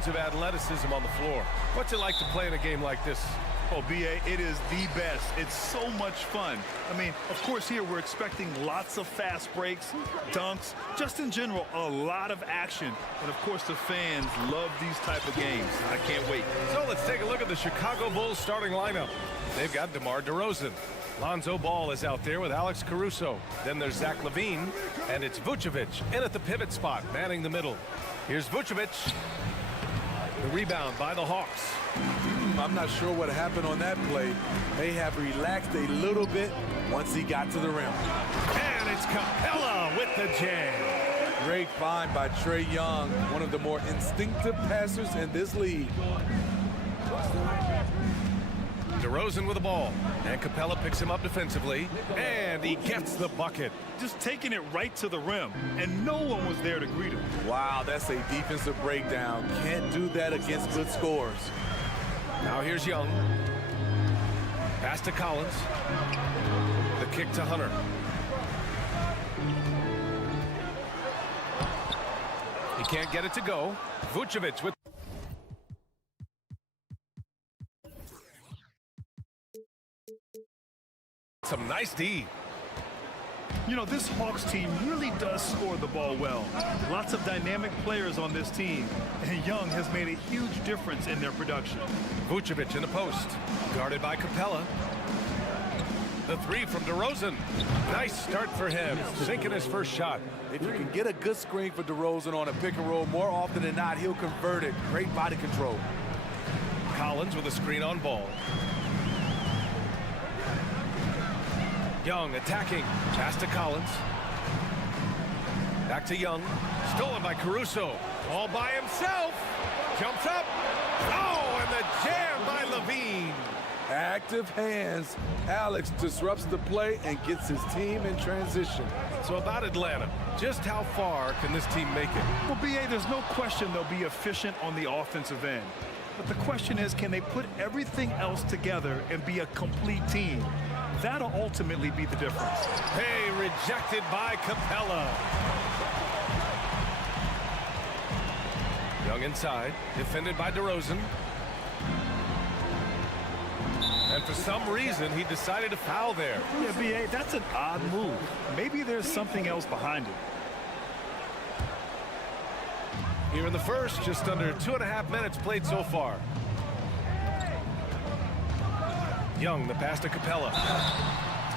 loads of athleticism on the floor. What's it like to play in a game like this? Oh, B.A., it is the best. It's so much fun. I mean, of course, here we're expecting lots of fast breaks, dunks, just in general, a lot of action. And, of course, the fans love these type of games. I can't wait. So let's take a look at the Chicago Bulls starting lineup. They've got DeMar DeRozan. Lonzo Ball is out there with Alex Caruso. Then there's Zach LaVine, and it's Vucevic in at the pivot spot, manning the middle. Here's Vucevic. The rebound by the Hawks. I'm not sure what happened on that play. May have relaxed a little bit once he got to the rim. And it's Capella with the jam. Great find by Trae Young, one of the more instinctive passers in this league. DeRozan with the ball, and Capella picks him up defensively, and he gets the bucket. Just taking it right to the rim, and no one was there to greet him. Wow, that's a defensive breakdown. Can't do that against good scores. Now here's Young. Pass to Collins. The kick to Hunter. He can't get it to go. Vucevic with... some nice D. You know, this Hawks team really does score the ball well. Lots of dynamic players on this team, and Young has made a huge difference in their production. Vucevic in the post, guarded by Capella. The three from DeRozan. Nice start for him, sinking his first shot. If you can get a good screen for DeRozan on a pick and roll, more often than not, he'll convert it. Great body control. Collins with a screen on Ball. Young attacking. Pass to Collins. Back to Young. Stolen by Caruso. All by himself. Jumps up. Oh, and the jam by LaVine. Active hands. Alex disrupts the play and gets his team in transition. So about Atlanta, just how far can this team make it? Well, B.A., there's no question they'll be efficient on the offensive end. But the question is, can they put everything else together and be a complete team? That'll ultimately be the difference. Hey, rejected by Capella. Young inside, defended by DeRozan. And for some reason, he decided to foul there. Yeah, B.A., that's an odd move. Maybe there's something else behind it. Here in the first, just under 2.5 minutes played so far. Young, the pass to Capella.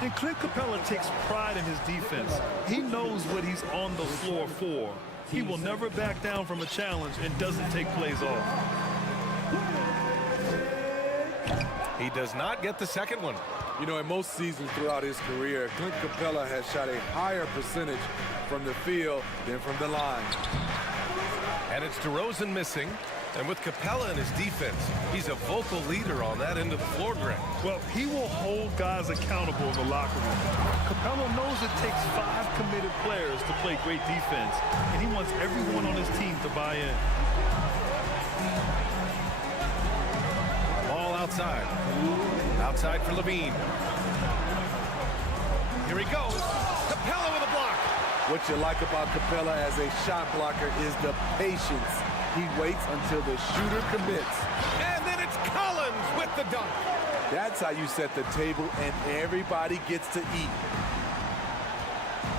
And Clint Capella takes pride in his defense. He knows what he's on the floor for. He will never back down from a challenge and doesn't take plays off. He does not get the second one. You know, in most seasons throughout his career, Clint Capella has shot a higher percentage from the field than from the line. And it's DeRozan missing. And with Capella in his defense, he's a vocal leader on that end of the floor, Grant. Well, he will hold guys accountable in the locker room. Capella knows it takes 5 committed players to play great defense, and he wants everyone on his team to buy in. Ball outside. Outside for LaVine. Here he goes. Capella with a block. What you like about Capella as a shot blocker is the patience. He waits until the shooter commits. And then it's Collins with the dunk. That's how you set the table and everybody gets to eat.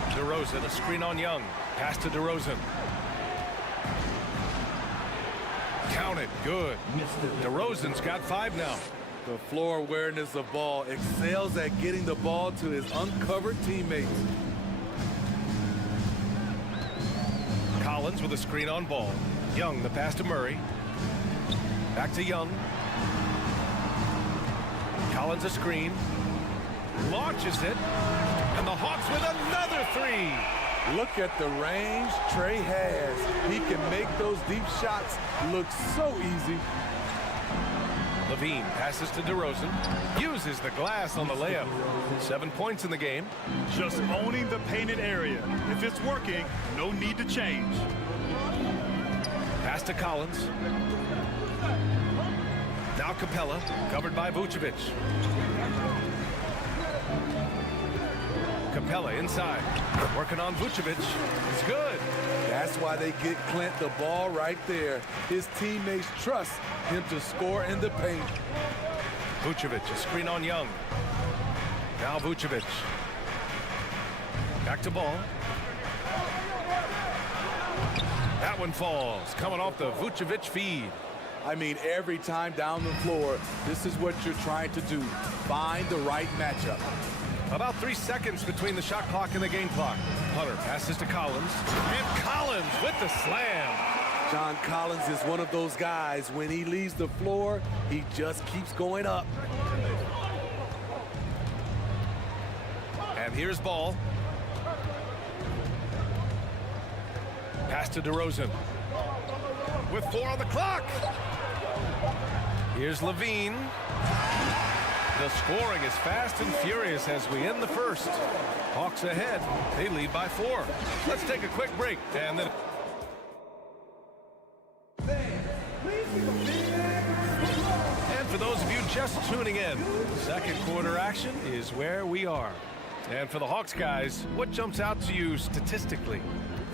DeRozan, a screen on Young. Pass to DeRozan. Count it, good. DeRozan's got 5 now. The floor awareness of Ball excels at getting the ball to his uncovered teammates. Collins with a screen on Ball. Young, the pass to Murray. Back to Young. Collins a screen. Launches it. And the Hawks with another 3. Look at the range Trae has. He can make those deep shots look so easy. LaVine passes to DeRozan. Uses the glass on the layup. 7 points in the game. Just owning the painted area. If it's working, no need to change. Pass to Collins. Now Capella, covered by Vucevic. Capella inside, working on Vucevic. It's good. That's why they get Clint the ball right there. His teammates trust him to score in the paint. Vucevic, a screen on Young. Now Vucevic. Back to ball. That one falls, coming off the Vucevic feed. I mean, every time down the floor, this is what you're trying to do. Find the right matchup. About 3 seconds between the shot clock and the game clock. Hunter passes to Collins. And Collins with the slam. John Collins is one of those guys, when he leaves the floor, he just keeps going up. And here's Ball. Pass to DeRozan. With 4 on the clock. Here's Levine. The scoring is fast and furious as we end the first. Hawks ahead. They lead by 4. Let's take a quick break and then... And for those of you just tuning in, second quarter action is where we are. And for the Hawks guys, what jumps out to you statistically?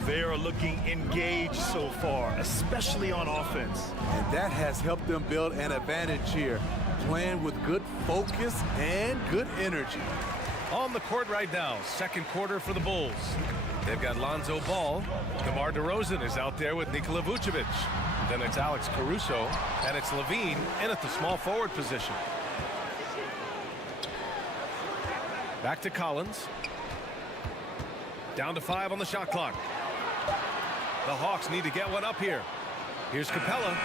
They are looking engaged so far, especially on offense. And that has helped them build an advantage here, playing with good focus and good energy. On the court right now, second quarter for the Bulls. They've got Lonzo Ball. DeMar DeRozan is out there with Nikola Vucevic. Then it's Alex Caruso, and it's Levine in at the small forward position. Back to Collins. Down to 5 on the shot clock. The Hawks need to get one up here. Here's Capella.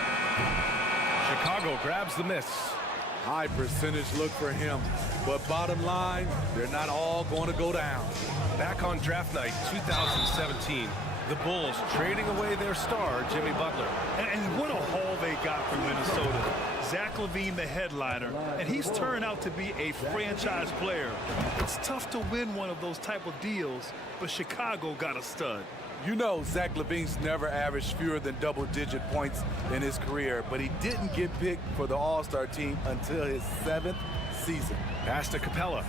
Chicago grabs the miss. High percentage look for him, but bottom line, they're not all going to go down. Back on draft night 2017, the Bulls trading away their star, Jimmy Butler. And what a haul they got from Minnesota. Zach LaVine, the headliner, and he's turned out to be a franchise player. It's tough to win one of those type of deals, but Chicago got a stud. You know, Zach LaVine's never averaged fewer than double-digit points in his career, but he didn't get picked for the All-Star team until his 7th season. Pass to Capella.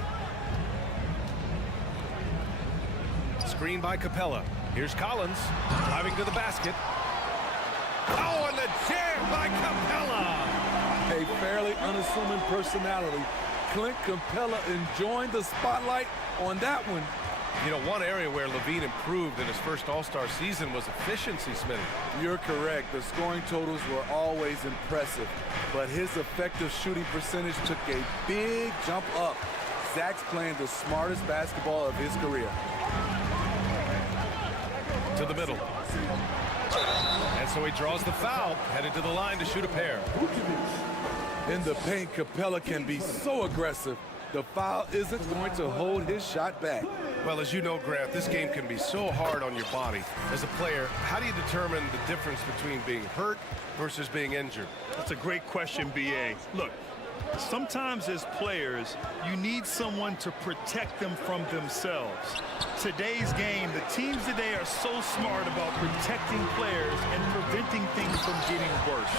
Screen by Capella. Here's Collins driving to the basket. Oh, and the jam by Capella. A fairly unassuming personality. Clint Capella enjoying the spotlight on that one. You know, one area where Levine improved in his first All-Star season was efficiency, Smitty. You're correct. The scoring totals were always impressive, but his effective shooting percentage took a big jump up. Zach's playing the smartest basketball of his career. To the middle. And so he draws the foul, headed to the line to shoot a pair. In the paint, Capella can be so aggressive. The foul isn't going to hold his shot back. Well, as you know, Grant, this game can be so hard on your body. As a player, how do you determine the difference between being hurt versus being injured? That's a great question, B.A. Look, sometimes as players, you need someone to protect them from themselves. Today's game, the teams today are so smart about protecting players and preventing things from getting worse.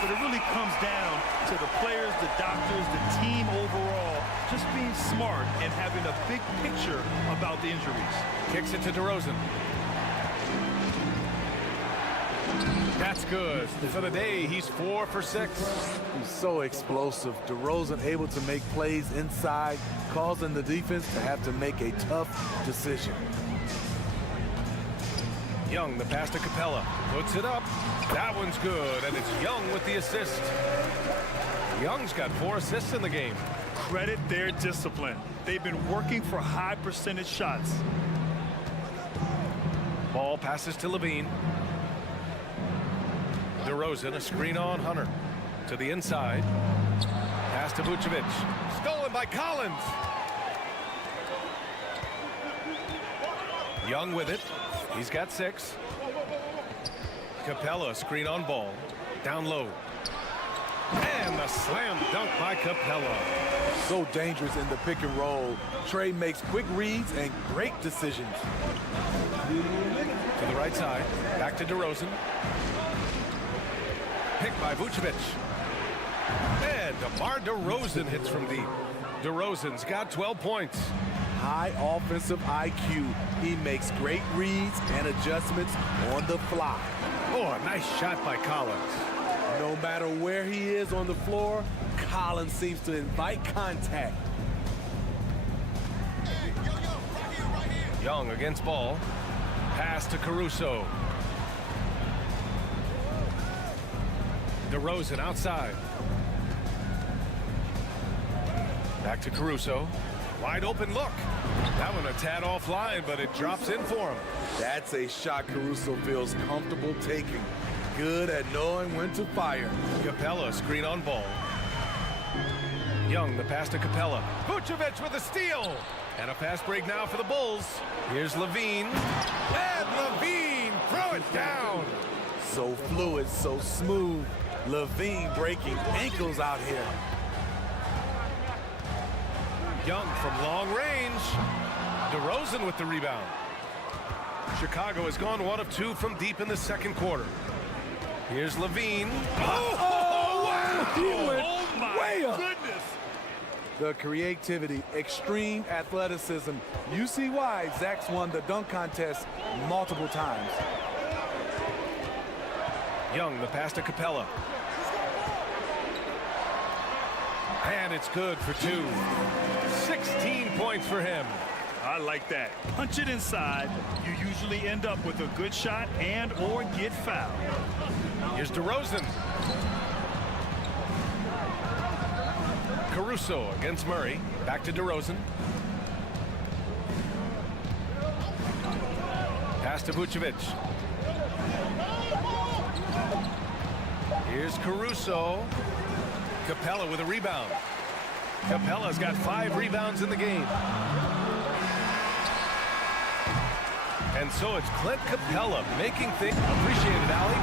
But it really comes down to the players, the doctors, the team overall, just being smart and having a big picture about the injuries. Kicks it to DeRozan. That's good. For the day, he's 4 for 6. He's so explosive. DeRozan able to make plays inside, causing the defense to have to make a tough decision. Young, the pass to Capella. Puts it up. That one's good, and it's Young with the assist. Young's got 4 assists in the game. Credit their discipline. They've been working for high percentage shots. Ball passes to Levine. DeRozan, a screen on Hunter. To the inside. Pass to Vucevic. Stolen by Collins. Young with it. He's got 6. Capella, screen on Ball. Down low. And the slam dunk by Capella. So dangerous in the pick and roll. Trey makes quick reads and great decisions. To the right side. Back to DeRozan. Picked by Vucevic. And DeMar DeRozan hits from deep. DeRozan's got 12 points. high offensive IQ. He makes great reads and adjustments on the fly. Oh, a nice shot by Collins. No matter where he is on the floor, Collins seems to invite contact. Young against ball. Pass to Caruso. DeRozan outside. Back to Caruso. Wide open look. That one a tad offline, but it drops in for him. That's a shot Caruso feels comfortable taking. Good at knowing when to fire. Capella screen on ball. Young, the pass to Capella. Vucevic with a steal. And a fast break now for the Bulls. Here's Levine. And Levine, throw it down. So fluid, so smooth. Levine breaking ankles out here. Young from long range. DeRozan with the rebound. Chicago has gone 1 of 2 from deep in the second quarter. Here's Levine. Oh, wow! He went Oh, my way up. goodness. The creativity, extreme athleticism. You see why Zach's won the dunk contest multiple times. Young, the pass to Capella. And it's good for 2. 16 points for him. I like that. Punch it inside. You usually end up with a good shot and or get fouled. Here's DeRozan. Caruso against Murray. Back to DeRozan. Pass to Vucevic. Here's Caruso. Capella with a rebound. Capella's got 5 rebounds in the game. And so it's Clint Capella making things appreciated, Allie.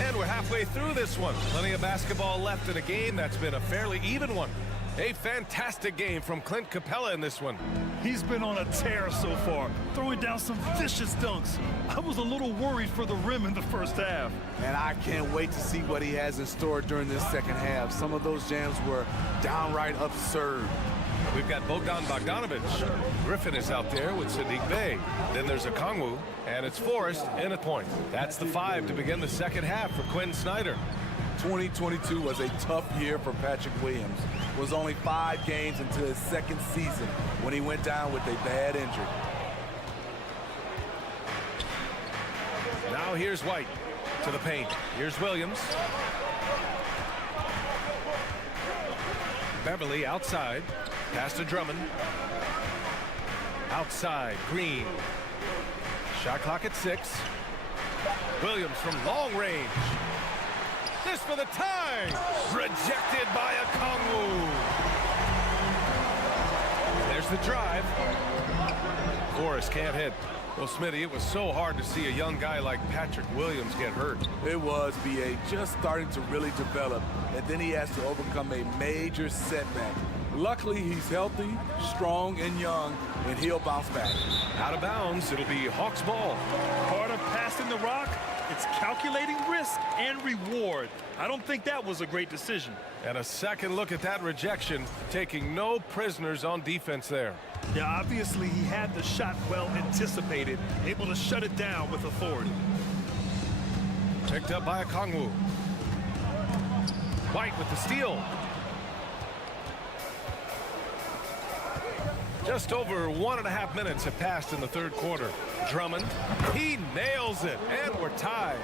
And we're halfway through this one. Plenty of basketball left in a game that's been a fairly even one. A fantastic game from Clint Capella in this one. He's been on a tear so far, throwing down some vicious dunks. I was a little worried for the rim in the first half. And I can't wait to see what he has in store during this second half. Some of those jams were downright absurd. We've got Bogdan Bogdanovic. Griffin is out there with Sadiq Bey. Then there's Okongwu, and it's Forrest in a point. That's the 5 to begin the second half for Quinn Snyder. 2022 was a tough year for Patrick Williams. It was only 5 games into his second season when he went down with a bad injury. Now here's White to the paint. Here's Williams. Beverly outside. Pass to Drummond. Outside, Green. Shot clock at 6. Williams from long range. This for the tie. Rejected by Okongwu. There's the drive. Forrest can't hit. Well, Smitty, it was so hard to see a young guy like Patrick Williams get hurt. It was, B.A., just starting to really develop, and then he has to overcome a major setback. Luckily, he's healthy, strong, and young, and he'll bounce back. Out of bounds, it'll be Hawks ball. Part of passing the rock, it's calculating risk and reward. I don't think that was a great decision. And a second look at that rejection, taking no prisoners on defense there. Yeah, obviously he had the shot well anticipated, able to shut it down with authority. Picked up by Okongwu. White with the steal. Just over 1.5 minutes have passed in the third quarter. Drummond, he nails it, and we're tied.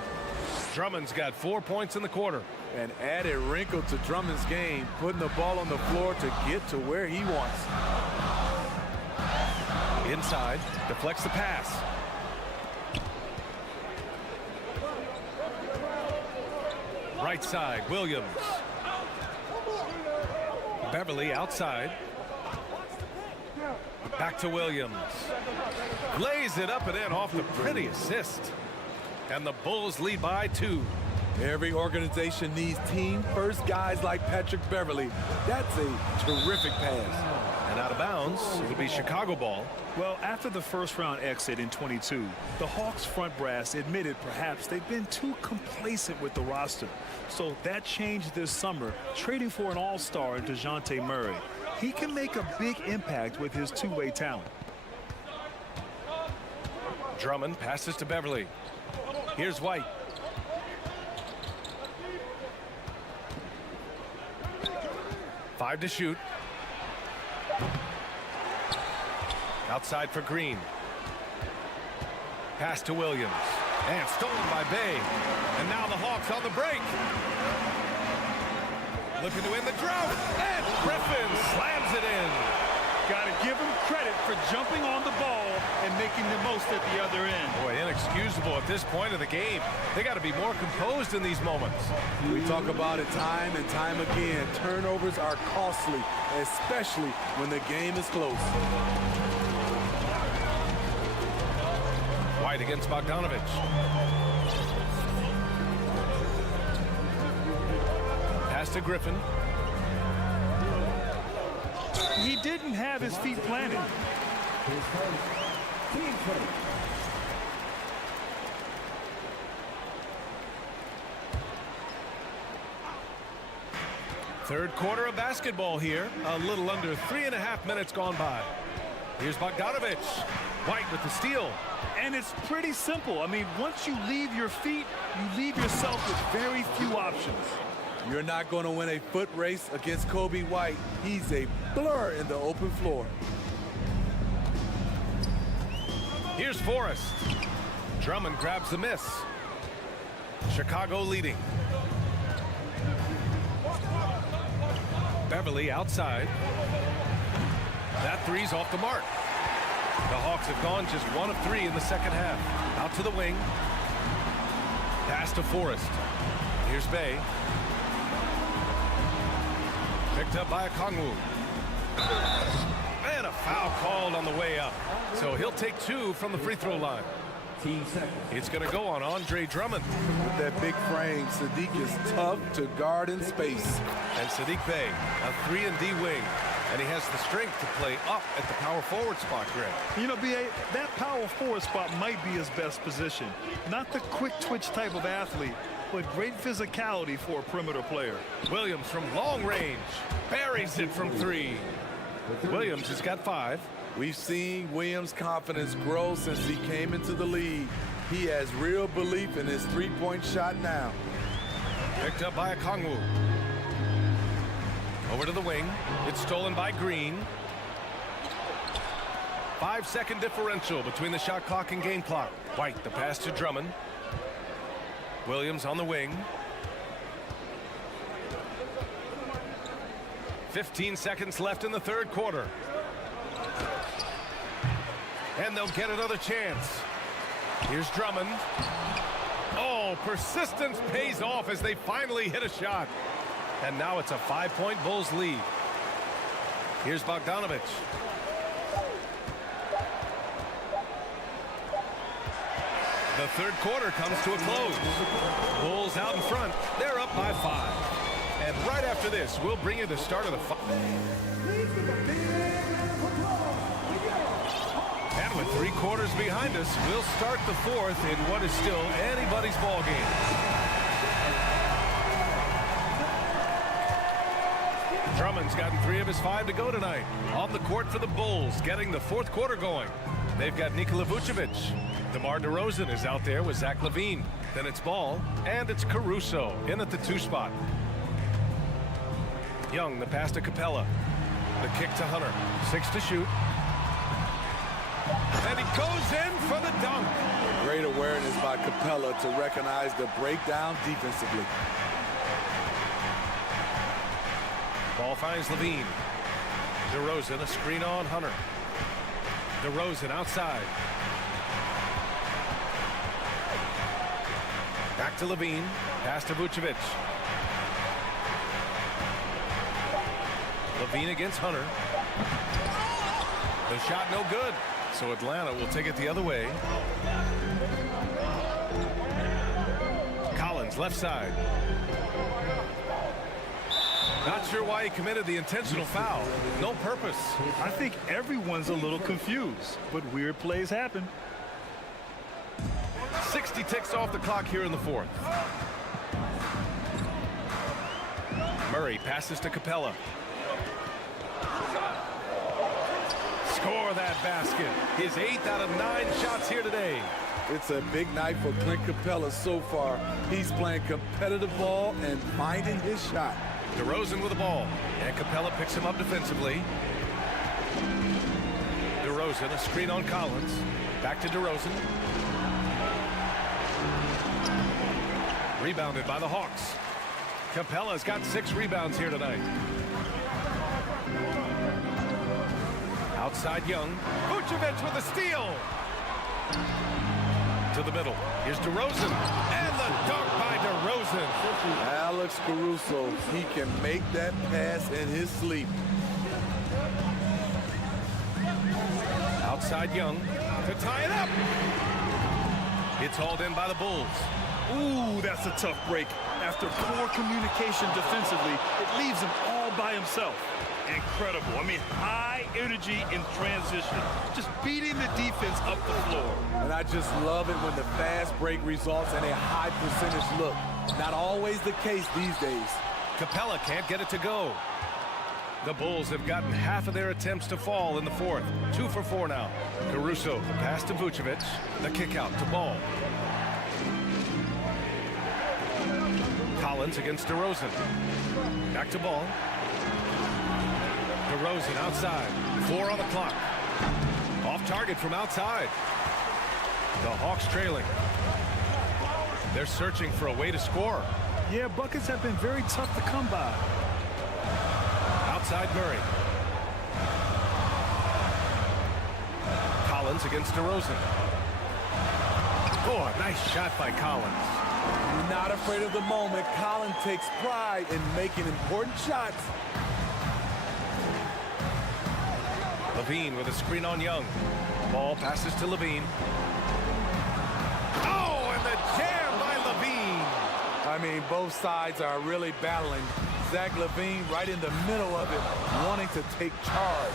Drummond's got 4 points in the quarter. An added wrinkle to Drummond's game, putting the ball on the floor to get to where he wants. Inside, deflects the pass. Right side, Williams. Beverly outside. Back to Williams. Lays it up and in off the pretty assist. And the Bulls lead by 2. Every organization needs team-first guys like Patrick Beverly. That's a terrific pass. And out of bounds, it'll be Chicago ball. Well, after the first-round exit in 22, the Hawks front brass admitted perhaps they've been too complacent with the roster. So that changed this summer, trading for an all-star in DeJounte Murray. He can make a big impact with his two-way talent. Drummond passes to Beverly. Here's White. Five to shoot. Outside for Green. Pass to Williams. And stolen by Bay. And now the Hawks on the break. Looking to win the drought. And Griffin slams it in. Got to give him credit for jumping on the ball and making the most at the other end. Boy, inexcusable at this point of the game. They got to be more composed in these moments. We talk about it time and time again. Turnovers are costly, especially when the game is close. White against Bogdanovich. Pass to Griffin. He didn't have his feet planted. Third quarter of basketball here. A little under 3.5 minutes gone by. Here's Bogdanovich. White with the steal. And it's pretty simple. I mean, once you leave your feet, you leave yourself with very few options. You're not going to win a foot race against Kobe White. He's a blur in the open floor. Here's Forrest. Drummond grabs the miss. Chicago leading. Beverly outside. That three's off the mark. The Hawks have gone just 1 of 3 in the second half. Out to the wing. Pass to Forrest. Here's Bay. Picked up by Okongwu. And a foul called on the way up. So he'll take 2 from the free throw line. It's going to go on Andre Drummond. With that big frame, Sadiq is tough to guard in space. And Sadiq Bey, a 3-and-D wing. And he has the strength to play up at the power forward spot, Greg. You know, B.A., that power forward spot might be his best position. Not the quick twitch type of athlete, but great physicality for a perimeter player. Williams from long range. Buries it from 3. Williams has got 5. We've seen Williams' confidence grow since he came into the league. He has real belief in his three-point shot now. Picked up by Okongwu. Over to the wing. It's stolen by Green. 5-second differential between the shot clock and game clock. White, the pass to Drummond. Williams on the wing. 15 seconds left in the third quarter. And they'll get another chance. Here's Drummond. Oh, persistence pays off as they finally hit a shot. And now it's a 5-point Bulls lead. Here's Bogdanovich. The third quarter comes to a close. Bulls out in front. They're up by 5. And right after this, we'll bring you the start of the And with 3 quarters behind us, we'll start the fourth in what is still anybody's ball game. Drummond's gotten 3 of his 5 to go tonight. On the court for the Bulls, getting the fourth quarter going. They've got Nikola Vucevic. DeMar DeRozan is out there with Zach LaVine. Then it's Ball, and it's Caruso in at the 2 spot. Young, the pass to Capella. The kick to Hunter. 6 to shoot. And he goes in for the dunk. Great awareness by Capella to recognize the breakdown defensively. Ball finds LaVine. DeRozan, a screen on Hunter. DeRozan outside. Back to LaVine. Pass to Vucevic. LaVine against Hunter. The shot no good. So Atlanta will take it the other way. Collins left side. Not sure why he committed the intentional foul. No purpose. I think everyone's a little confused, but weird plays happen. 60 ticks off the clock here in the fourth. Murray passes to Capella. Score that basket. His 8th out of 9 shots here today. It's a big night for Clint Capella so far. He's playing competitive ball and finding his shot. DeRozan with the ball, and Capella picks him up defensively. DeRozan, a screen on Collins. Back to DeRozan. Rebounded by the Hawks. Capella's got 6 rebounds here tonight. Outside Young. Vucevic with a steal. To the middle. Here's DeRozan. And the dunk by DeRozan. Alex Caruso, he can make that pass in his sleep. Outside Young to tie it up. It's hauled in by the Bulls. Ooh, that's a tough break. After poor communication defensively, it leaves him all by himself. Incredible. I mean, high energy in transition. Just beating the defense up the floor. And I just love it when the fast break results in a high percentage look. Not always the case these days. Capella can't get it to go. The Bulls have gotten half of their attempts to fall in the fourth. 2 for 4 now. Caruso, the pass to Vucevic. The kick out to Ball. Collins against DeRozan. Back to Ball. DeRozan outside. 4 on the clock. Off target from outside. The Hawks trailing. They're searching for a way to score. Yeah, buckets have been very tough to come by. Outside Murray. Collins against DeRozan. Oh, a nice shot by Collins. Not afraid of the moment. Collins takes pride in making important shots. Levine with a screen on Young. Ball passes to Levine. Oh, and the jam by Levine. I mean, both sides are really battling. Zach Levine right in the middle of it, wanting to take charge.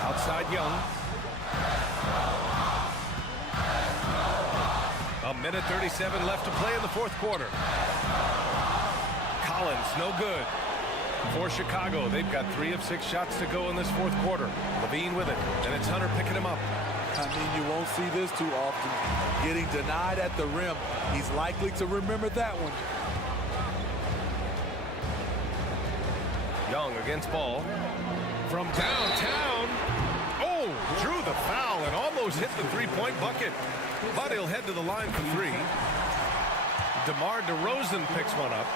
Outside Young. A minute 37 left to play in the fourth quarter. Collins, no good. For Chicago, they've got 3 of 6 shots to go in this fourth quarter. Levine with it, and it's Hunter picking him up. I mean, you won't see this too often. Getting denied at the rim. He's likely to remember that one. Young against Ball. From downtown. Oh, drew the foul and almost hit the three-point bucket. But he'll head to the line for 3. DeMar DeRozan picks one up.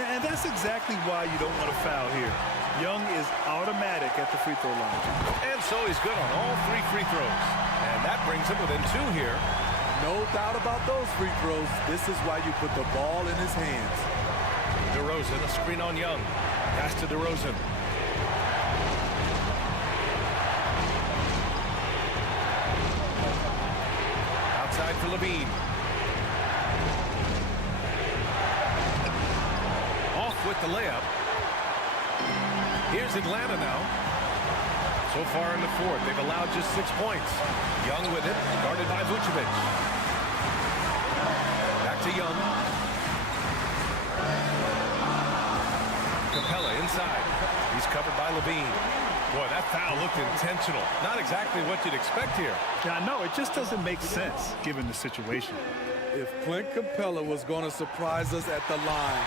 And that's exactly why you don't want to foul here. Young is automatic at the free throw line. And so he's good on all 3 free throws. And that brings him within 2 here. No doubt about those free throws. This is why you put the ball in his hands. DeRozan, a screen on Young. Pass to DeRozan. Outside for Levine. Off with the layup. Here's Atlanta now. So far in the fourth, they've allowed just 6 points. Young with it, guarded by Vucevic. Back to Young. Capella inside. He's covered by Levine. Boy, that foul looked intentional. Not exactly what you'd expect here. Yeah, I know. It just doesn't make sense given the situation. If Clint Capella was going to surprise us at the line,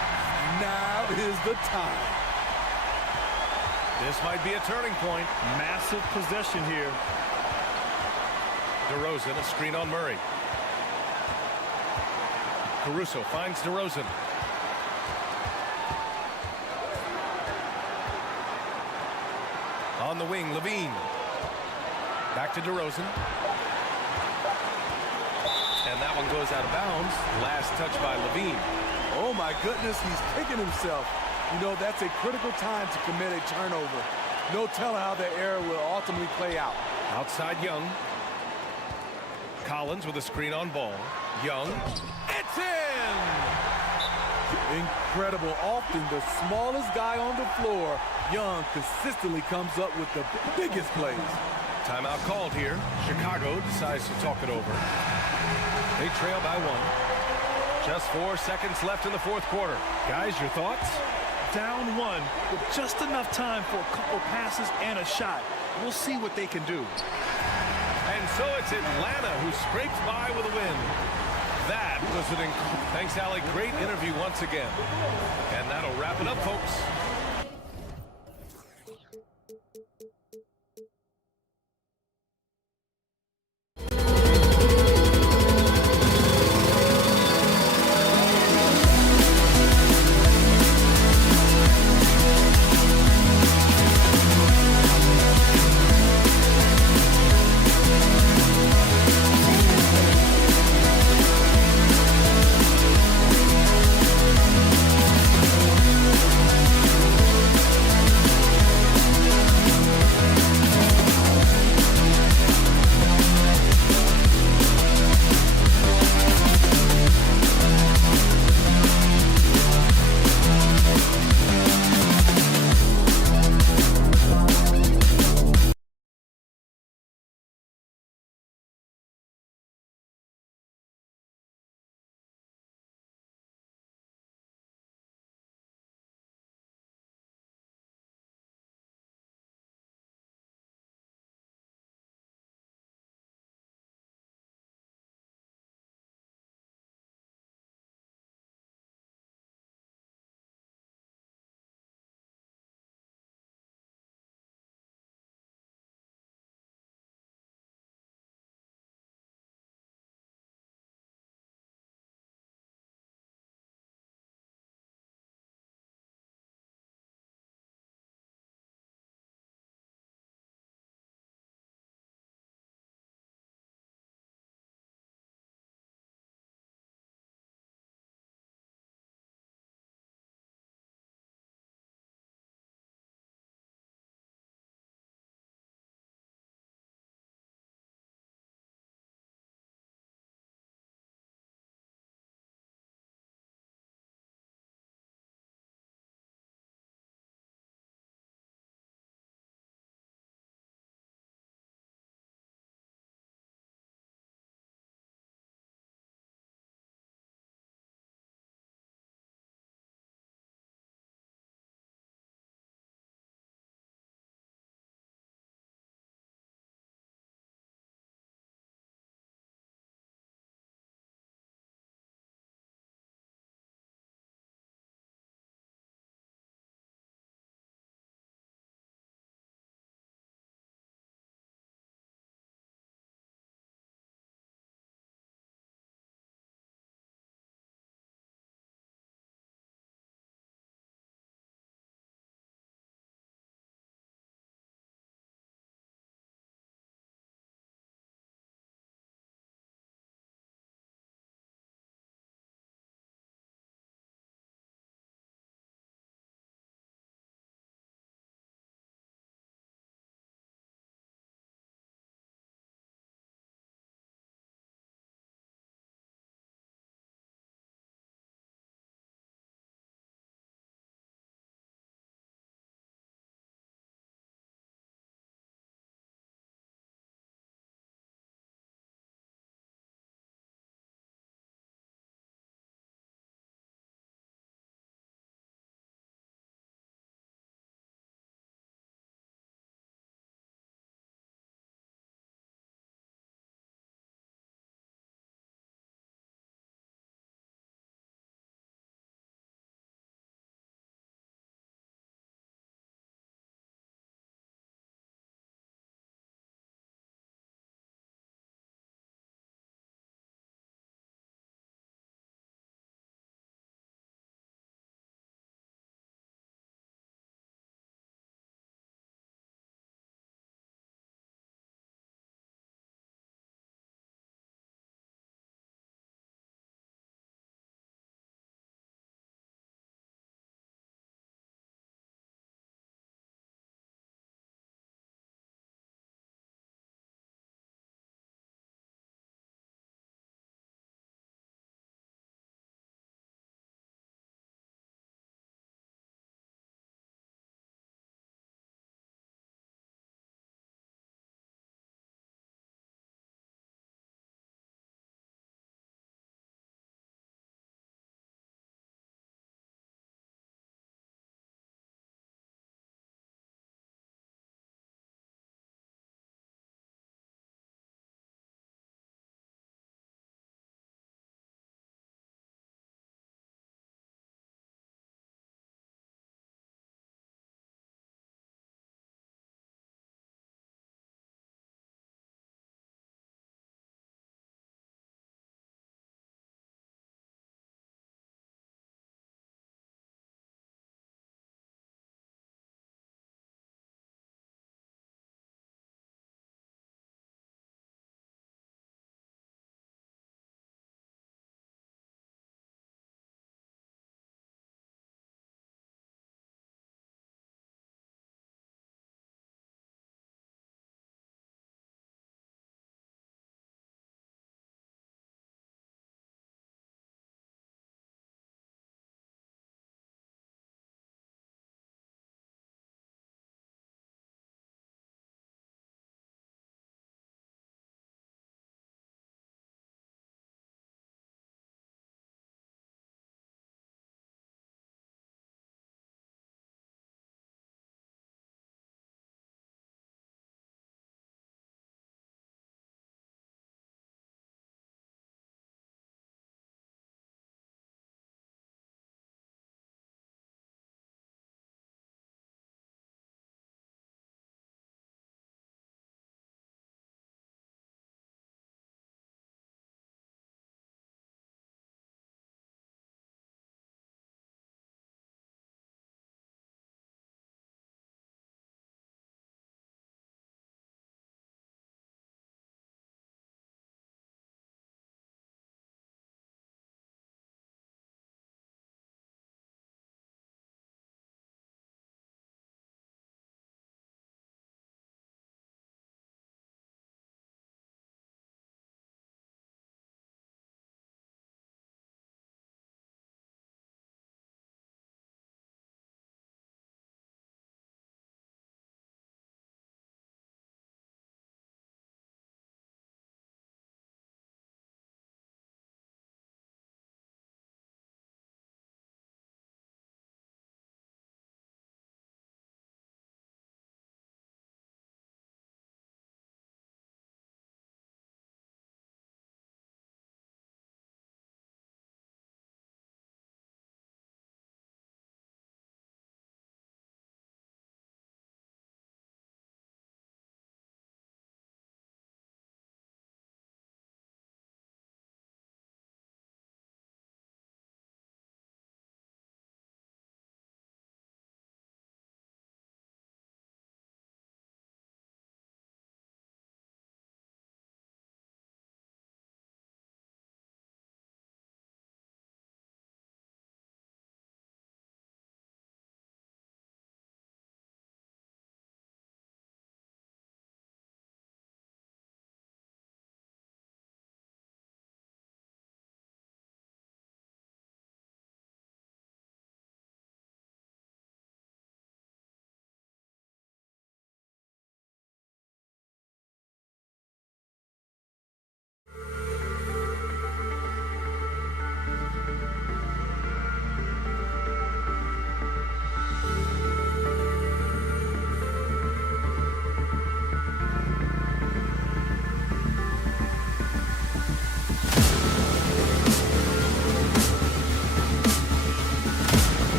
now is the time. This might be a turning point. Massive possession here. DeRozan, a screen on Murray. Caruso finds DeRozan. On the wing, Levine. Back to DeRozan. And that one goes out of bounds. Last touch by Levine. Oh my goodness, he's kicking himself. You know, that's a critical time to commit a turnover. No telling how the error will ultimately play out. Outside Young. Collins with a screen on ball. Young. It's in! Incredible. Often the smallest guy on the floor, Young consistently comes up with the biggest plays. Timeout called here. Chicago decides to talk it over. They trail by 1. Just 4 seconds left in the fourth quarter. Guys, your thoughts? Down 1 with just enough time for a couple passes and a shot. We'll see what they can do. And so it's Atlanta who scrapes by with a win. That was an thanks, Allie. Great interview once again. And that'll wrap it up, folks.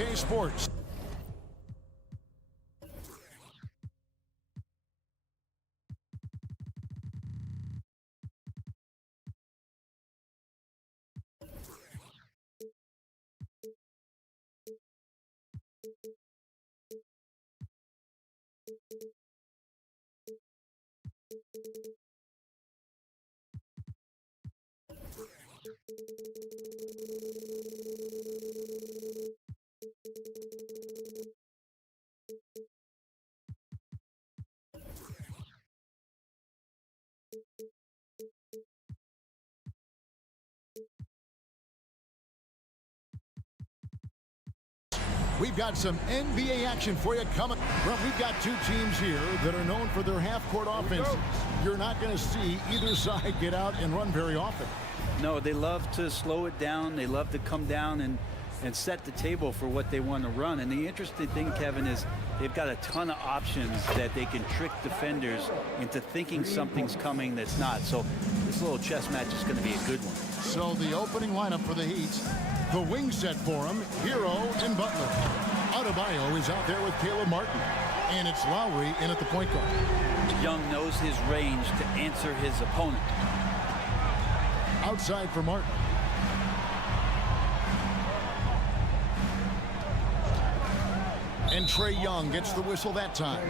2K Sports. We've got some NBA action for you coming. Well, we've got two teams here that are known for their half-court offenses. You're not going to see either side get out and run very often. No, they love to slow it down. They love to come down and set the table for what they want to run. And the interesting thing, Kevin, is they've got a ton of options that they can trick defenders into thinking something's coming that's not. So this little chess match is going to be a good one. So the opening lineup for the Heat, the wing set for him, Hero and Butler. Adebayo is out there with Caleb Martin. And it's Lowry in at the point guard. Young knows his range to answer his opponent. Outside for Martin. And Trae Young gets the whistle that time.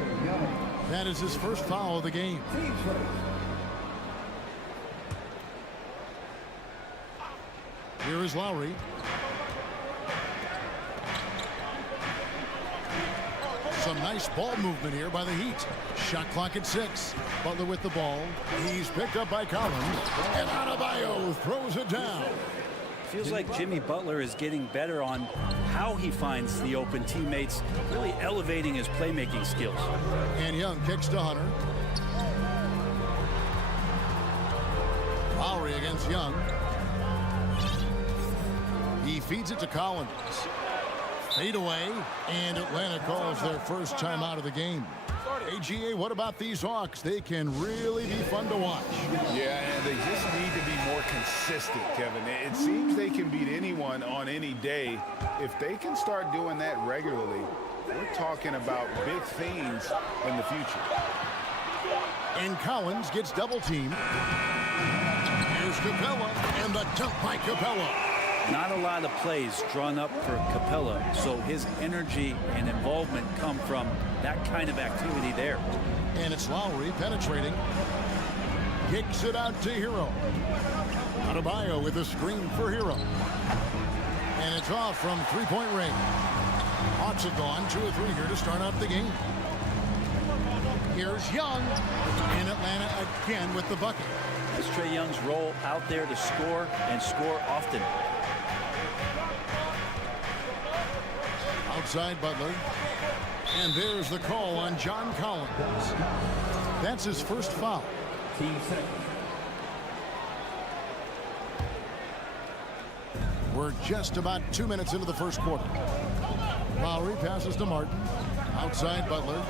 That is his first foul of the game. Here is Lowry. Some nice ball movement here by the Heat. Shot clock at 6. Butler with the ball. He's picked up by Collins. And Adebayo throws it down. Feels like Jimmy Butler is getting better on how he finds the open teammates, really elevating his playmaking skills. And Young kicks to Hunter. Lowry against Young. He feeds it to Collins. Fade away, and Atlanta calls their first time out of the game. AGA, what about these Hawks? They can really be fun to watch. Yeah, and they just need to be more consistent, Kevin. It seems they can beat anyone on any day. If they can start doing that regularly, we're talking about big things in the future. And Collins gets double-teamed. Here's Capella, and the dunk by Capella. Not a lot of plays drawn up for Capella, so his energy and involvement come from that kind of activity there. And it's Lowry penetrating. Kicks it out to Hero. Adebayo with a screen for Hero. And it's off from three-point range. Hawks have gone 2 of 3 here to start out the game. Here's Young. And Atlanta again with the bucket. That's Trae Young's role out there to score and score often. Outside Butler. And there's the call on John Collins. That's his first foul. We're just about 2 minutes into the first quarter. Lowry passes to Martin. Outside Butler.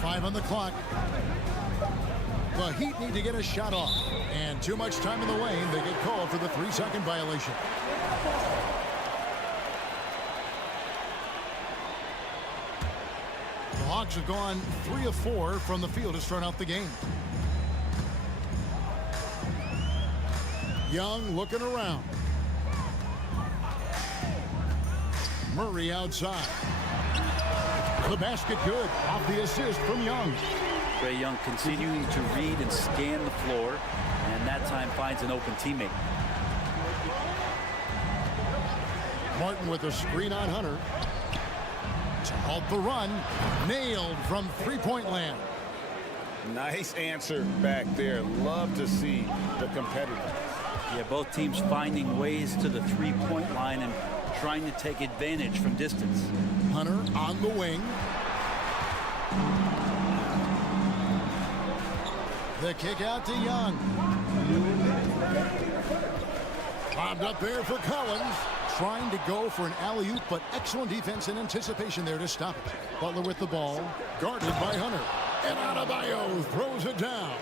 5 on the clock. The Heat need to get a shot off. And too much time in the lane. They get called for the 3-second violation. The Hawks have gone 3 of 4 from the field to start out the game. Young looking around. Murray outside. The basket good. Off the assist from Young. Trae Young continuing to read and scan the floor, and that time finds an open teammate. Martin with a screen on Hunter. To halt the run. Nailed from three-point land. Nice answer back there. Love to see the competitors. Yeah, both teams finding ways to the three-point line and trying to take advantage from distance. Hunter on the wing. The kick out to Young. Bobbed up there for Collins. Trying to go for an alley-oop, but excellent defense and anticipation there to stop it. Butler with the ball. Guarded by Hunter. And Adebayo throws it down.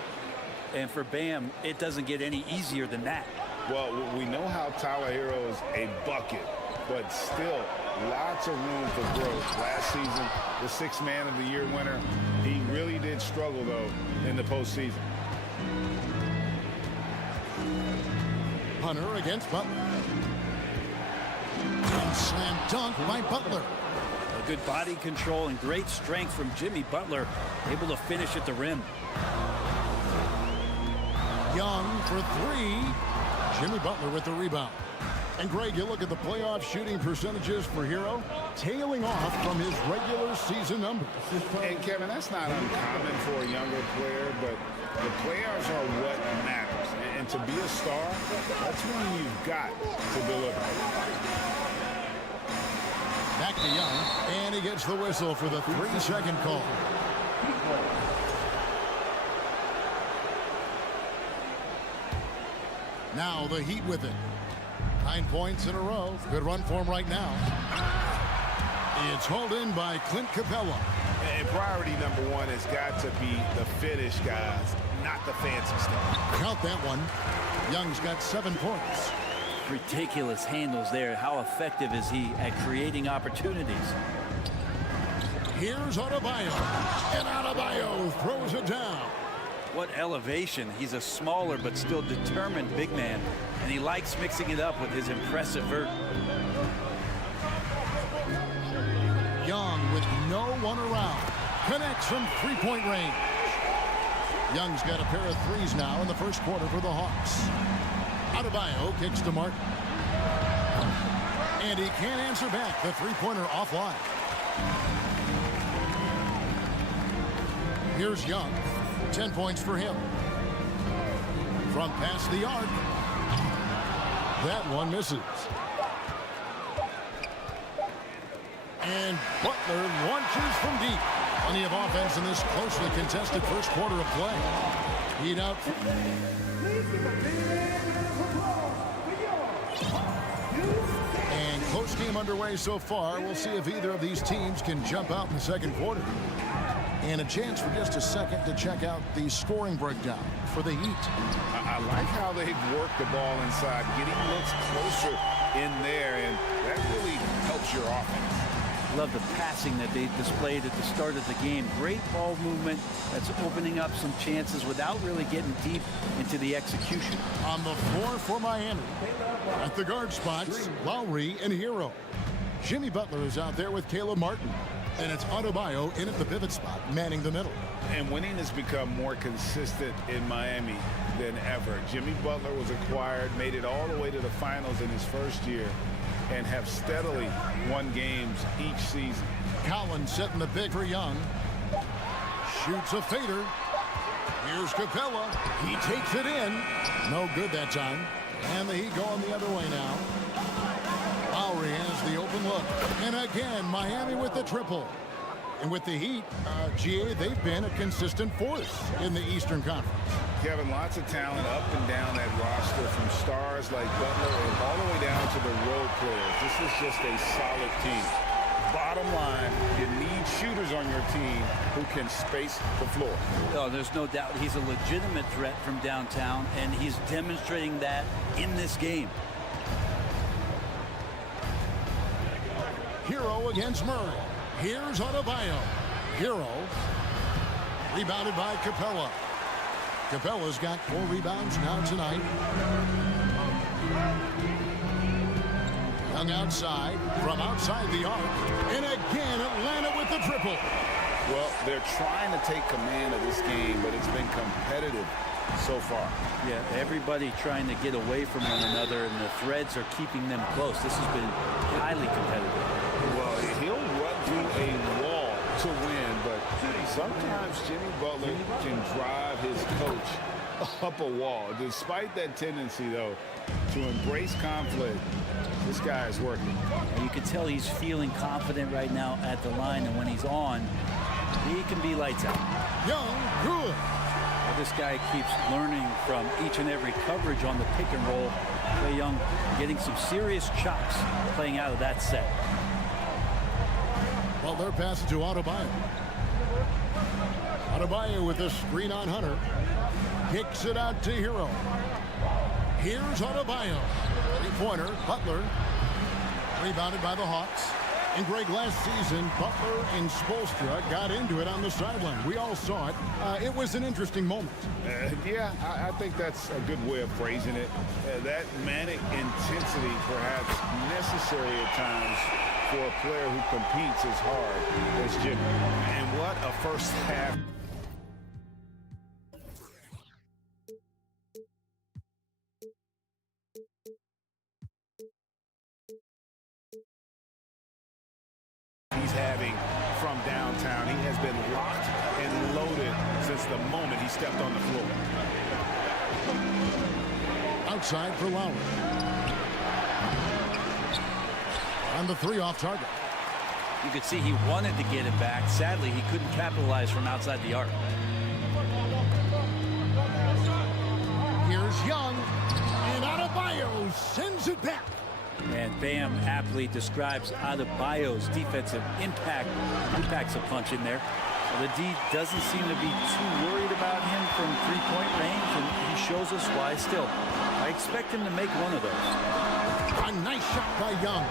And for Bam, it doesn't get any easier than that. Well, we know how Tyler Hero is a bucket, but still lots of room for growth. Last season, the 6th Man of the Year winner. He really did struggle, though, in the postseason. Hunter against Butler. And slam dunk by Butler. A good body control and great strength from Jimmy Butler, able to finish at the rim. Young for 3. Jimmy Butler with the rebound. And Greg, you look at the playoff shooting percentages for Hero, tailing off from his regular season numbers. And Kevin, that's not uncommon for a younger player, but the playoffs are what matters. And to be a star, that's when you've got to deliver. Back to Young, and he gets the whistle for the 3-second call. Now the Heat with it. 9 points in a row. Good run for him right now. It's hauled in by Clint Capella. And priority number 1 has got to be the finish, guys, not the fancy stuff. Count that one. Young's got 7 points. Ridiculous handles there. How effective is he at creating opportunities? Here's Adebayo. And Adebayo throws it down. What elevation. He's a smaller but still determined big man, and he likes mixing it up with his impressive vert. Young with no one around. Connects from 3-point range. Young's got a pair of threes now in the first quarter for the Hawks. Adebayo kicks to Martin. And he can't answer back. The three-pointer offline. Here's Young. 10 points for him. From past the arc. That one misses. And Butler launches from deep. Plenty of offense in this closely contested first quarter of play. Heat out. And close game underway so far. We'll see if either of these teams can jump out in the second quarter. And a chance for just a second to check out the scoring breakdown for the Heat. I like how they've worked the ball inside, getting looks closer in there, and that really helps your offense. Love the passing that they displayed at the start of the game. Great ball movement that's opening up some chances without really getting deep into the execution. On the floor for Miami. At the guard spots, Lowry and Hero. Jimmy Butler is out there with Caleb Martin. And it's Adebayo in at the pivot spot, manning the middle. And winning has become more consistent in Miami than ever. Jimmy Butler was acquired, made it all the way to the finals in his first year, and have steadily won games each season. Collins setting the pick for Young. Shoots a fader. Here's Capella. He takes it in. No good that time. And the Heat going the other way now. Lowry has the open look. And again, Miami with the triple. And with the Heat, GA, they've been a consistent force in the Eastern Conference. Kevin, lots of talent up and down that roster, from stars like Butler and all the way down to the role players. This is just a solid team. Bottom line, you need shooters on your team who can space the floor. Oh, there's no doubt he's a legitimate threat from downtown, and he's demonstrating that in this game. Hero against Murray. Here's Adebayo. Hero. Rebounded by Capella. Capella's got 4 rebounds now tonight. Young outside, from outside the arc. And again, Atlanta with the triple. Well, they're trying to take command of this game, but it's been competitive so far. Yeah, everybody trying to get away from one another, and the threads are keeping them close. This has been highly competitive. Well, he'll run through a wall to win, but sometimes Jimmy Butler can drive his coach up a wall. Despite that tendency, though, to embrace conflict, this guy is working. You can tell he's feeling confident right now at the line, and when he's on, he can be lights out. Young, good. Well, this guy keeps learning from each and every coverage on the pick and roll. Trae Young getting some serious chops playing out of that set. Well, they're passing to Adebayo. Adebayo with a screen on Hunter. Kicks it out to Hero. Here's Adebayo. Three-pointer, Butler. Rebounded by the Hawks. And Greg, last season, Butler and Spoelstra got into it on the sideline. We all saw it. It was an interesting moment. Yeah, I think that's a good way of phrasing it. That manic intensity perhaps necessary at times for a player who competes as hard as Jimmy. And what a first half. He's having from downtown. He has been locked and loaded since the moment he stepped on the floor. Outside for Lowry. On the three off target. You could see he wanted to get it back. Sadly, he couldn't capitalize from outside the arc. Here's Young. And Adebayo sends it back. And Bam aptly describes Adebayo's defensive impact. He packs a punch in there. Well, the D doesn't seem to be too worried about him from three-point range, and he shows us why still. I expect him to make one of those. A nice shot by Young.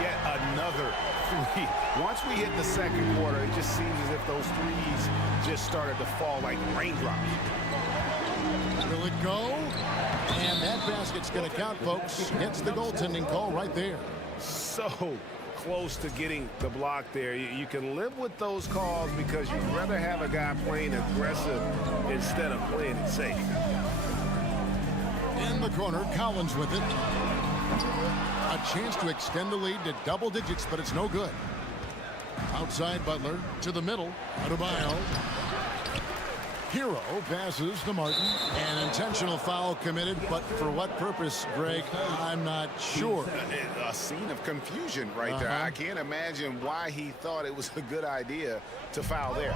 Yet another three. Once we hit the second quarter, it just seems as if those threes just started to fall like raindrops. Will it go? And that basket's going to count, folks. Gets the goaltending call right there. So close to getting the block there. You can live with those calls because you'd rather have a guy playing aggressive instead of playing it safe. In the corner, Collins with it. A chance to extend the lead to double digits, but it's no good. Outside Butler to the middle. Adebayo. Hero passes to Martin. An intentional foul committed, but for what purpose, Greg? I'm not sure. A scene of confusion right there. I can't imagine why he thought it was a good idea to foul there.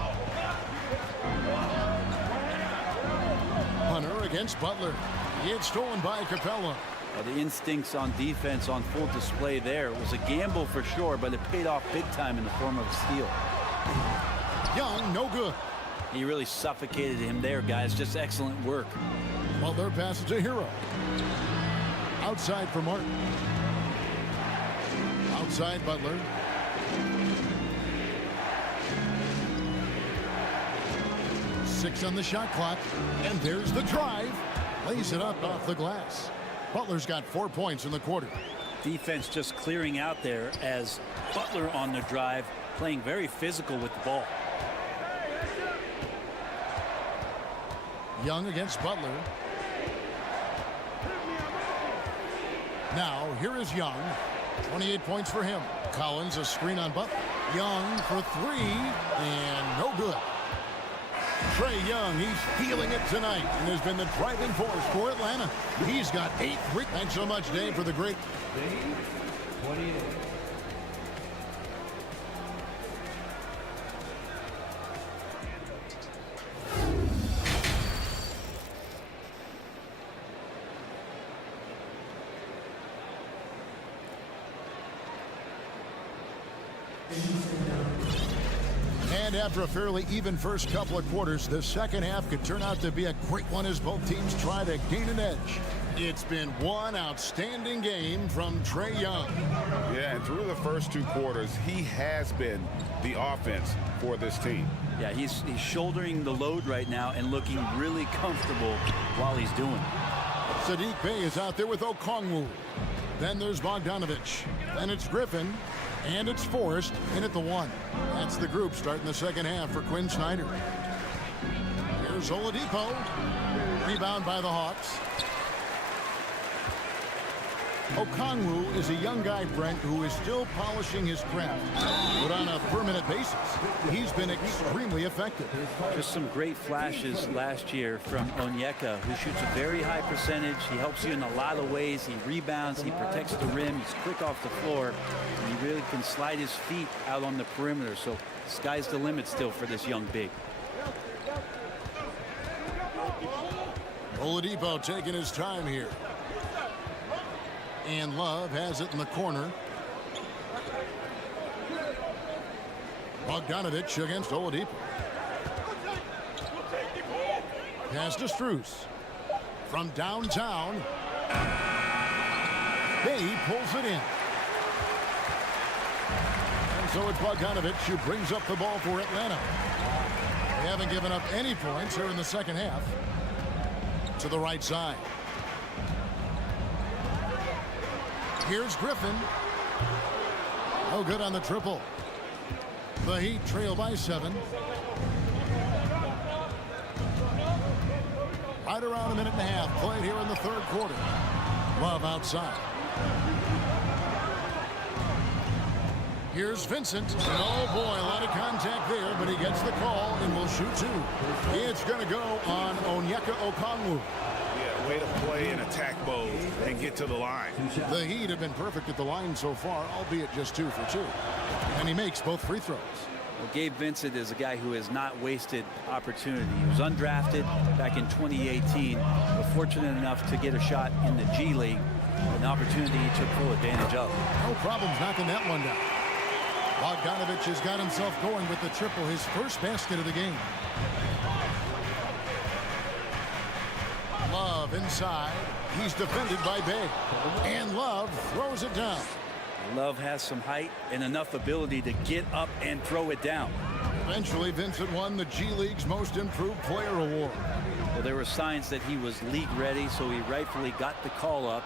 Hunter against Butler. It's stolen by Capella. The instincts on defense on full display there. It was a gamble for sure, but it paid off big time in the form of a steal. Young, no good. He really suffocated him there, guys. Just excellent work. Butler passes to Hero. Outside for Martin. Outside Butler. Six on the shot clock. And there's the drive. Lays it up off the glass. Butler's got 4 points in the quarter. Defense just clearing out there as Butler on the drive, playing very physical with the ball. Young against Butler. Now, here is Young. 28 points for him. Collins, a screen on Butler. Young for three, and no good. Trae Young, he's feeling it tonight, and has been the driving force for Atlanta. He's got 8. Thanks so much, Dave, for the great. Dave, 28. And after a fairly even first couple of quarters, the second half could turn out to be a great one as both teams try to gain an edge. It's been one outstanding game from Trae Young. Yeah, and through the first 2 quarters, he has been the offense for this team. Yeah, he's shouldering the load right now and looking really comfortable while he's doing it. Sadiq Bey is out there with Okongwu. Then there's Bogdanovich. Then it's Griffin. And it's Forrest in at the 1. That's the group starting the second half for Quinn Snyder. Here's Oladipo. Rebound by the Hawks. Okongwu is a young guy, Brent, who is still polishing his craft. But on a permanent basis, he's been extremely effective. Just some great flashes last year from Onyeka, who shoots a very high percentage. He helps you in a lot of ways. He rebounds, he protects the rim, he's quick off the floor, and he really can slide his feet out on the perimeter. So sky's the limit still for this young big. Oladipo taking his time here. And Love has it in the corner. Bogdanovich against Oladipo. Pass to Strus. From downtown, Bay pulls it in. And so it's Bogdanovic who brings up the ball for Atlanta. They haven't given up any points here in the second half. To the right side. Here's Griffin. No good on the triple. The Heat trail by 7. Right around a minute and a half played here in the third quarter. Love outside. Here's Vincent. And oh boy, a lot of contact there, but he gets the call and will shoot 2. It's going to go on Onyeka Okongwu. Yeah, way to play and attack mode and get to the line. The Heat have been perfect at the line so far, albeit just 2 for 2. And he makes both free throws. Well, Gabe Vincent is a guy who has not wasted opportunity. He was undrafted back in 2018, but fortunate enough to get a shot in the G League, an opportunity he took full advantage of. No problems knocking that one down. Bogdanovic has got himself going with the triple, his first basket of the game. Love inside. He's defended by Bay. And Love throws it down. Love has some height and enough ability to get up and throw it down. Eventually, Vincent won the G League's Most Improved Player Award. Well, there were signs that he was league ready, so he rightfully got the call up.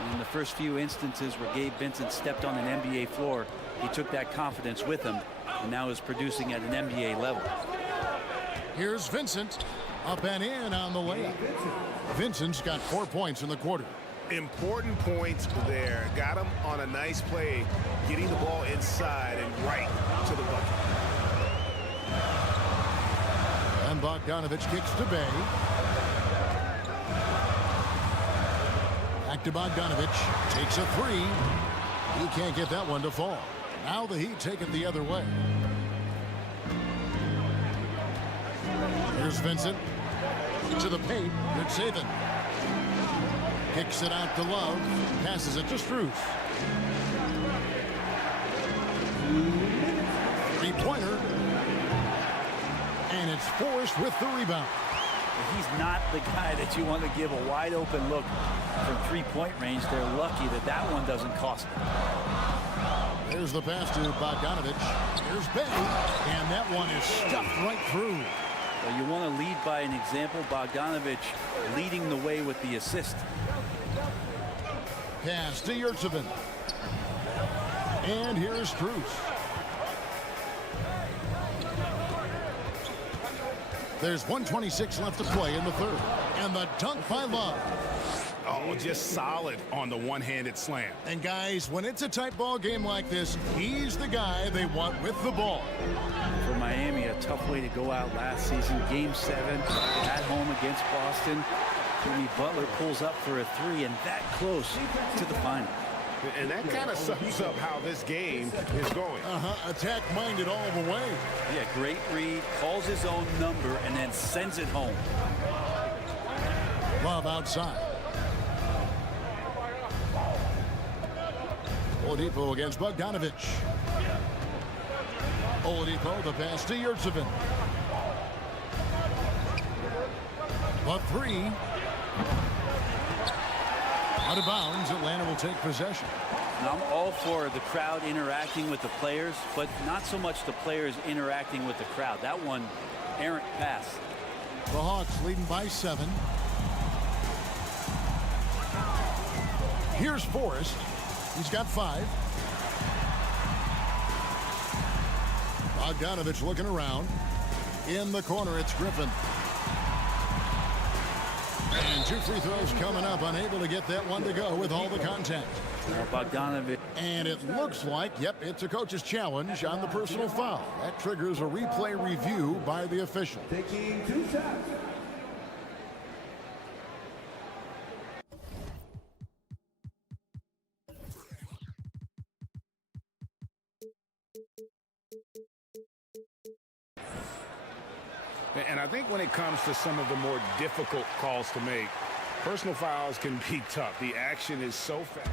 And in the first few instances where Gabe Vincent stepped on an NBA floor, he took that confidence with him and now is producing at an NBA level. Here's Vincent. Up and in on the layup. Vincent's got 4 points in the quarter. Important points there. Got him on a nice play, getting the ball inside and right to the bucket. And Bogdanovic kicks to Bay. Back to Bogdanovic. Takes a 3. He can't get that one to fall. Now the Heat take it the other way. Here's Vincent. To the paint. Good saving. Kicks it out to Love. Passes it to Strus. 3-pointer. And it's Forrest with the rebound. He's not the guy that you want to give a wide open look from 3-point range. They're lucky that that one doesn't cost them. There's the pass to Bogdanovic. Here's Bay. And that one is stuffed right through. Well, you want to lead by an example. Bogdanovic leading the way with the assist. Pass to Yurtsevin. And here's Strus. There's 1:26 left to play in the third. And the dunk by Love. Oh, just solid on the one-handed slam. And guys, when it's a tight ball game like this, he's the guy they want with the ball. For Miami, a tough way to go out last season. Game 7 at home against Boston. Jimmy Butler pulls up for a 3 and that close to the final. And that kind of sums up how this game is going. Attack-minded all the way. Yeah, great read, calls his own number, and then sends it home. Love outside. Oladipo against Bogdanovic. Oladipo, the pass to Yurtsevin. The 3. Out of bounds, Atlanta will take possession. Now, I'm all for the crowd interacting with the players, but not so much the players interacting with the crowd. That one, errant pass. The Hawks leading by 7. Here's Forrest. He's got 5. Bogdanovic looking around. In the corner, it's Griffin. And 2 free throws coming up. Unable to get that one to go with all the contact. Bogdanovic. And it looks like, yep, it's a coach's challenge on the personal foul. That triggers a replay review by the official. Taking 2 shots. And I think when it comes to some of the more difficult calls to make, personal fouls can be tough. The action is so fast.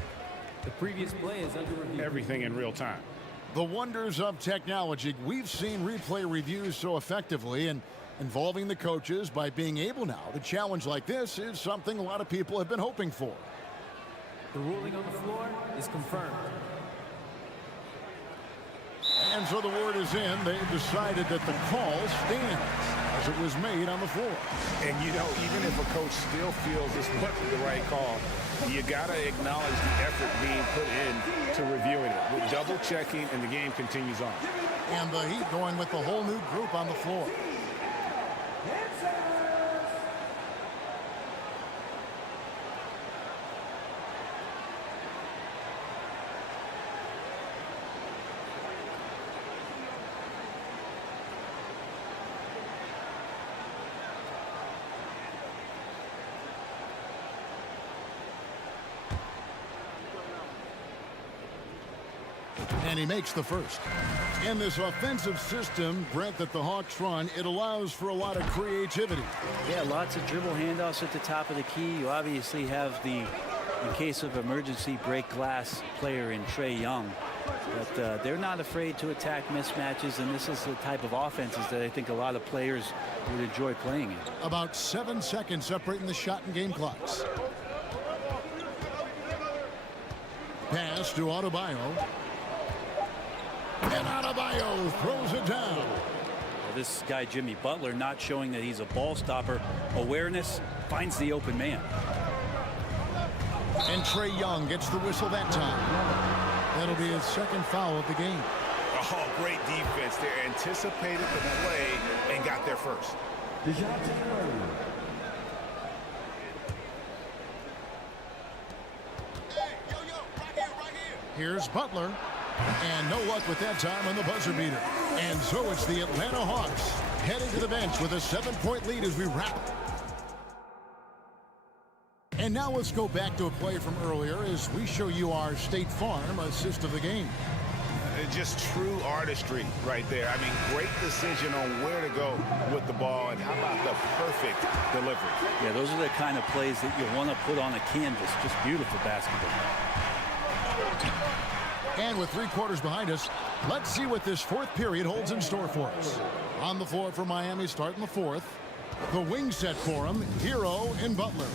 The previous play is under review. Everything in real time. The wonders of technology. We've seen replay reviews so effectively, and involving the coaches by being able now to challenge like this is something a lot of people have been hoping for. The ruling on the floor is confirmed. And so the word is in. They've decided that the call stands as it was made on the floor. And, you know, even if a coach still feels this wasn't the right call, you got to acknowledge the effort being put in to reviewing it. With double checking, and the game continues on. And the Heat going with the whole new group on the floor. And he makes the first. In this offensive system, Brent, that the Hawks run, it allows for a lot of creativity. Yeah, lots of dribble handoffs at the top of the key. You obviously have the, in case of emergency, break glass player in Trae Young. But they're not afraid to attack mismatches, and this is the type of offenses that I think a lot of players would enjoy playing in. About 7 seconds separating the shot and game clocks. Pass to Adebayo. And Adebayo throws it down. Well, this guy, Jimmy Butler, not showing that he's a ball stopper. Awareness, finds the open man. And Trae Young gets the whistle that time. That'll be his second foul of the game. Oh, great defense. They anticipated the play and got there first. Here's Butler. And no luck with that time on the buzzer beater. And so it's the Atlanta Hawks heading to the bench with a 7-point lead as we wrap. And now let's go back to a play from earlier as we show you our State Farm assist of the game. Just true artistry right there. I mean, great decision on where to go with the ball, and how about the perfect delivery? Yeah, those are the kind of plays that you want to put on a canvas. Just beautiful basketball. And with 3 quarters behind us, let's see what this fourth period holds in store for us. On the floor for Miami starting the fourth. The wing set for him, Hero and Butler.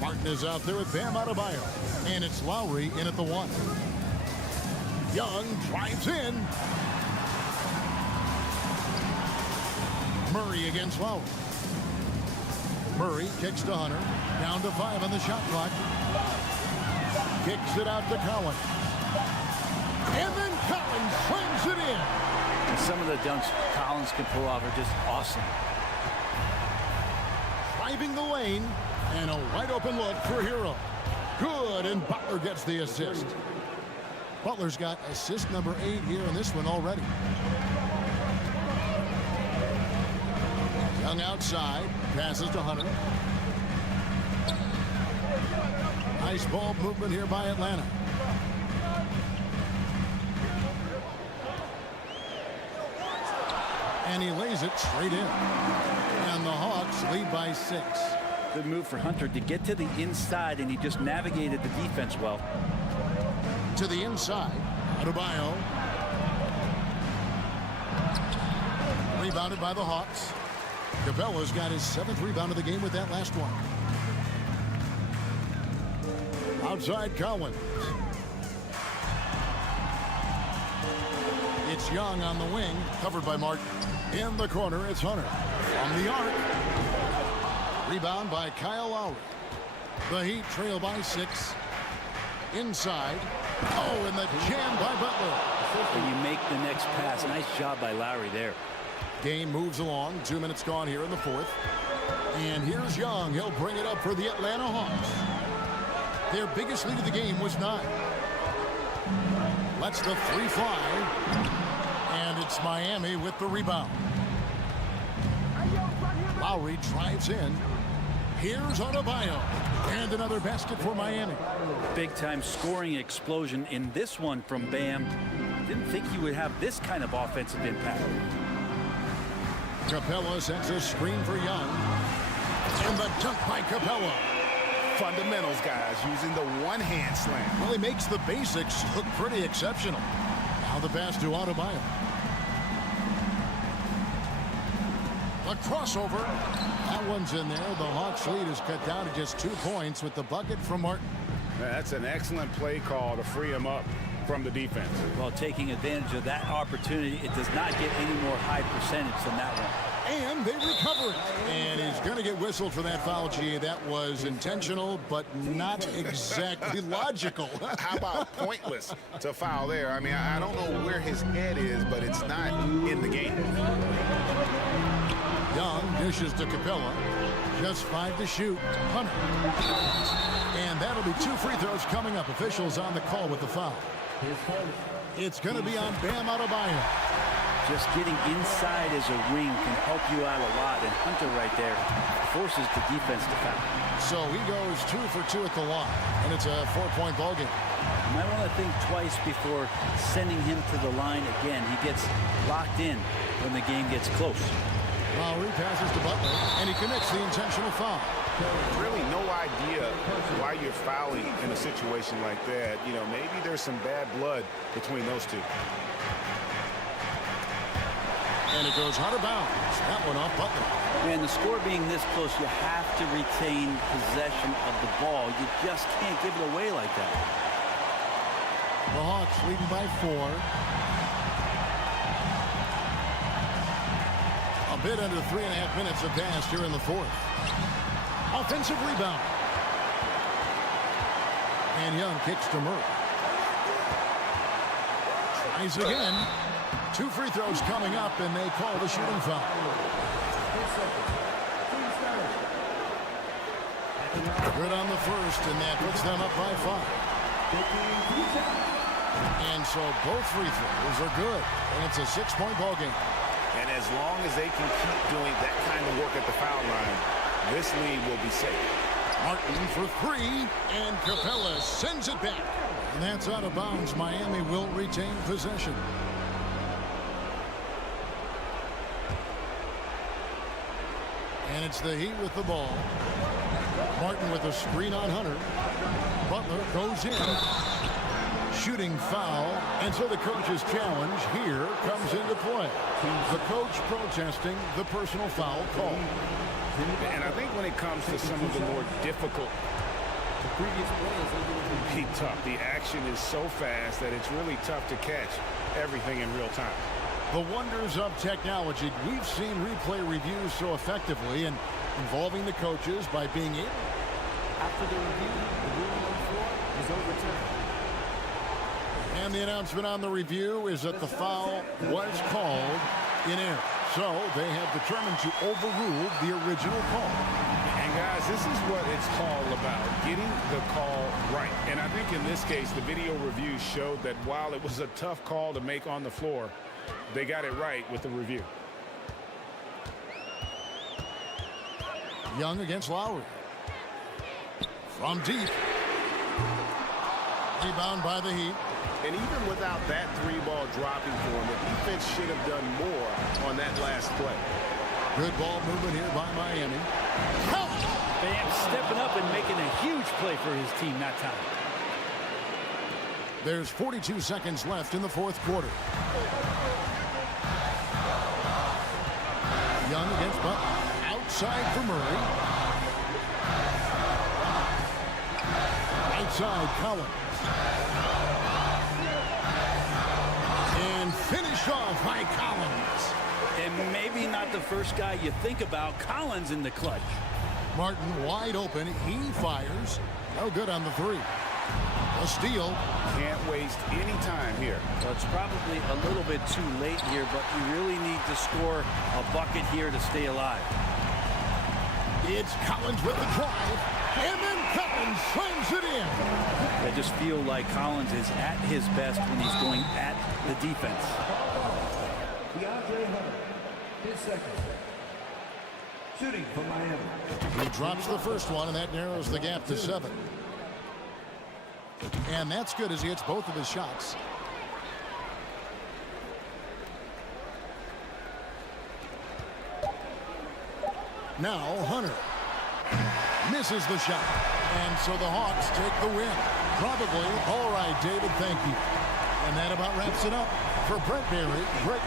Martin is out there with Bam Adebayo. And it's Lowry in at the 1. Young drives in. Murray against Lowry. Murray kicks to Hunter. Down to 5 on the shot clock. Kicks it out to Cowan. And then Collins slams it in. And some of the dunks Collins can pull off are just awesome. Driving the lane, and a wide open look for Hero. Good, and Butler gets the assist. Butler's got assist number 8 here in this one already. Young outside, passes to Hunter. Nice ball movement here by Atlanta. And he lays it straight in. And the Hawks lead by 6. Good move for Hunter to get to the inside, and he just navigated the defense well. To the inside. Adebayo. Rebounded by the Hawks. Capella's got his 7th rebound of the game with that last one. Outside Cowan. It's Young on the wing, covered by Martin. In the corner, it's Hunter. From the arc. Rebound by Kyle Lowry. The Heat trail by 6. Inside. Oh, and the jam by Butler. And you make the next pass. Nice job by Lowry there. Game moves along. 2 minutes gone here in the 4th. And here's Young. He'll bring it up for the Atlanta Hawks. Their biggest lead of the game was 9. Lets the 3 fly. And it's Miami with the rebound. Lowry drives in. Here's Adebayo. And another basket for Miami. Big time scoring explosion in this one from Bam. Didn't think he would have this kind of offensive impact. Capella sends a screen for Young. And the dunk by Capella. Fundamentals, guys, using the one-hand slam. Well, he makes the basics look pretty exceptional. Now the pass to Adebayo. A crossover. That one's in there. The Hawks lead is cut down to just 2 points with the bucket from Martin. That's an excellent play call to free him up from the defense. Well, taking advantage of that opportunity, it does not get any more high percentage than that one. And they recover it. And he's going to get whistled for that foul, G. That was intentional, but not exactly logical. How about pointless to foul there? I mean, I don't know where his head is, but it's not in the game. Young dishes to Capella. Just 5 to shoot. Hunter. And that'll be 2 free throws coming up. Officials on the call with the foul. It's going to be on Bam Adebayo. Just getting inside as a wing can help you out a lot, and Hunter right there forces the defense to foul. So he goes 2 for 2 at the line, and it's a 4-point ball game. You might want to think twice before sending him to the line again. He gets locked in when the game gets close. Lowry passes to Butler, and he commits the intentional foul. Really no idea why you're fouling in a situation like that. You know, maybe there's some bad blood between those two. And it goes out of bounds. That one off Butler. And the score being this close, you have to retain possession of the ball. You just can't give it away like that. The Hawks leading by 4. A bit under 3.5 minutes have passed here in the 4th. Offensive rebound. And Young kicks to Murray. Tries again. 2 free throws coming up, and they call the shooting foul. Good on the first, and that puts them up by 5. And so both free throws are good, and it's a 6-point ball game. And as long as they can keep doing that kind of work at the foul line, this lead will be safe. Martin for 3, and Capella sends it back. And that's out of bounds. Miami will retain possession. And it's the Heat with the ball. Martin with a screen on Hunter. Butler goes in. Shooting foul. And so the coach's challenge here comes into play. The coach protesting the personal foul call. And I think when it comes to some of the more difficult, be tough. The action is so fast that it's really tough to catch everything in real time. The wonders of technology. We've seen replay reviews so effectively and involving the coaches by being able. After the review, the ruling on the floor is overturned. And the announcement on the review is that the foul was called in error. So they have determined to overrule the original call. And guys, this is what it's called about, getting the call right. And I think in this case, the video review showed that while it was a tough call to make on the floor, they got it right with the review. Young against Lowry. From deep. Rebound by the Heat. And even without that 3-ball dropping for him, the defense should have done more on that last play. Good ball movement here by Miami. Bam stepping up and making a huge play for his team that time. There's 42 seconds left in the 4th quarter. Young against Butler. Outside for Murray. Right side, Collins. And finished off by Collins. And maybe not the first guy you think about. Collins in the clutch. Martin wide open. He fires. No good on the 3. A steal. Can't waste any time here. Well, it's probably a little bit too late here, but you really need to score a bucket here to stay alive. It's Collins with the drive. And then Collins slams it in. I just feel like Collins is at his best when he's going at the defense. DeAndre Hunter, 10 seconds. Shooting for Miami. He drops the first one, and that narrows the gap to 7. And that's good as he hits both of his shots. Now Hunter misses the shot. And so the Hawks take the win. Probably. All right, David, thank you. And that about wraps it up. For Brett Berry, Brett.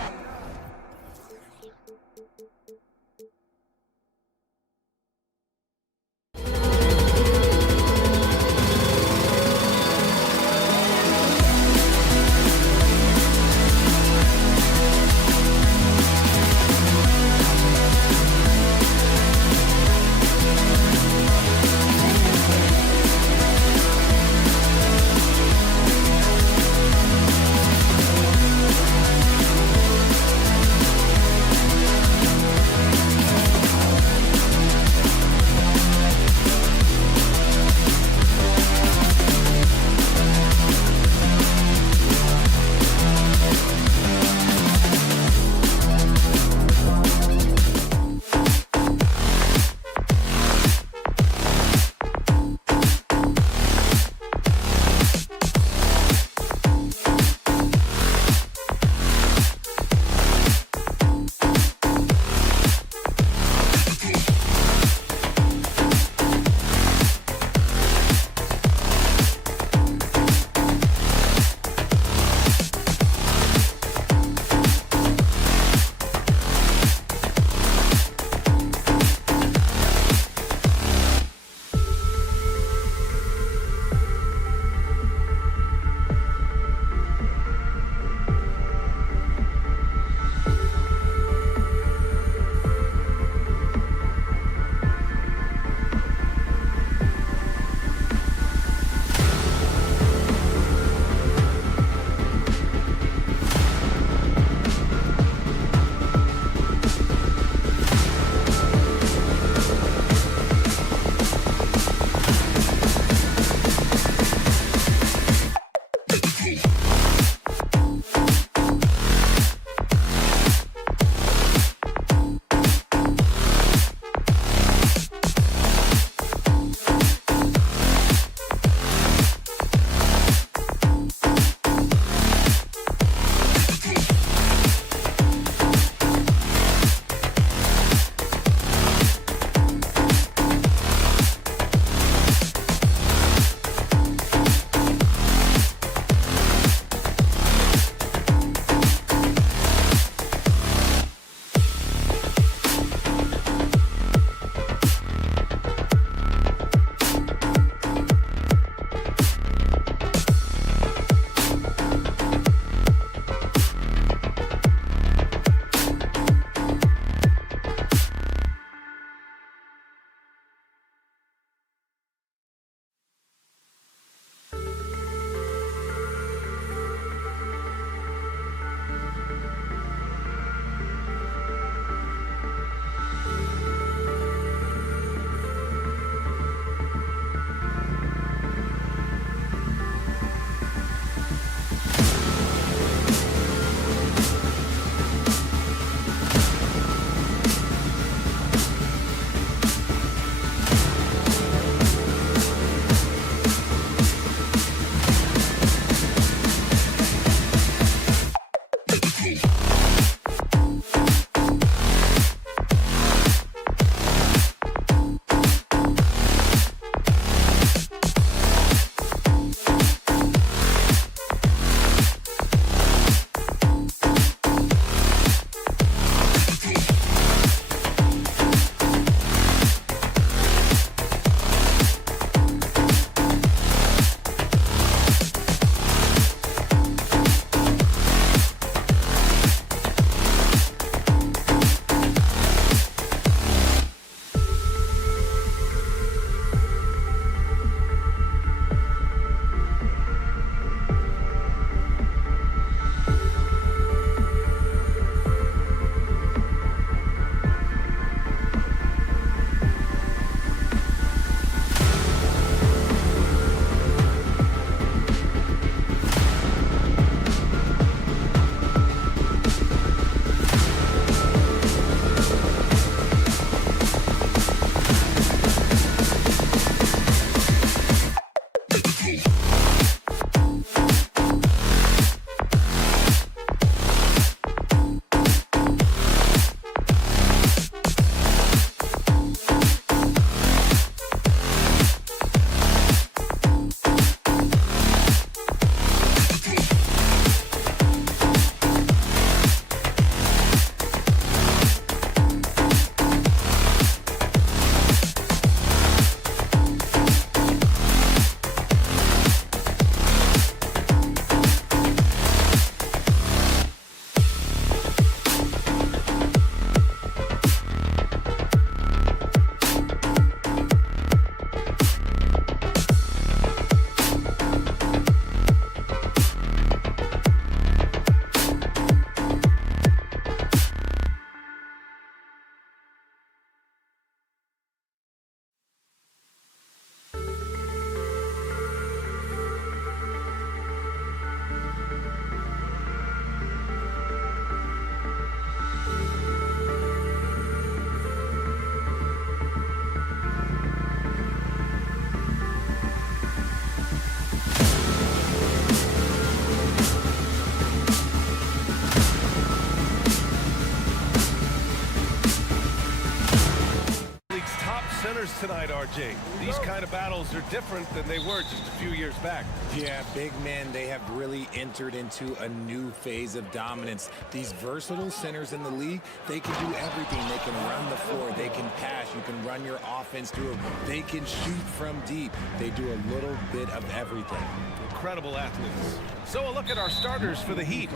tonight, RJ. These kind of battles are different than they were just a few years back. Yeah, big men, they have really entered into a new phase of dominance. These versatile centers in the league, they can do everything. They can run the floor, they can pass, you can run your offense through them. They can shoot from deep. They do a little bit of everything. Incredible athletes. So a look at our starters for the Heat.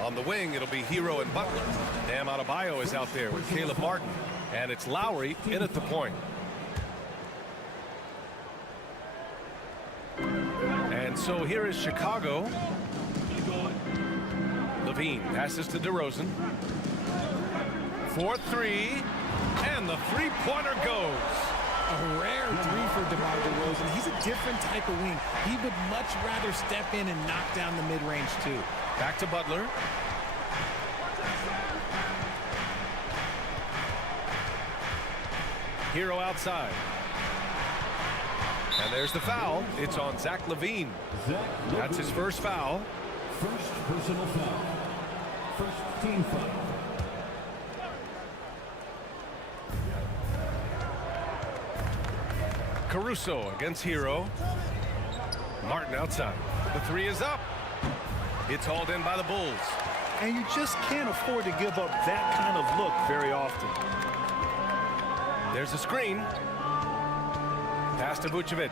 On the wing, it'll be Hero and Butler. Bam Adebayo is out there with Caleb Martin. And it's Lowry in at the point. And so here is Chicago. Levine passes to DeRozan. 4-3. And the three-pointer goes. A rare three for DeMar DeRozan. He's a different type of wing. He would much rather step in and knock down the mid-range too. Back to Butler. Hero outside. And there's the foul. It's on Zach LaVine. That's his first foul. First personal foul. First team foul. Caruso against Hero. Martin outside. The three is up. It's hauled in by the Bulls. And you just can't afford to give up that kind of look very often. There's a screen. Pass to Vucevic.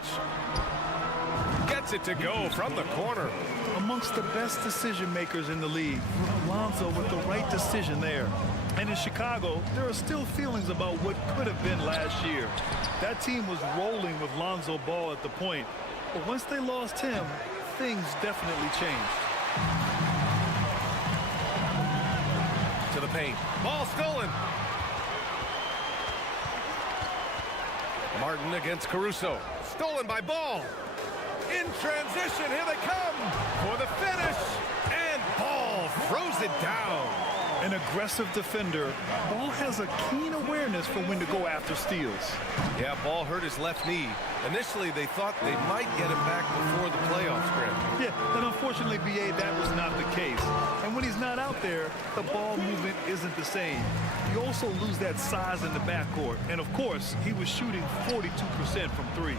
Gets it to go from the corner. Amongst the best decision makers in the league, Lonzo with the right decision there. And in Chicago, there are still feelings about what could have been last year. That team was rolling with Lonzo Ball at the point. But once they lost him, things definitely changed. To the paint. Ball stolen. Martin against Caruso. Stolen by Ball. In transition, here they come for the finish. And Ball throws it down. An aggressive defender, Ball has a keen awareness for when to go after steals. Yeah, Ball hurt his left knee. Initially, they thought they might get him back before the playoff scrimmage. Yeah, and unfortunately, BA, that was not the case. And when he's not out there, the ball movement isn't the same. You also lose that size in the backcourt. And of course, he was shooting 42% from three.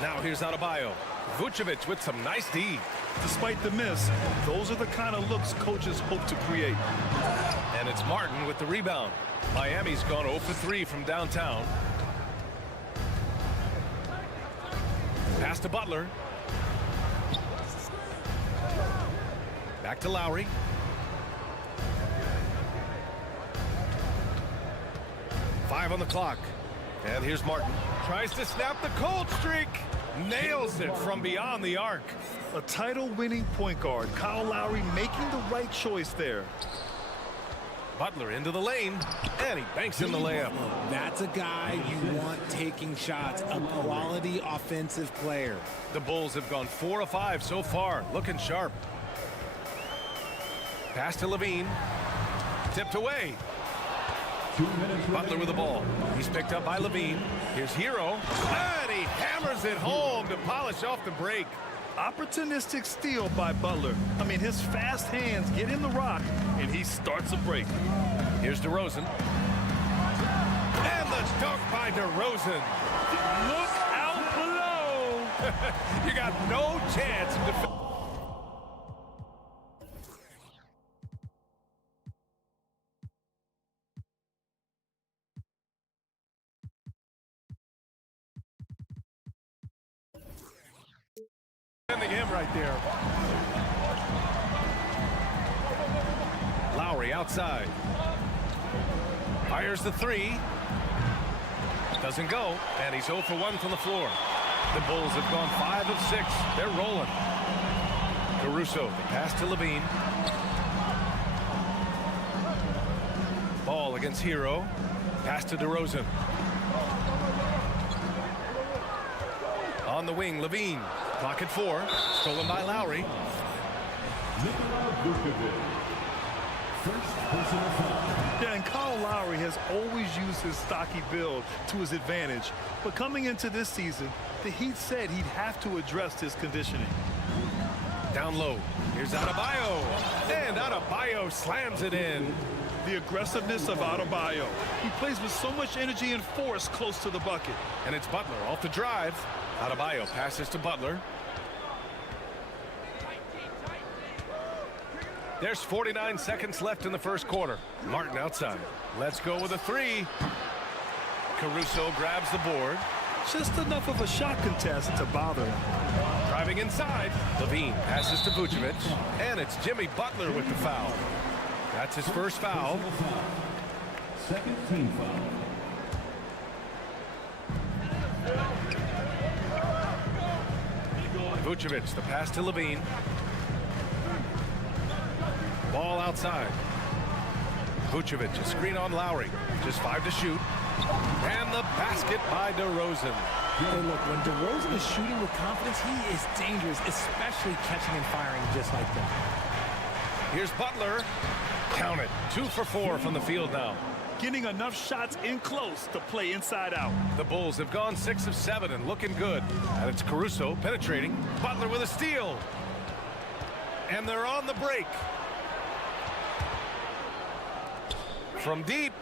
Now here's Adebayo. Vucevic with some nice D. Despite the miss, those are the kind of looks coaches hope to create. And it's Martin with the rebound. Miami's gone 0 for 3 from downtown. Pass to Butler. Back to Lowry. Five on the clock. And here's Martin. Tries to snap the cold streak. Nails it from beyond the arc. A title-winning point guard, Kyle Lowry, making the right choice there. Butler into the lane, and he banks in the layup. That's a guy you want taking shots, a quality offensive player. The Bulls have gone 4 of 5 so far, looking sharp. Pass to LaVine. Tipped away. 2 minutes. Butler with the ball. He's picked up by LaVine. Here's Hero, and he hammers it home to polish off the break. Opportunistic steal by Butler. I mean, his fast hands get in the rock, and he starts a break. Here's DeRozan. And the dunk by DeRozan. Look out below. You got no chance of defending. Him right there. Lowry outside. Fires the three. Doesn't go, and he's 0 for 1 from the floor. The Bulls have gone 5 of 6. They're rolling. Caruso, the pass to LaVine. Ball against Hero. Pass to DeRozan. On the wing, LaVine. Clock at 4. Stolen by Lowry. First personal foul. Yeah, and Kyle Lowry has always used his stocky build to his advantage. But coming into this season, the Heat said he'd have to address his conditioning. Down low. Here's Adebayo. And Adebayo slams it in. The aggressiveness of Adebayo. He plays with so much energy and force close to the bucket. And it's Butler off the drive. Adebayo passes to Butler. There's 49 seconds left in the first quarter. Martin outside. Let's go with a three. Caruso grabs the board. Just enough of a shot contest to bother him. Driving inside. LaVine passes to Vucevic. And it's Jimmy Butler with the foul. That's his first foul. Second team foul. Vucevic, the pass to LaVine. Ball outside. Vucevic, a screen on Lowry. Just 5 to shoot. And the basket by DeRozan. Hey, look, when DeRozan is shooting with confidence, he is dangerous, especially catching and firing just like that. Here's Butler. Count it. 2 for 4 from the field now. Getting enough shots in close to play inside out. The Bulls have gone 6 of 7 and looking good. And it's Caruso penetrating. Butler with a steal. And they're on the break. From deep.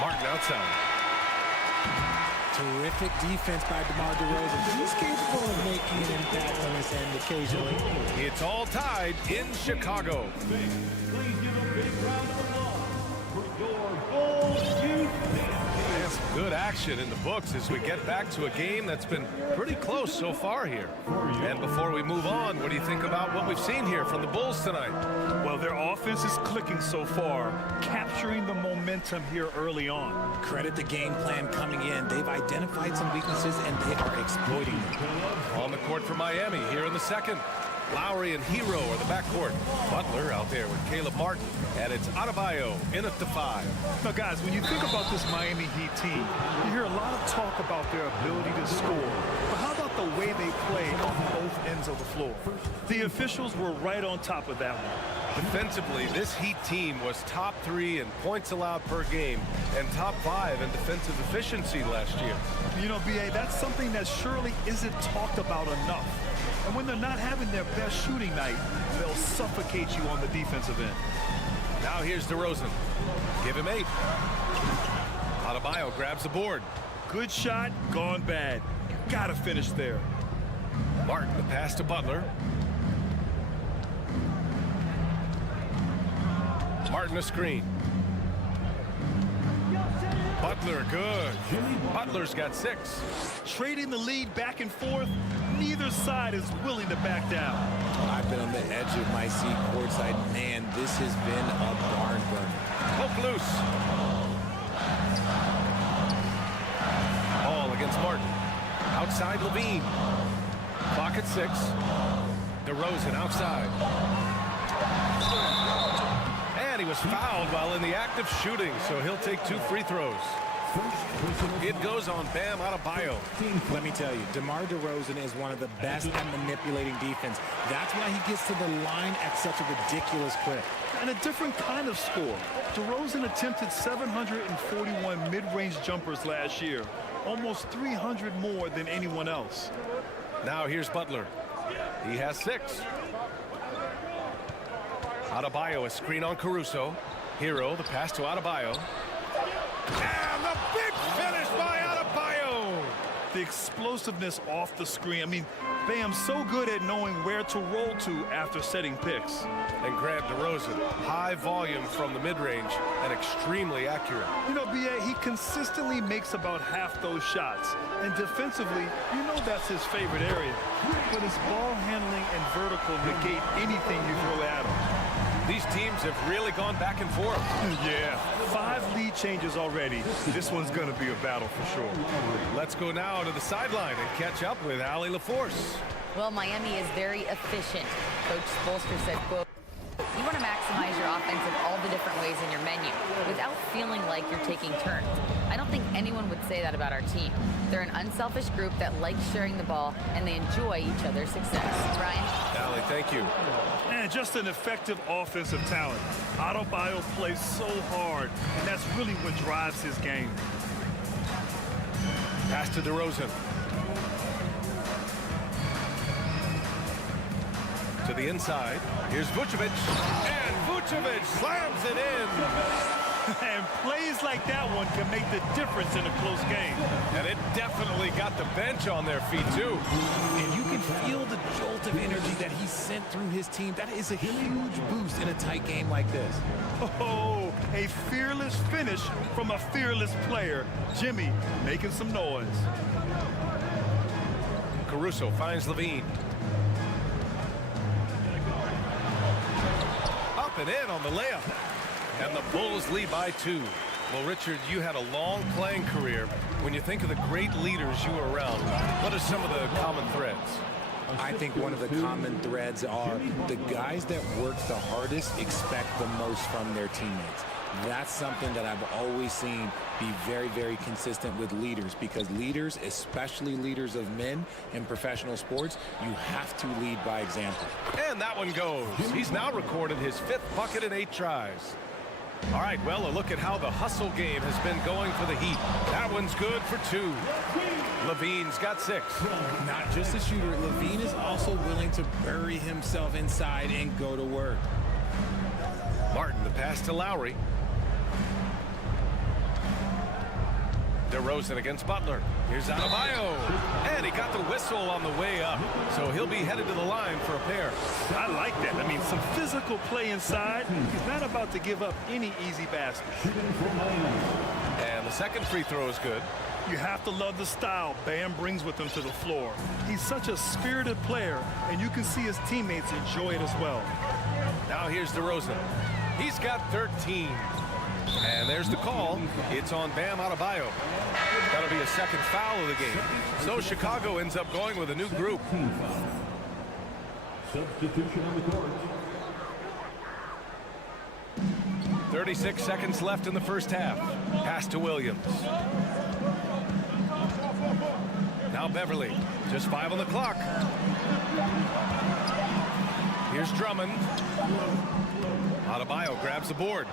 Martin outside. Terrific defense by DeMar DeRozan. He's capable of making an impact on this end occasionally. It's all tied in Chicago. Please give a big round of applause for your Bulls youth. There's good action in the books as we get back to a game that's been pretty close so far here. And before we move on, what do you think about what we've seen here from the Bulls tonight? Well, their offense is clicking so far, capturing the momentum here early on. Credit the game plan coming in. They've identified some weaknesses, and they are exploiting them. On the court for Miami here in the second. Lowry and Hero are the backcourt. Butler out there with Caleb Martin. And it's Adebayo in at the 5. Now, guys, when you think about this Miami Heat team, you hear a lot of talk about their ability to score. But how about the way they play on both ends of the floor? The officials were right on top of that one. Defensively, this Heat team was top 3 in points allowed per game and top 5 in defensive efficiency last year. You know, B.A., that's something that surely isn't talked about enough. And when they're not having their best shooting night, they'll suffocate you on the defensive end. Now here's DeRozan. Give him 8. Adebayo grabs the board. Good shot, gone bad. Gotta finish there. Martin, the pass to Butler. Martin a screen. Butler, good. Butler's got 6. Trading the lead back and forth, neither side is willing to back down. I've been on the edge of my seat courtside. Man, this has been a barn burner. Poke loose. Ball against Martin. Outside Levine. Clock at 6. DeRozan outside. And he was fouled while in the act of shooting, so he'll take 2 free throws. It goes on Bam Adebayo. Let me tell you, DeMar DeRozan is one of the best at manipulating defense. That's why he gets to the line at such a ridiculous clip. And a different kind of score. DeRozan attempted 741 mid-range jumpers last year, almost 300 more than anyone else. Now here's Butler. He has 6. Adebayo, a screen on Caruso. Hero, the pass to Adebayo. And the big finish by Adebayo! The explosiveness off the screen. I mean, Bam's so good at knowing where to roll to after setting picks. And grab DeRozan. High volume from the mid-range and extremely accurate. You know, B.A., he consistently makes about half those shots. And defensively, you know that's his favorite area. But his ball handling and vertical negate anything you throw at him. These teams have really gone back and forth. Yeah, 5 lead changes already. This one's going to be a battle for sure. Let's go now to the sideline and catch up with Allie LaForce. Well, Miami is very efficient. Coach Spolster said, quote, "You want to maximize your offense in all the different ways in your menu without feeling like you're taking turns. I don't think anyone would say that about our team. They're an unselfish group that likes sharing the ball, and they enjoy each other's success." Brian? Allie, thank you. And just an effective offensive talent. Adebayo plays so hard, and that's really what drives his game. Pass to DeRozan. To the inside. Here's Vucevic. And Vucevic slams it in. And plays like that one can make the difference in a close game. And it definitely got the bench on their feet, too. And you can feel the jolt of energy that he sent through his team. That is a huge boost in a tight game like this. Oh, a fearless finish from a fearless player. Jimmy making some noise. Caruso finds Levine. Up and in on the layup. And the Bulls lead by 2. Well, Richard, you had a long playing career. When you think of the great leaders you were around, what are some of the common threads? I think one of the common threads are the guys that work the hardest expect the most from their teammates. That's something that I've always seen be very, very consistent with leaders, because leaders, especially leaders of men in professional sports, you have to lead by example. And that one goes. He's now recorded his 5th bucket in 8 tries. All right, well, a look at how the hustle game has been going for the Heat. That one's good for 2. Levine's got 6. Not just a shooter, Levine is also willing to bury himself inside and go to work. Martin, the pass to Lowry. DeRozan against Butler. Here's Adebayo. And he got the whistle on the way up. So he'll be headed to the line for a pair. I like that. I mean, some physical play inside. He's not about to give up any easy baskets. And the second free throw is good. You have to love the style Bam brings with him to the floor. He's such a spirited player, and you can see his teammates enjoy it as well. Now here's DeRozan. He's got 13. And there's the call. It's on Bam Adebayo. That'll be a second foul of the game. So Chicago ends up going with a new group. Substitution on the court. 36 seconds left in the first half. Pass to Williams. Now Beverly. Just 5 on the clock. Here's Drummond. Adebayo grabs the board.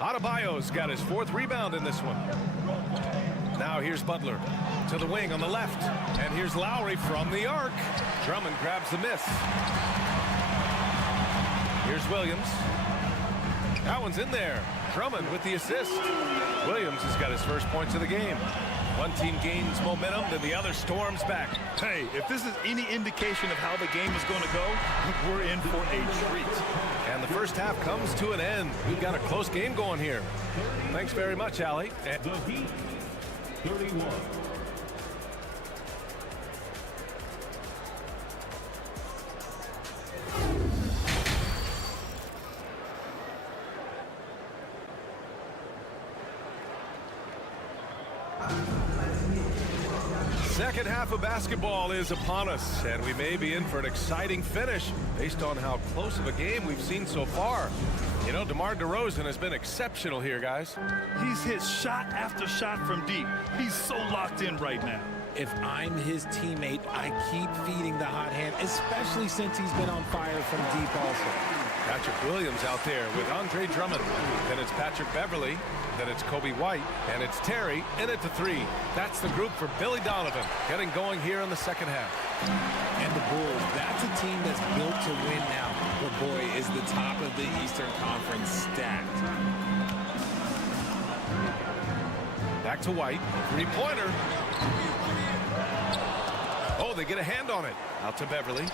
Adebayo's got his 4th rebound in this one. Now here's Butler to the wing on the left. And here's Lowry from the arc. Drummond grabs the miss. Here's Williams. That one's in there. Drummond with the assist. Williams has got his first points of the game. One team gains momentum, then the other storms back. Hey, if this is any indication of how the game is going to go, we're in for a treat. And the first half comes to an end. We've got a close game going here. Thanks very much, Allie. The Heat, 31. Second half of basketball is upon us, and we may be in for an exciting finish based on how close of a game we've seen so far. You know, DeMar DeRozan has been exceptional here, guys. He's hit shot after shot from deep. He's so locked in right now. If I'm his teammate, I keep feeding the hot hand, especially since he's been on fire from deep also. Patrick Williams out there with Andre Drummond. Then it's Patrick Beverly. Then it's Kobe White. And it's Terry in at the 3. That's the group for Billy Donovan getting going here in the second half. And the Bulls, that's a team that's built to win now. But boy, is the top of the Eastern Conference stacked. Back to White. 3-pointer. Oh, they get a hand on it. Out to Beverly.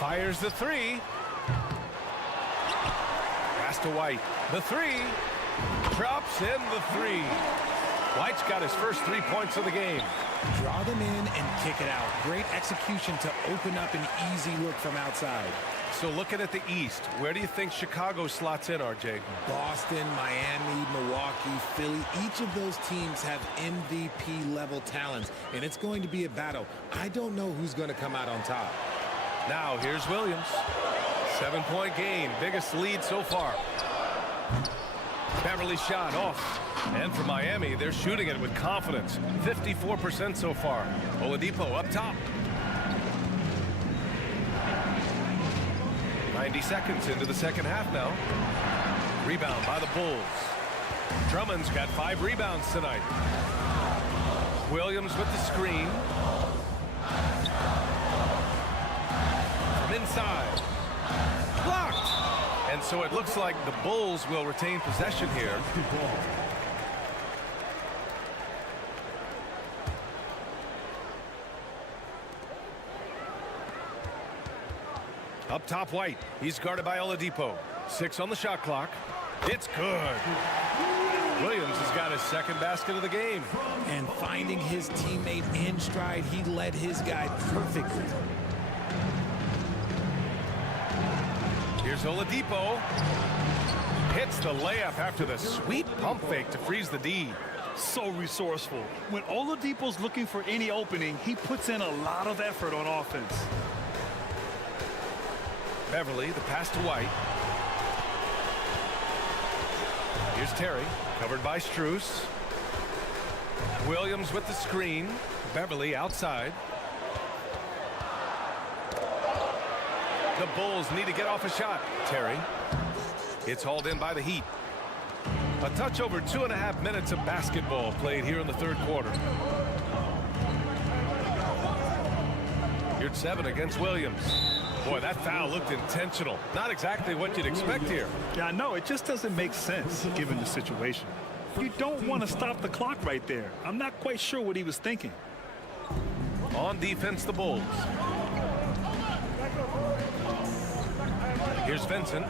Fires the 3. Pass to White. The 3. Drops in the 3. White's got his first 3 points of the game. Draw them in and kick it out. Great execution to open up an easy look from outside. So looking at the East, where do you think Chicago slots in, RJ? Boston, Miami, Milwaukee, Philly, each of those teams have MVP-level talents, and it's going to be a battle. I don't know who's going to come out on top. Now, here's Williams. 7-point game, biggest lead so far. Beverly shot off. And for Miami, they're shooting it with confidence. 54% so far. Oladipo up top. 90 seconds into the second half now. Rebound by the Bulls. Drummond's got 5 rebounds tonight. Williams with the screen. From inside. Blocked. And so it looks like the Bulls will retain possession here. Up top, White. He's guarded by Oladipo. 6 on the shot clock. It's good. Williams has got his second basket of the game. And finding his teammate in stride, he led his guy perfectly. Here's Oladipo. Hits the layup after the sweet pump fake to freeze the D. So resourceful. When Oladipo's looking for any opening, he puts in a lot of effort on offense. Beverly, the pass to White. Here's Terry, covered by Strus. Williams with the screen. Beverly outside. The Bulls need to get off a shot. Terry. It's hauled in by the Heat. A touch over 2.5 minutes of basketball played here in the third quarter. You're 7 against Williams. Boy, that foul looked intentional. Not exactly what you'd expect here. Yeah, I know. It just doesn't make sense given the situation. You don't want to stop the clock right there. I'm not quite sure what he was thinking. On defense, the Bulls. Here's Vincent.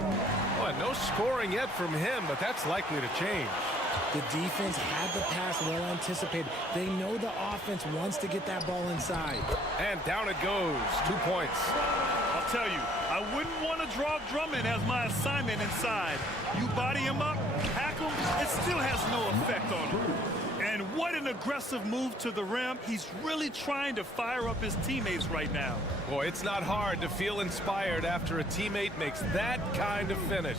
Well, no scoring yet from him, but that's likely to change. The defense had the pass well anticipated. They know the offense wants to get that ball inside. And down it goes. 2 points. I'll tell you, I wouldn't want to draw Drummond as my assignment inside. You body him up, hack him, it still has no effect on him. And what an aggressive move to the rim. He's really trying to fire up his teammates right now. Boy, it's not hard to feel inspired after a teammate makes that kind of finish.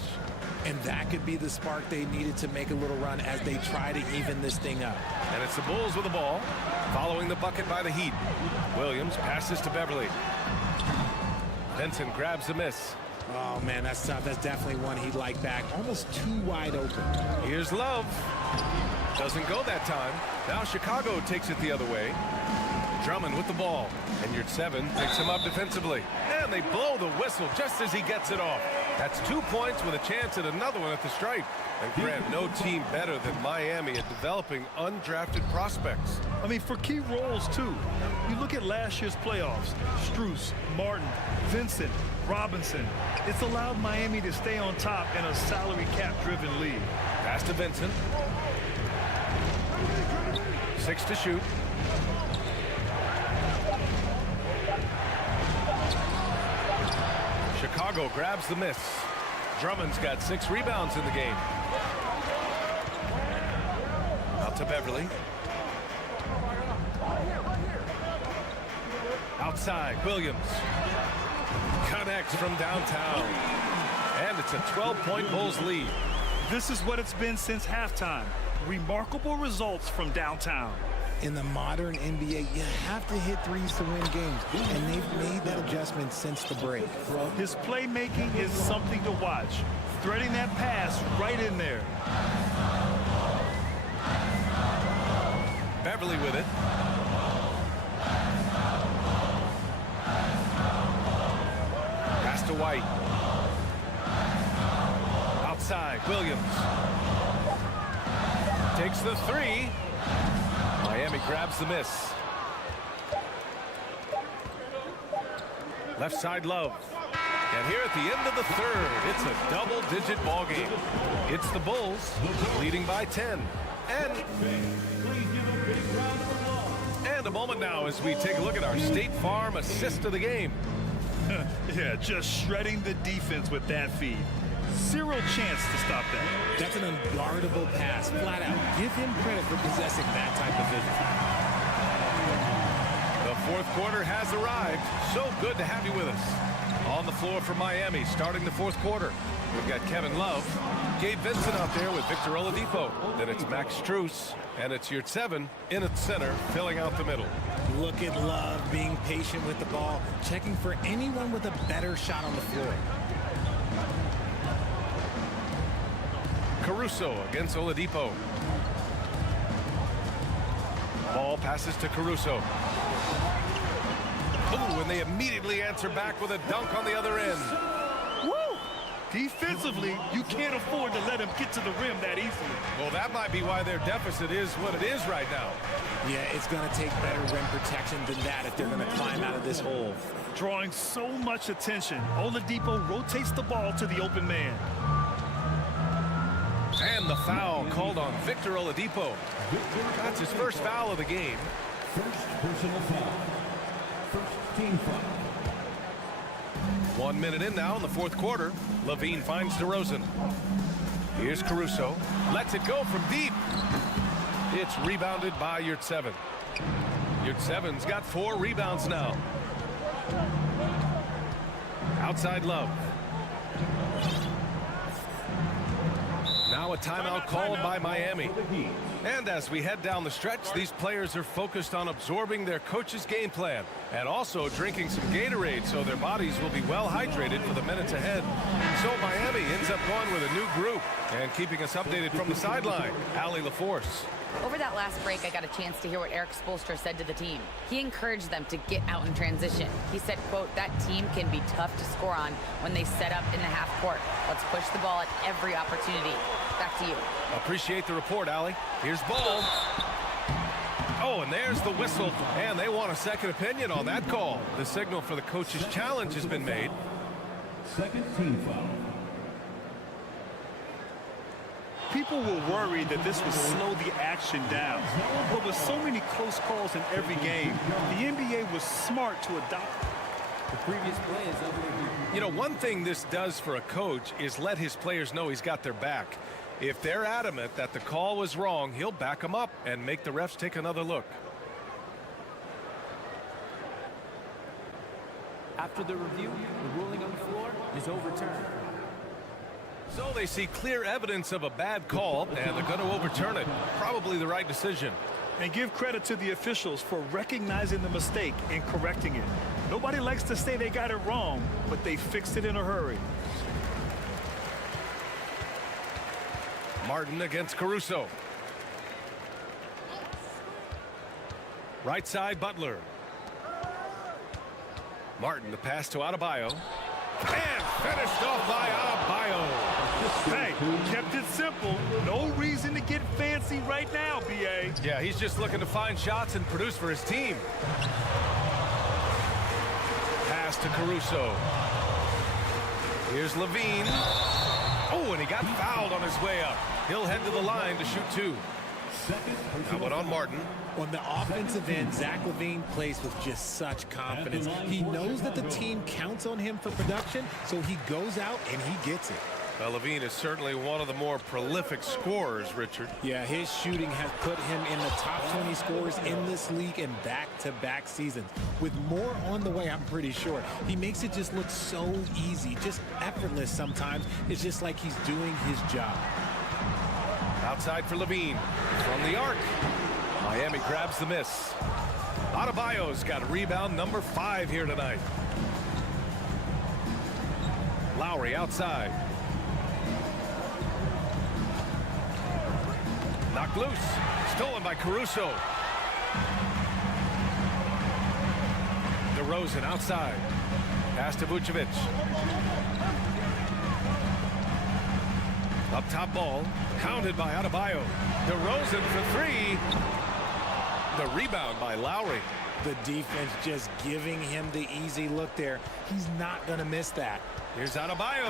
And that could be the spark they needed to make a little run as they try to even this thing up. And it's the Bulls with the ball, following the bucket by the Heat. Williams passes to Beverly. Vincent grabs the miss. Oh, man, that's tough. That's definitely one he'd like back. Almost too wide open. Here's Love. Doesn't go that time. Now Chicago takes it the other way. Drummond with the ball. And your 7 picks him up defensively. And they blow the whistle just as he gets it off. That's 2 points with a chance at another one at the stripe. And Grant, no team better than Miami at developing undrafted prospects. I mean, for key roles, too. You look at last year's playoffs. Strus, Martin, Vincent, Robinson. It's allowed Miami to stay on top in a salary cap-driven league. Pass to Vincent. 6 to shoot. Chicago grabs the miss. Drummond's got 6 rebounds in the game. Out to Beverly. Outside, Williams. Connects from downtown. And it's a 12-point Bulls lead. This is what it's been since halftime. Remarkable results from downtown. In the modern NBA, you have to hit threes to win games, and they've made that adjustment since the break. His playmaking is something to watch. Threading that pass right in there. Beverly with it. Pass to White. Outside, Williams. Takes the 3. Miami grabs the miss. Left side, Love. And here at the end of the third, it's a double-digit ball game. It's the Bulls leading by 10. And a moment now as we take a look at our State Farm assist of the game. Yeah, just shredding the defense with that feed. Zero chance to stop that. That's an unguardable pass, flat out. Give him credit for possessing that type of vision. The fourth quarter has arrived. So good to have you with us. On the floor for Miami, starting the fourth quarter. We've got Kevin Love, Gabe Vincent out there with Victor Oladipo. Then it's Max Strus, and it's your 7 in at center, filling out the middle. Look at Love being patient with the ball, checking for anyone with a better shot on the floor. Caruso against Oladipo. Ball passes to Caruso. Ooh, and they immediately answer back with a dunk on the other end. Woo! Defensively, you can't afford to let him get to the rim that easily. Well, that might be why their deficit is what it is right now. Yeah, it's going to take better rim protection than that if they're going to climb out of this hole. Drawing so much attention, Oladipo rotates the ball to the open man. And the foul called on Victor Oladipo. That's his first foul of the game. First personal foul. First team foul. 1 minute in now in the fourth quarter. Levine finds DeRozan. Here's Caruso. Lets it go from deep. It's rebounded by Yurt 7. Yurt 7's got 4 rebounds now. Outside Love. Now Now a timeout called by Miami. And as we head down the stretch, these players are focused on absorbing their coach's game plan and also drinking some Gatorade so their bodies will be well hydrated for the minutes ahead. So Miami ends up going with a new group and keeping us updated from the sideline, Allie LaForce. Over that last break, I got a chance to hear what Eric Spoelstra said to the team. He encouraged them to get out in transition. He said, quote, "That team can be tough to score on when they set up in the half court. Let's push the ball at every opportunity." Back to you. Appreciate the report, Allie. Here's ball. Oh, and there's the whistle. And they want a second opinion on that call. The signal for the coach's challenge has been made. Second team foul. People were worried that this would slow the action down. But with so many close calls in every game, the NBA was smart to adopt. The previous play is over here. You know, one thing this does for a coach is let his players know he's got their back. If they're adamant that the call was wrong, he'll back them up and make the refs take another look. After the review, the ruling on the floor is overturned. So they see clear evidence of a bad call, and they're going to overturn it. Probably the right decision. And give credit to the officials for recognizing the mistake and correcting it. Nobody likes to say they got it wrong, but they fixed it in a hurry. Martin against Caruso. Right side, Butler. Martin, the pass to Adebayo. And finished off by Adebayo. Hey, kept it simple. No reason to get fancy right now, B.A. Yeah, he's just looking to find shots and produce for his team. Pass to Caruso. Here's Levine. Oh, and he got fouled on his way up. He'll head to the line to shoot two. That one on Martin. On the offensive end, Zach LaVine plays with just such confidence. He knows that the team counts on him for production, so he goes out and he gets it. Well, Levine is certainly one of the more prolific scorers, Richard. Yeah, his shooting has put him in the top 20 scorers in this league in back-to-back seasons. With more on the way, I'm pretty sure. He makes it just look so easy, just effortless sometimes. It's just like he's doing his job. Outside for Levine. From the arc. Miami grabs the miss. Adebayo's got rebound number 5 here tonight. Lowry outside. Knocked loose. Stolen by Caruso. DeRozan outside. Pass to Vucevic. Up top ball. Counted by Adebayo. DeRozan for 3. The rebound by Lowry. The defense just giving him the easy look there. He's not going to miss that. Here's Adebayo.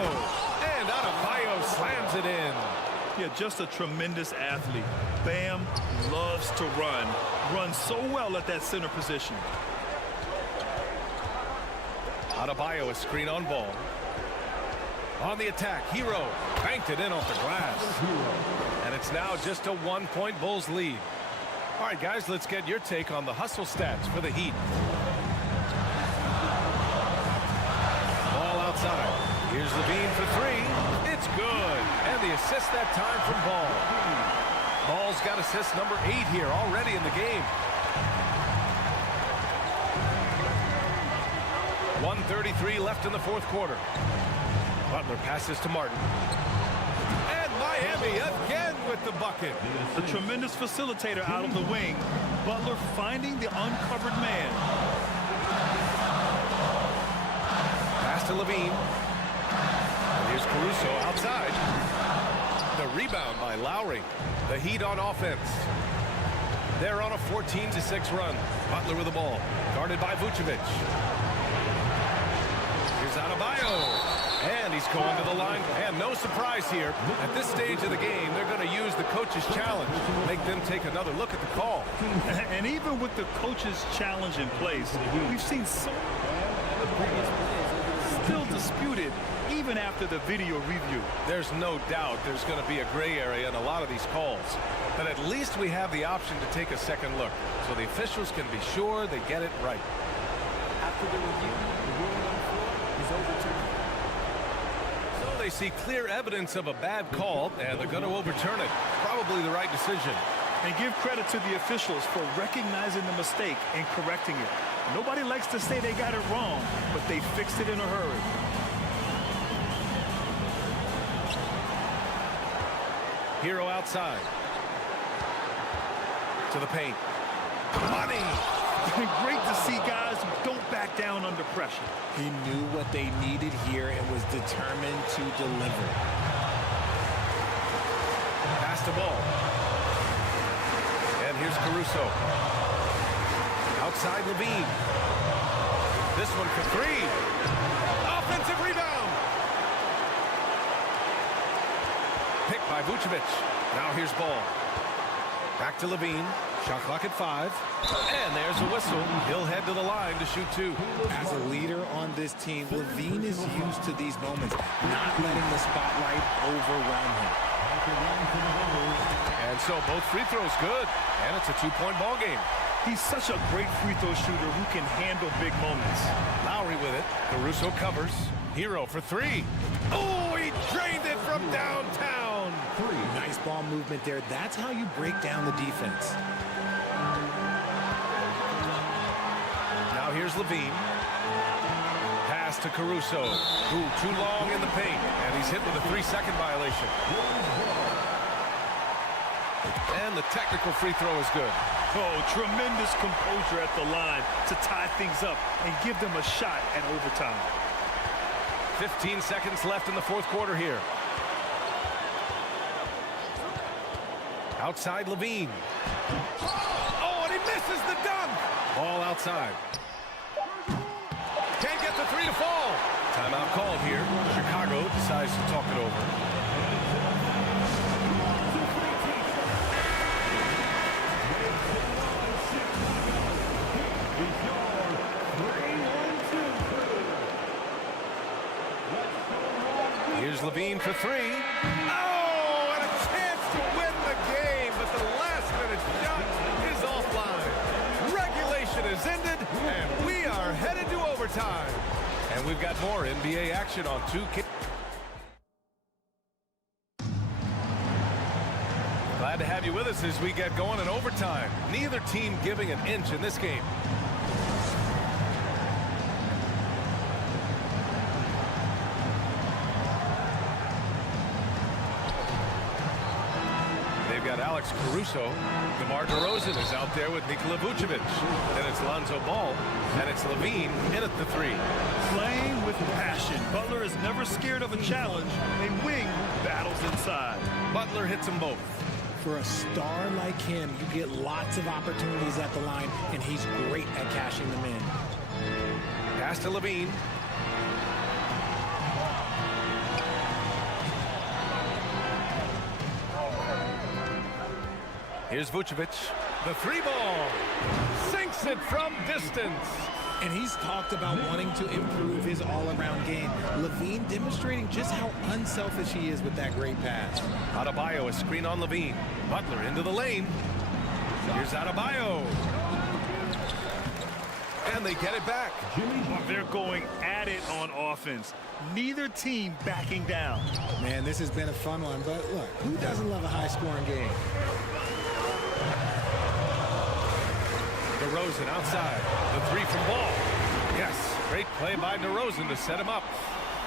And Adebayo slams it in. Yeah, just a tremendous athlete. Bam loves to run. Runs so well at that center position. Adebayo, a screen on ball. On the attack, Hero banked it in off the glass. And it's now just a 1-point Bulls lead. All right, guys, let's get your take on the hustle stats for the Heat. Ball outside. Here's Levine for 3. It's good. And the assist that time from Ball. Ball's got assist number 8 here already in the game. 1:33 left in the fourth quarter. Butler passes to Martin. And Miami again with the bucket. The tremendous facilitator out of the wing. Butler finding the uncovered man. Pass to Levine. And here's Caruso outside. The rebound by Lowry. The Heat on offense. They're on a 14-6 run. Butler with the ball. Guarded by Vucevic. Here's Adebayo. And he's going to the line. And no surprise here. At this stage of the game, they're going to use the coach's challenge. Make them take another look at the call. And even with the coach's challenge in place, we've seen so still disputed even after the video review. There's no doubt there's going to be a gray area in a lot of these calls. But at least we have the option to take a second look. So the officials can be sure they get it right. After the review, the ruling on the floor is overturned. So they they see clear evidence of a bad call, and they're going to overturn it. Probably the right decision. And give credit to the officials for recognizing the mistake and correcting it. Nobody likes to say they got it wrong, but they fixed it in a hurry. Hero outside. To the paint. Money! Great to see guys who don't back down under pressure. He knew what they needed here and was determined to deliver. Pass the ball. And here's Caruso. Outside Levine. This one for three. Offensive rebound. Picked by Vucevic. Now here's ball. Back to Levine. Shot clock at 5. And there's a whistle. He'll head to the line to shoot 2. As a leader on this team, Levine is used to these moments, not letting the spotlight overwhelm him. And so both free throws good. And it's a 2-point ball game. He's such a great free throw shooter who can handle big moments. Lowry with it. Caruso covers. Hero for 3. Oh, he drained it from downtown. Nice ball movement there. That's how you break down the defense. Now here's Levine. Pass to Caruso. Ooh, too long in the paint. And he's hit with a 3-second violation. And the technical free throw is good. Oh, tremendous composure at the line to tie things up and give them a shot at overtime. 15 seconds left in the fourth quarter here. Outside Levine. Oh, and he misses the dunk. Ball outside. Can't get the 3 to fall. Timeout called here. Chicago decides to talk it over. Here's Levine for 3. Oh, and a chance to win the game, but the last-minute shot is offline. Regulation is ended, and we are headed to overtime. And we've got more NBA action on 2K. Glad to have you with us as we get going in overtime. Neither team giving an inch in this game. Alex Caruso. DeMar DeRozan is out there with Nikola Vucevic. Then it's Lonzo Ball, and it's Levine in at the 3. Playing with passion. Butler is never scared of a challenge. A wing battles inside. Butler hits them both. For a star like him, you get lots of opportunities at the line, and he's great at cashing them in. Pass to Levine. Here's Vucevic. The 3 ball. Sinks it from distance. And he's talked about wanting to improve his all-around game. Levine demonstrating just how unselfish he is with that great pass. Adebayo, a screen on Levine. Butler into the lane. Here's Adebayo. And they get it back. They're going at it on offense. Neither team backing down. Man, this has been a fun one, but look, who doesn't love a high-scoring game? DeRozan outside. The 3 from Ball. Yes, great play by DeRozan to set him up.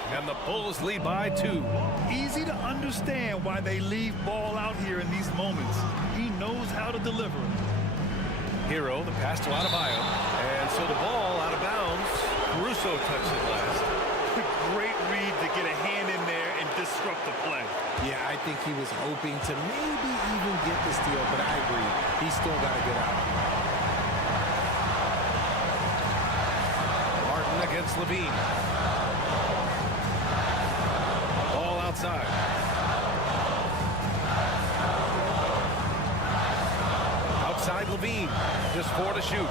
And the Bulls lead by 2. Easy to understand why they leave Ball out here in these moments. He knows how to deliver. Hero, the pass to Adebayo. And so the ball out of bounds. Caruso touched it last. Great read to get a hand in there and disrupt the play. Yeah, I think he was hoping to maybe even get the steal, but I agree. He's still got to get out. Against Levine. Ball outside. Outside Levine. Just 4 to shoot.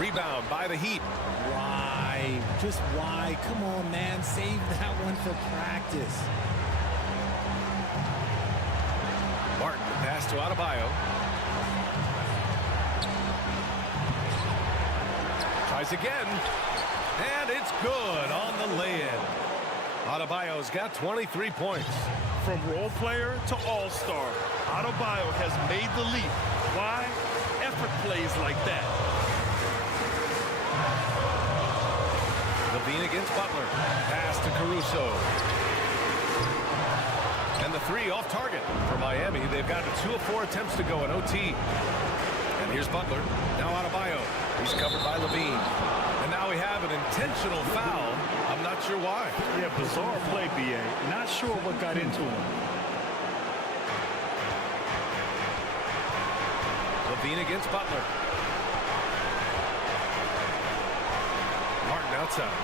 Rebound by the Heat. Why? Just why? Come on, man. Save that one for practice. Martin, the pass to Adebayo. Tries again, and it's good on the lay-in. Adebayo's got 23 points. From role player to all-star, Adebayo has made the leap. Why? Effort plays like that. Levine against Butler. Pass to Caruso. And the three off target for Miami. They've got 2 of 4 attempts to go in OT. And here's Butler. Now Adebayo. He's covered by Levine. And now we have an intentional foul. I'm not sure why. Yeah, bizarre play, B.A. Not sure what got into him. Levine against Butler. Martin outside.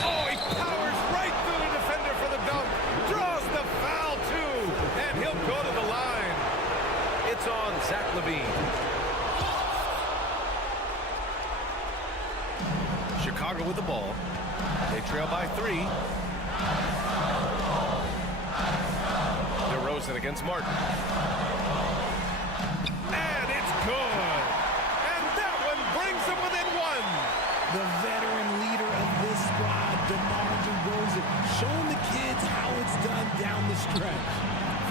Oh, he powers right through the defender for the dunk. Draws the foul, too. And he'll go to the line. It's on Zach Levine. Chicago with the ball. They trail by 3. DeRozan against Martin. And it's good. And that one brings them within 1. The veteran leader of this squad, DeMar DeRozan, showing the kids how it's done down the stretch.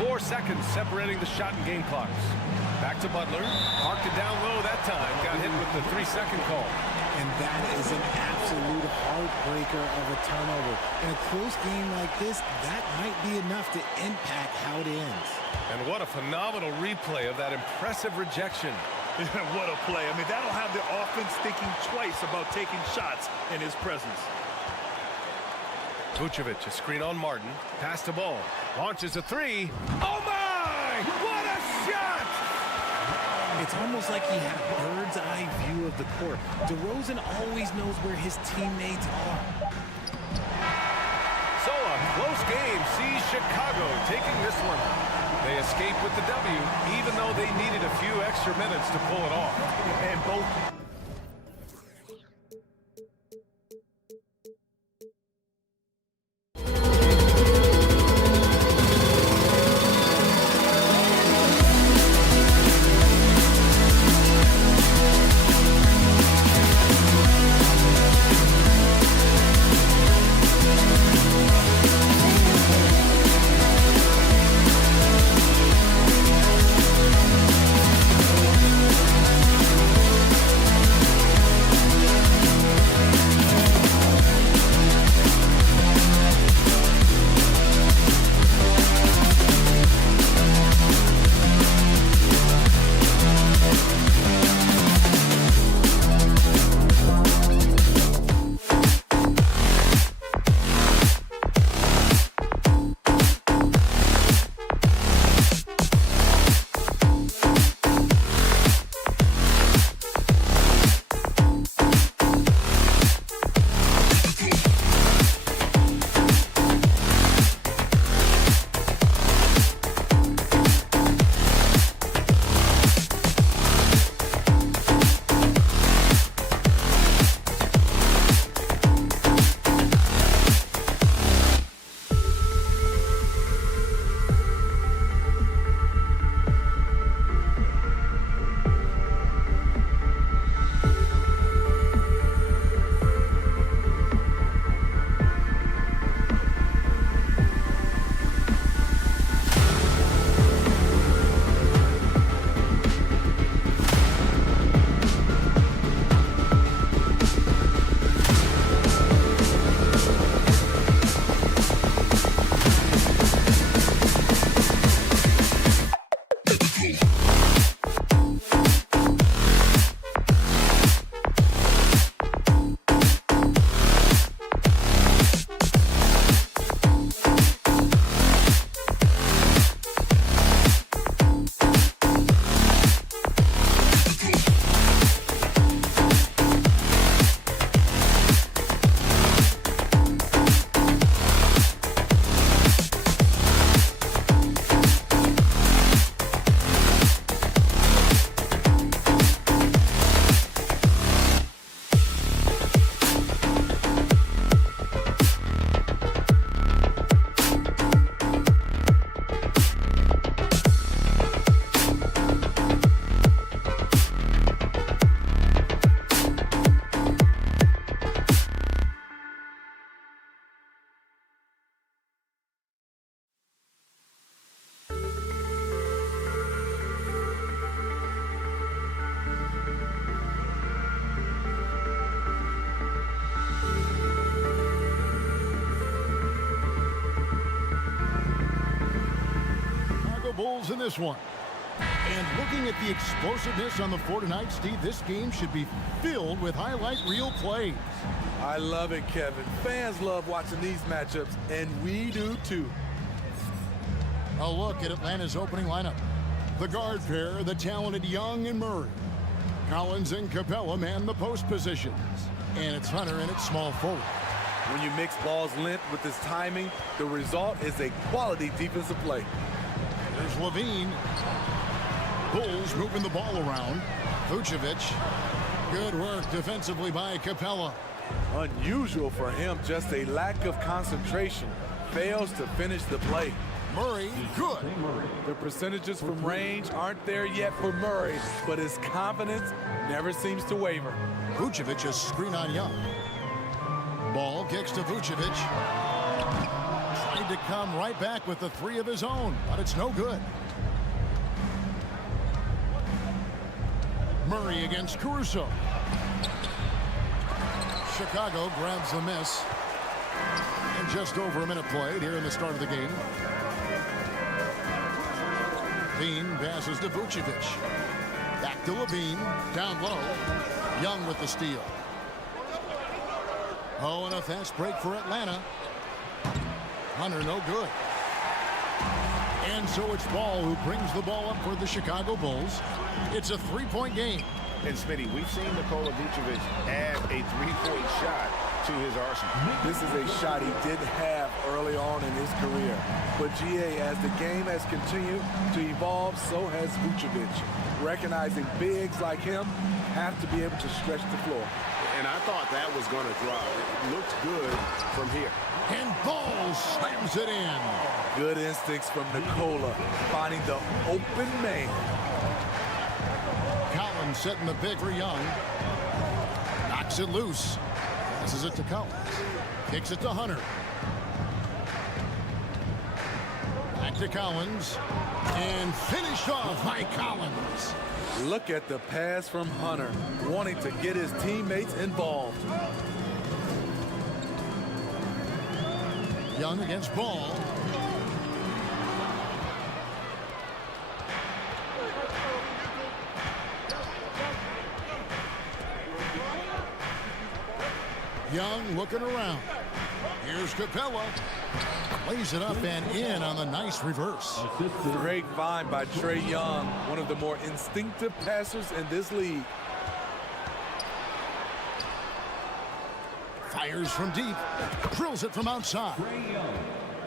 4 seconds separating the shot and game clocks. Back to Butler. Marked it down low that time. Got hit with the 3-second call. And that is an absolute heartbreaker of a turnover. In a close game like this, that might be enough to impact how it ends. And what a phenomenal replay of that impressive rejection. What a play. I mean, that'll have the offense thinking twice about taking shots in his presence. Vucevic, a screen on Martin. Pass the ball. Launches a 3. Oh, my! What a shot! It's almost like he had a bird's eye view of the court. DeRozan always knows where his teammates are. So a close game sees Chicago taking this one. They escape with the W, even though they needed a few extra minutes to pull it off. And both Bulls in this one. And looking at the explosiveness on the floor tonight, Steve, this game should be filled with highlight reel plays. I love it, Kevin. Fans love watching these matchups, and we do too. A look at Atlanta's opening lineup. The guard pair, the talented Young and Murray. Collins and Capella man the post positions. And it's Hunter in at small forward. When you mix ball's length with his timing, the result is a quality defensive play. There's Levine. Bulls moving the ball around. Vucevic. Good work defensively by Capella. Unusual for him, just a lack of concentration. Fails to finish the play. Murray, good. The percentages from range aren't there yet for Murray, but his confidence never seems to waver. Vucevic is screen on Young. Ball kicks to Vucevic. Trying to come right back with the three of his own, but it's no good. Murray against Caruso. Chicago grabs the miss. And just over a minute played here in the start of the game. Levine passes to Vucevic. Back to Levine. Down low. Young with the steal. Oh, and a fast break for Atlanta. Hunter no good. And so it's Ball who brings the ball up for the Chicago Bulls. It's a three-point game. And Smitty, we've seen Nikola Vucevic add a three-point shot to his arsenal. This is a shot he didn't have early on in his career. But GA, as the game has continued to evolve, so has Vucevic. Recognizing bigs like him have to be able to stretch the floor. And I thought that was going to drop. It looked good from here. And Ball slams it in. Good instincts from Nikola, finding the open man. Collins setting the pick for Young. Knocks it loose. Passes it to Collins. Kicks it to Hunter. Back to Collins. And finished off by Collins. Look at the pass from Hunter, wanting to get his teammates involved. Young against Ball. Young looking around. Here's Capella. Lays it up and in on the nice reverse. Great find by Trae Young, one of the more instinctive passers in this league. Fires from deep. Drills it from outside.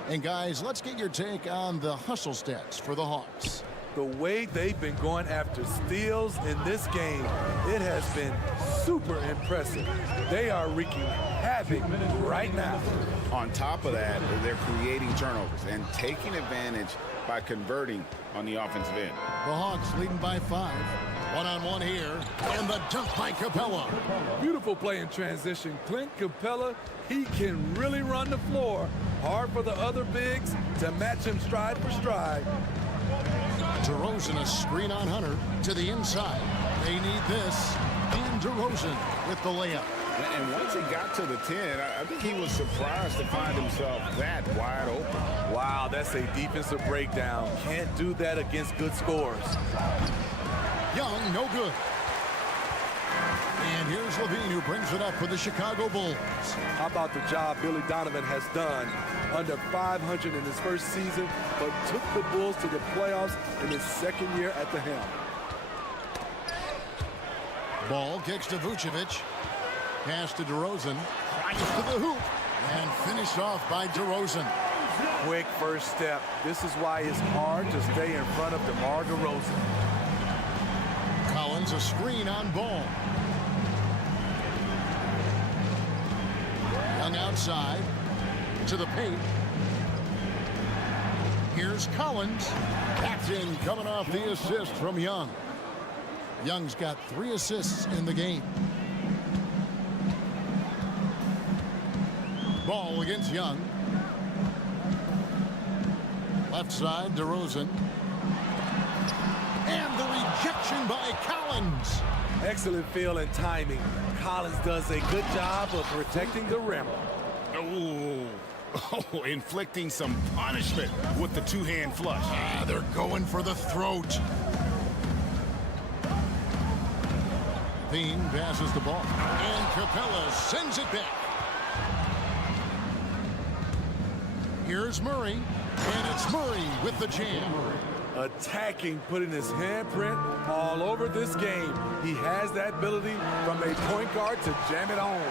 And guys, let's get your take on the hustle stats for the Hawks. The way they've been going after steals in this game, it has been super impressive. They are wreaking havoc right now. On top of that, they're creating turnovers and taking advantage by converting on the offensive end. The Hawks leading by 5. One-on-one here, and the dunk by Capella. Beautiful play in transition. Clint Capella, he can really run the floor. Hard for the other bigs to match him stride for stride. DeRozan a screen on Hunter to the inside. They need this. And DeRozan with the layup. And once he got to the 10, I think he was surprised to find himself that wide open. Wow, that's a defensive breakdown. Can't do that against good scores. Young, no good. And here's Levine who brings it up for the Chicago Bulls. How about the job Billy Donovan has done? Under 500 in his first season, but took the Bulls to the playoffs in his second year at the helm. Ball kicks to Vucevic. Pass to DeRozan. Flies to the hoop. And finished off by DeRozan. Quick first step. This is why it's hard to stay in front of DeMar DeRozan. Collins a screen on Ball. Young outside to the paint. Here's Collins. That's in, coming off the assist from Young. Young's got 3 assists in the game. Ball against Young. Left side, DeRozan. And the rejection by Collins. Excellent feel and timing. Collins does a good job of protecting the rim. Ooh. Oh, inflicting some punishment with the two-hand flush. They're going for the throat. Bean passes the ball. And Capella sends it back. Here's Murray. And it's Murray with the jam. Attacking, putting his handprint all over this game. He has that ability from a point guard to jam it home.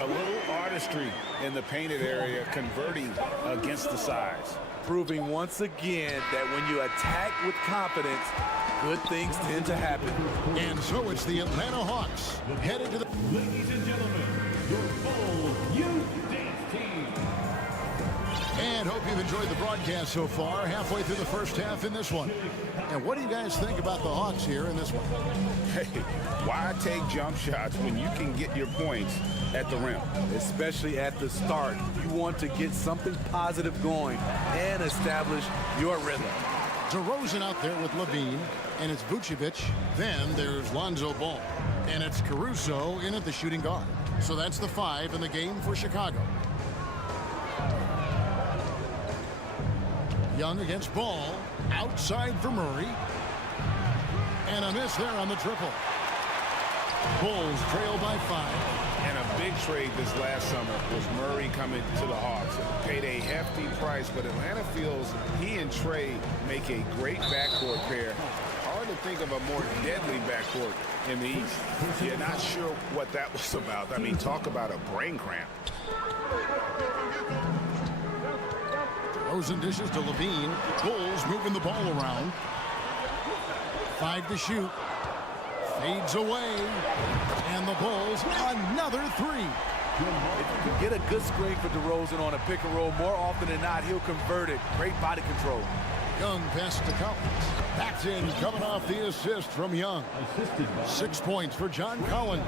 A little artistry in the painted area, converting against the size. Proving once again that when you attack with confidence, good things tend to happen. And so it's the Atlanta Hawks headed to the... Ladies and gentlemen, your full youth dance team. And hope you've enjoyed the broadcast so far, halfway through the first half in this one. And what do you guys think about the Hawks here in this one? Hey, why take jump shots when you can get your points at the rim? Especially at the start. You want to get something positive going and establish your rhythm. DeRozan out there with Levine, and it's Vucevic. Then there's Lonzo Ball. And it's Caruso in at the shooting guard. So that's the 5 in the game for Chicago. Young against Ball. Outside for Murray. And a miss there on the triple. Bulls trail by 5. And a big trade this last summer was Murray coming to the Hawks. Paid a hefty price, but Atlanta feels he and Trey make a great backcourt pair. Hard to think of a more deadly backcourt in the East. You're not sure what that was about. I mean, talk about a brain cramp. DeRozan dishes to Levine. Bulls moving the ball around. 5 to shoot. Fades away. And the Bulls, another 3. If you can get a good screen for DeRozan on a pick and roll, more often than not, he'll convert it. Great body control. Young pass to Collins. That's in, coming off the assist from Young. 6 points for John Collins.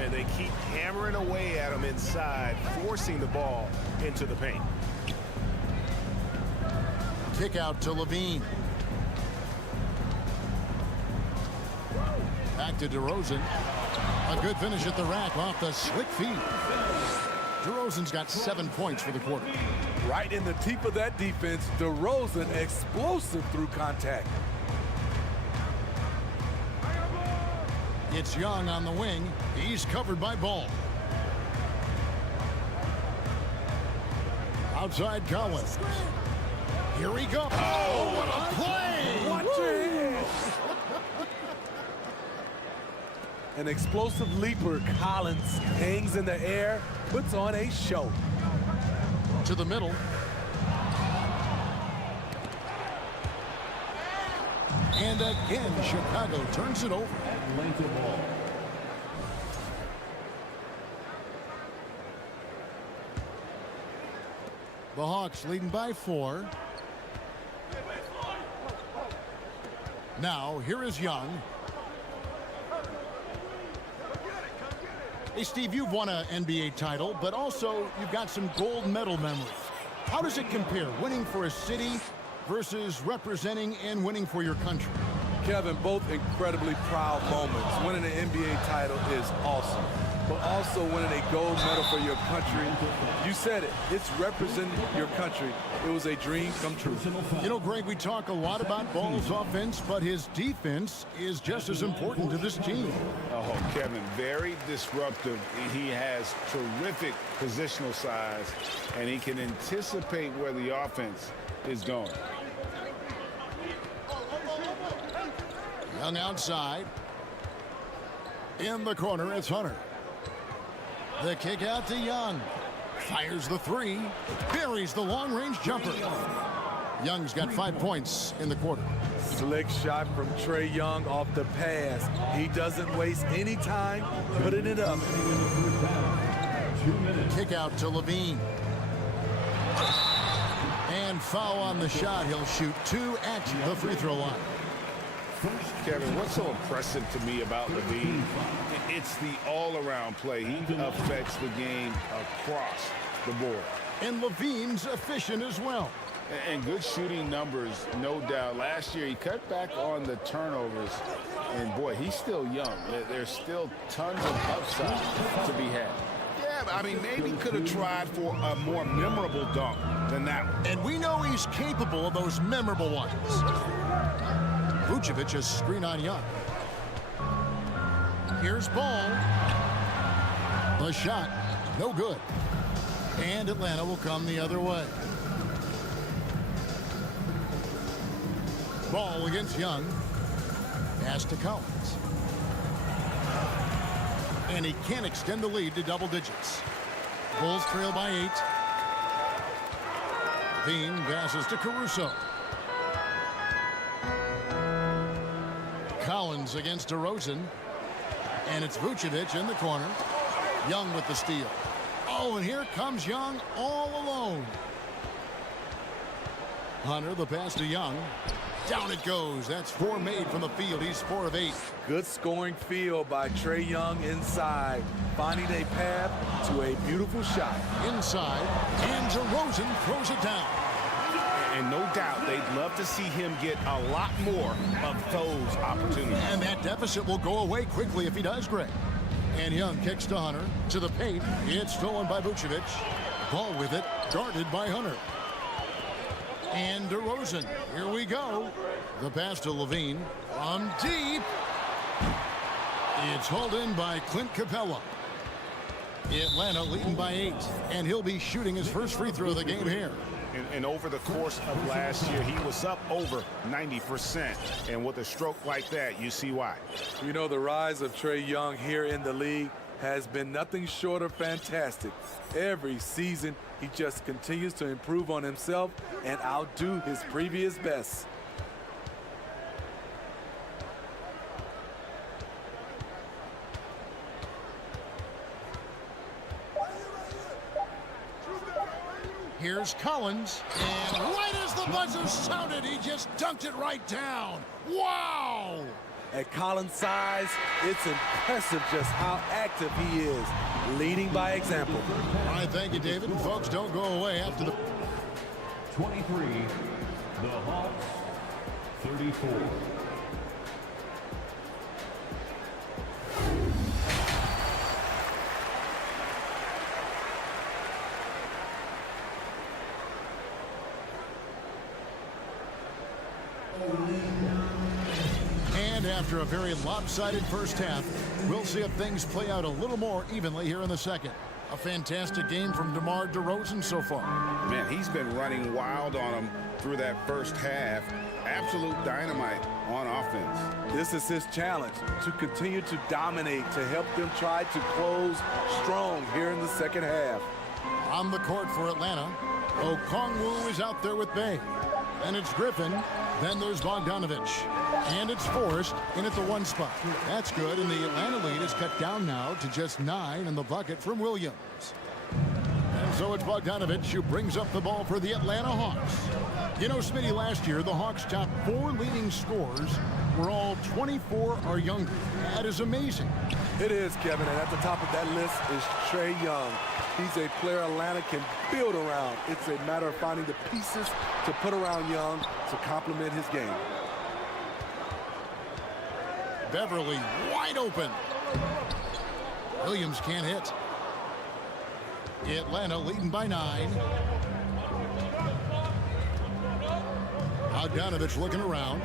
And they keep hammering away at him inside, forcing the ball into the paint. Kick out to Levine. Back to DeRozan. A good finish at the rack off the slick feed. DeRozan's got 7 points for the quarter. Right in the teeth of that defense, DeRozan explosive through contact. It's Young on the wing. He's covered by Ball. Outside Collins. Here he goes. Oh, what a play! Watch it! An explosive leaper, Collins hangs in the air, puts on a show. To the middle. And again, Chicago turns it over. Atlanta ball. The Hawks leading by 4. Now, here is Young. Hey, Steve, you've won an NBA title, but also you've got some gold medal memories. How does it compare, winning for a city versus representing and winning for your country? Kevin, both incredibly proud moments. Winning an NBA title is awesome, but also winning a gold medal for your country. You said it. It's representing your country. It was a dream come true. You know, Greg, we talk a lot about Ball's offense, but his defense is just as important to this team. Oh, Kevin, very disruptive. He has terrific positional size, and he can anticipate where the offense is going. Young outside. In the corner, it's Hunter. The kick out to Young. Fires the 3. Buries the long-range jumper. Young's got 5 points in the quarter. Slick shot from Trey Young off the pass. He doesn't waste any time putting it up. Kick out to Levine. And foul on the shot. He'll shoot 2 at the free throw line. Kevin, what's so impressive to me about Levine? It's the all-around play. He affects the game across the board. And Levine's efficient as well. And good shooting numbers, no doubt. Last year, he cut back on the turnovers. And, boy, he's still young. There's still tons of upside to be had. Yeah, I mean, maybe could have tried for a more memorable dunk than that one. And we know he's capable of those memorable ones. Vucevic is screen on Young. Here's Ball. The shot, no good. And Atlanta will come the other way. Ball against Young. Pass to Collins. And he can't extend the lead to double digits. Bulls trail by 8. Bean passes to Caruso. Collins against DeRozan. And it's Vucevic in the corner. Young with the steal. Oh, and here comes Young all alone. Hunter, the pass to Young. Down it goes. That's 4 made from the field. He's 4 of 8. Good scoring field by Trae Young inside, finding a path to a beautiful shot. Inside, and DeRozan throws it down. And no doubt they'd love to see him get a lot more of those opportunities. And that deficit will go away quickly if he does, Greg. And Young kicks to Hunter. To the paint. It's stolen by Vucevic. Ball with it. Guarded by Hunter. And DeRozan. Here we go. The pass to Levine. From deep. It's hauled in by Clint Capella. Atlanta leading by 8. And he'll be shooting his first free throw of the game here. And over the course of last year, he was up over 90%. And with a stroke like that, you see why. You know, the rise of Trae Young here in the league has been nothing short of fantastic. Every season, he just continues to improve on himself and outdo his previous best. Here's Collins, and right as the buzzer sounded, he just dunked it right down. Wow! At Collins' size, it's impressive just how active he is, leading by example. All right, thank you, David. And folks, don't go away after the... 23, the Hawks, 34. And after a very lopsided first half, we'll see if things play out a little more evenly here in the second. A fantastic game from DeMar DeRozan so far. Man, he's been running wild on him through that first half. Absolute dynamite on offense. This is his challenge, to continue to dominate, to help them try to close strong here in the second half. On the court for Atlanta, Okongwu is out there with Bay. And it's Griffin. Then there's Bogdanovich. And it's Forrest in at the 1 spot. That's good, and the Atlanta lead is cut down now to just 9 in the bucket from Williams. And so it's Bogdanovich who brings up the ball for the Atlanta Hawks. You know, Smitty, last year, the Hawks' top 4 leading scorers were all 24 or younger. That is amazing. It is, Kevin, and at the top of that list is Trae Young. He's a player Atlanta can build around. It's a matter of finding the pieces to put around Young to complement his game. Beverly wide open. Williams can't hit. Atlanta leading by 9. Bogdanovich looking around.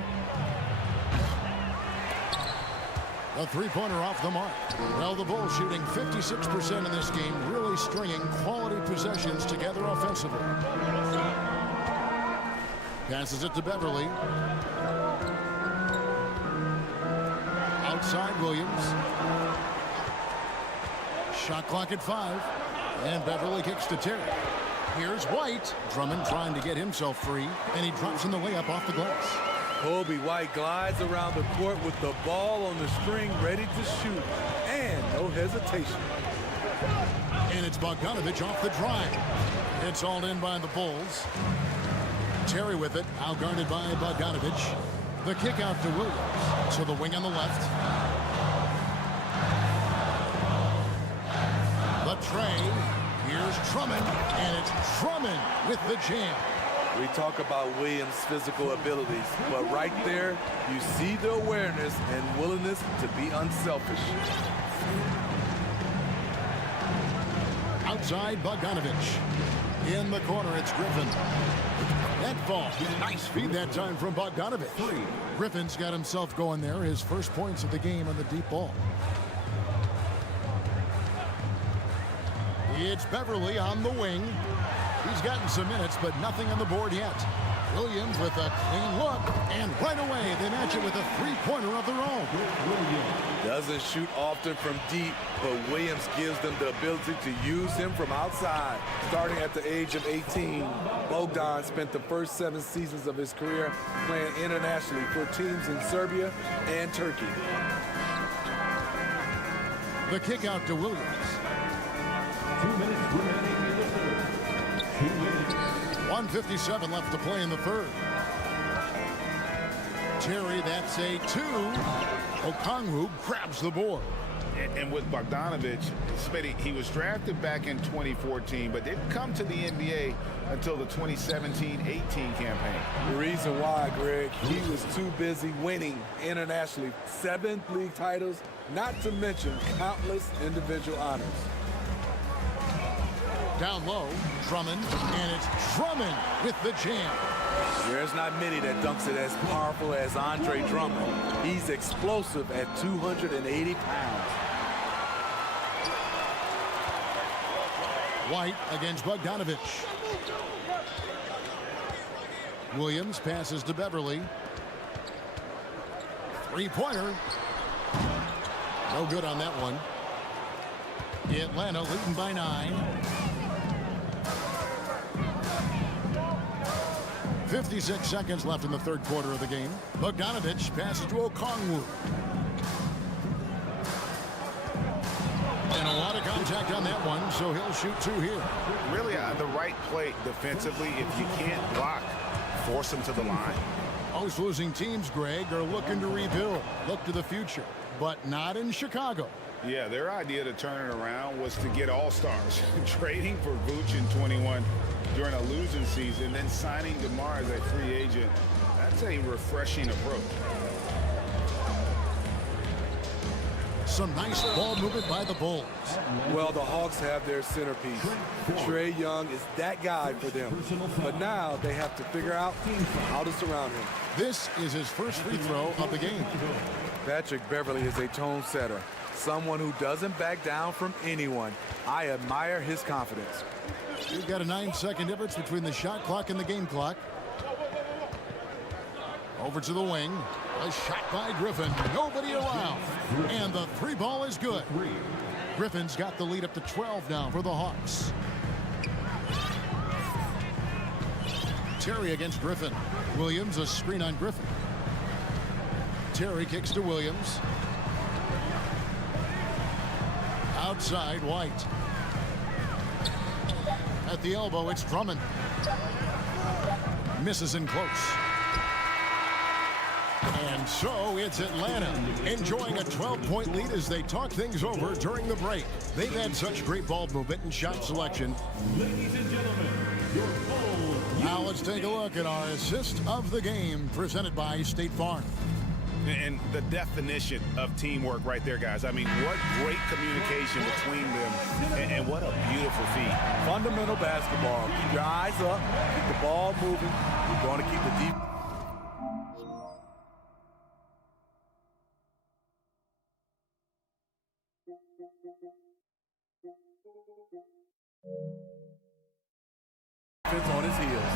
A three-pointer off the mark. Well, the Bulls shooting 56% in this game, really stringing quality possessions together offensively. Passes it to Beverly. Outside Williams. Shot clock at 5. And Beverly kicks to Terry. Here's White. Drummond trying to get himself free. And he drops in the layup off the glass. Kobe White glides around the court with the ball on the string ready to shoot. And no hesitation. And it's Bogdanovich off the drive. It's all in by the Bulls. Terry with it. Out guarded by Bogdanovich. The kick out to Williams. To the wing on the left. The tray. Here's Drummond. And it's Drummond with the jam. We talk about Williams' physical abilities, but right there, you see the awareness and willingness to be unselfish. Outside, Bogdanovich. In the corner, it's Griffin. That ball. Nice feed that time from Bogdanovich. Griffin's got himself going there. His first points of the game on the deep ball. It's Beverly on the wing. He's gotten some minutes, but nothing on the board yet. Williams with a clean look, and right away they match it with a three-pointer of their own. Doesn't shoot often from deep, but Williams gives them the ability to use him from outside. Starting at the age of 18, Bogdan spent the first 7 seasons of his career playing internationally for teams in Serbia and Turkey. The kick out to Williams. 2 minutes remaining in the third. 2 minutes. 1:57 left to play in the third. Terry, that's a 2. Okongwu grabs the board. And with Bogdanovich, Smitty, he was drafted back in 2014, but didn't come to the NBA until the 2017-18 campaign. The reason why, Greg, he was too busy winning internationally. 7 league titles, not to mention countless individual honors. Down low, Drummond, and it's Drummond with the jam. There's not many that dunks it as powerful as Andre Drummond. He's explosive at 280 pounds. White against Bogdanovich. Williams passes to Beverly. Three-pointer. No good on that one. Atlanta leading by 9. 56 seconds left in the third quarter of the game. Bogdanovich passes to Okongwu. And a lot of contact on that one, so he'll shoot 2 here. Really, the right play defensively, if you can't block, force him to the line. Most losing teams, Greg, are looking to rebuild, look to the future, but not in Chicago. Yeah, their idea to turn it around was to get all-stars. Trading for Vooch in 21 during a losing season, then signing DeMar as a free agent. That's a refreshing approach. Some nice ball movement by the Bulls. Well, the Hawks have their centerpiece. Trae Young is that guy for them. But now they have to figure out how to surround him. This is his first free throw of the game. Patrick Beverly is a tone setter. Someone who doesn't back down from anyone. I admire his confidence. You've got a 9-second difference between the shot clock and the game clock. Over to the wing. A shot by Griffin. Nobody around. And the 3 ball is good. Griffin's got the lead up to 12 now for the Hawks. Terry against Griffin. Williams, a screen on Griffin. Terry kicks to Williams. Outside, White. At the elbow, it's Drummond. Misses in close. And so it's Atlanta enjoying a 12-point lead as they talk things over during the break. They've had such great ball movement and shot selection. Ladies and gentlemen, your Bulls. Now let's take a look at our assist of the game presented by State Farm. And the definition of teamwork right there, guys. I mean, what great communication between them, and what a beautiful feed. Fundamental basketball. Keep your eyes up. Keep the ball moving. You're going to keep the deep. On his heels.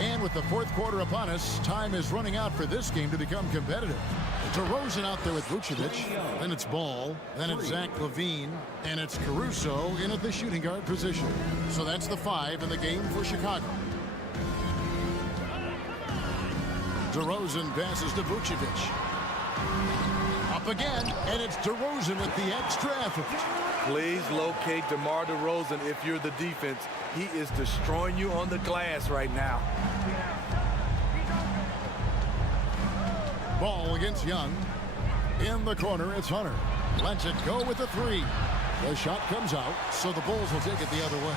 And with the fourth quarter upon us, time is running out for this game to become competitive. DeRozan out there with Vucevic. Then it's Ball. Then it's Zach LaVine. And it's Caruso in at the shooting guard position. So that's the 5 in the game for Chicago. DeRozan passes to Vucevic. Up again, and it's DeRozan with the extra effort. Please locate DeMar DeRozan if you're the defense. He is destroying you on the glass right now. Ball against Young. In the corner, it's Hunter. Lets it go with the 3. The shot comes out, so the Bulls will take it the other way.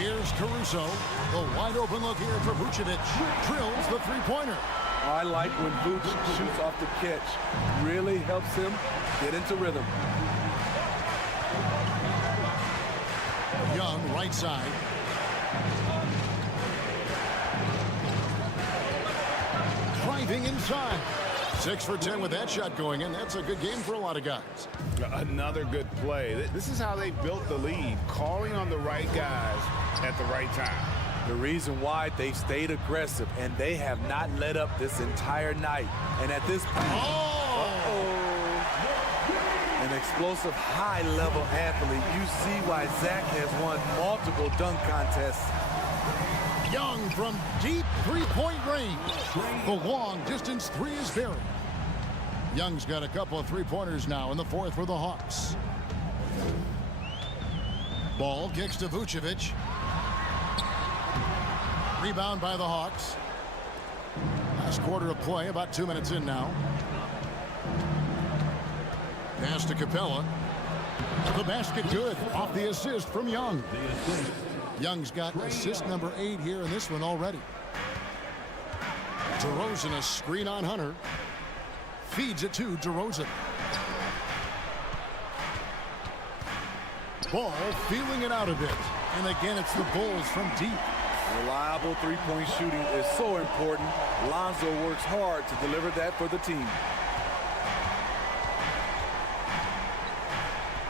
Here's Caruso. The wide open look here for Vucevic. Drills the 3-pointer. I like when Vooch shoots off the catch. Really helps him get into rhythm. Young, right side. Driving inside. 6 for 10 with that shot going in. That's a good game for a lot of guys. Another good play. This is how they built the lead, calling on the right guys at the right time. The reason why they stayed aggressive, and they have not let up this entire night. And at this point, an explosive, high-level athlete. You see why Zach has won multiple dunk contests. Young from deep three-point range. The long distance three is buried. Young's got a couple of three-pointers now in the fourth for the Hawks. Ball kicks to Vucevic. Rebound by the Hawks. Last quarter of play, about 2 minutes in now. Pass to Capella. The basket good off the assist from Young. Young's got assist number 8 here in this one already. DeRozan, a screen on Hunter. Feeds it to DeRozan. Ball feeling it out a bit. And again, it's the Bulls from deep. Reliable three-point shooting is so important. Lonzo works hard to deliver that for the team.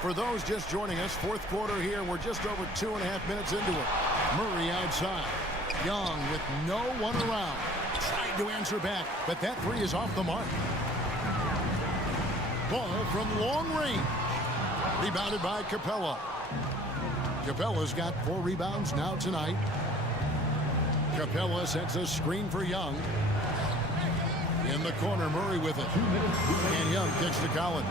For those just joining us, fourth quarter here. We're just over 2.5 minutes into it. Murray outside. Young with no one around. Tried to answer back, but that three is off the mark. Ball from long range. Rebounded by Capella. Capella's got 4 rebounds now tonight. Capella sets a screen for Young. In the corner, Murray with it. And Young kicks to Collins.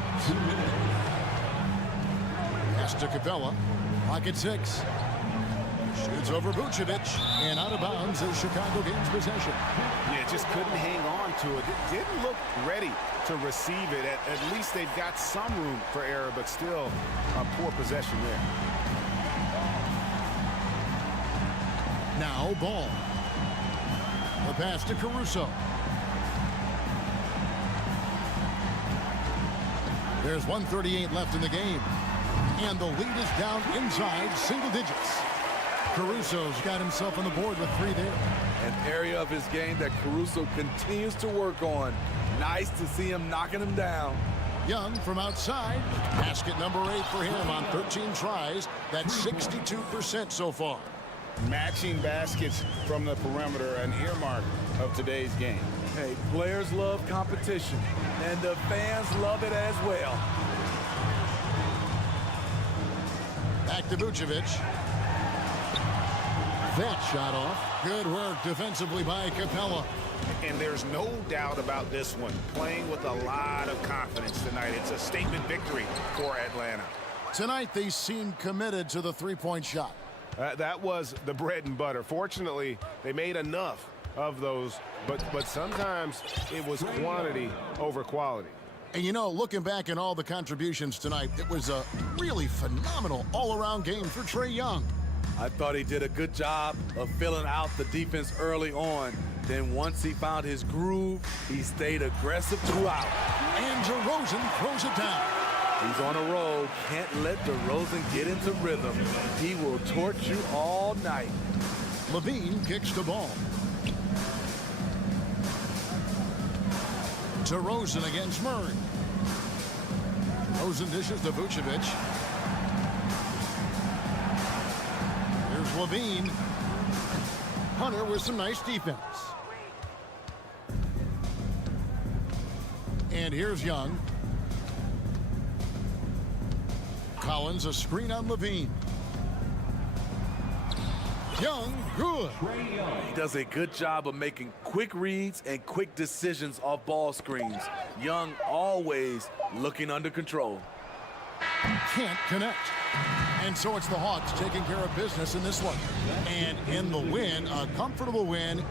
Pass to Capella. Pocket 6. Shoots over Vucevic. And out of bounds is Chicago gains possession. Yeah, just couldn't hang on to it. Didn't look ready to receive it. At least they've got some room for error, but still a poor possession there. Now Ball. The pass to Caruso. There's 1:38 left in the game. And the lead is down inside single digits. Caruso's got himself on the board with 3 there. An area of his game that Caruso continues to work on. Nice to see him knocking him down. Young from outside. Basket number 8 for him on 13 tries. That's 62% so far. Matching baskets from the perimeter, an earmark of today's game. Hey, players love competition, and the fans love it as well. Back to Vucevic. That shot off. Good work defensively by Capella. And there's no doubt about this one. Playing with a lot of confidence tonight. It's a statement victory for Atlanta. Tonight they seem committed to the three-point shot. That was the bread and butter. Fortunately, they made enough of those, but sometimes it was quantity over quality. And you know, looking back at all the contributions tonight, it was a really phenomenal all-around game for Trae Young. I thought he did a good job of filling out the defense early on. Then once he found his groove, he stayed aggressive throughout. And DeRozan throws it down. He's on a roll. Can't let DeRozan get into rhythm. He will torch you all night. Levine kicks the ball. DeRozan against Murray. DeRozan dishes to Vucevic. Here's Levine. Hunter with some nice defense. And here's Young. Collins, a screen on Levine. Young, good. He does a good job of making quick reads and quick decisions off ball screens. Young always looking under control. Can't connect. And so it's the Hawks taking care of business in this one. And in the win, a comfortable win.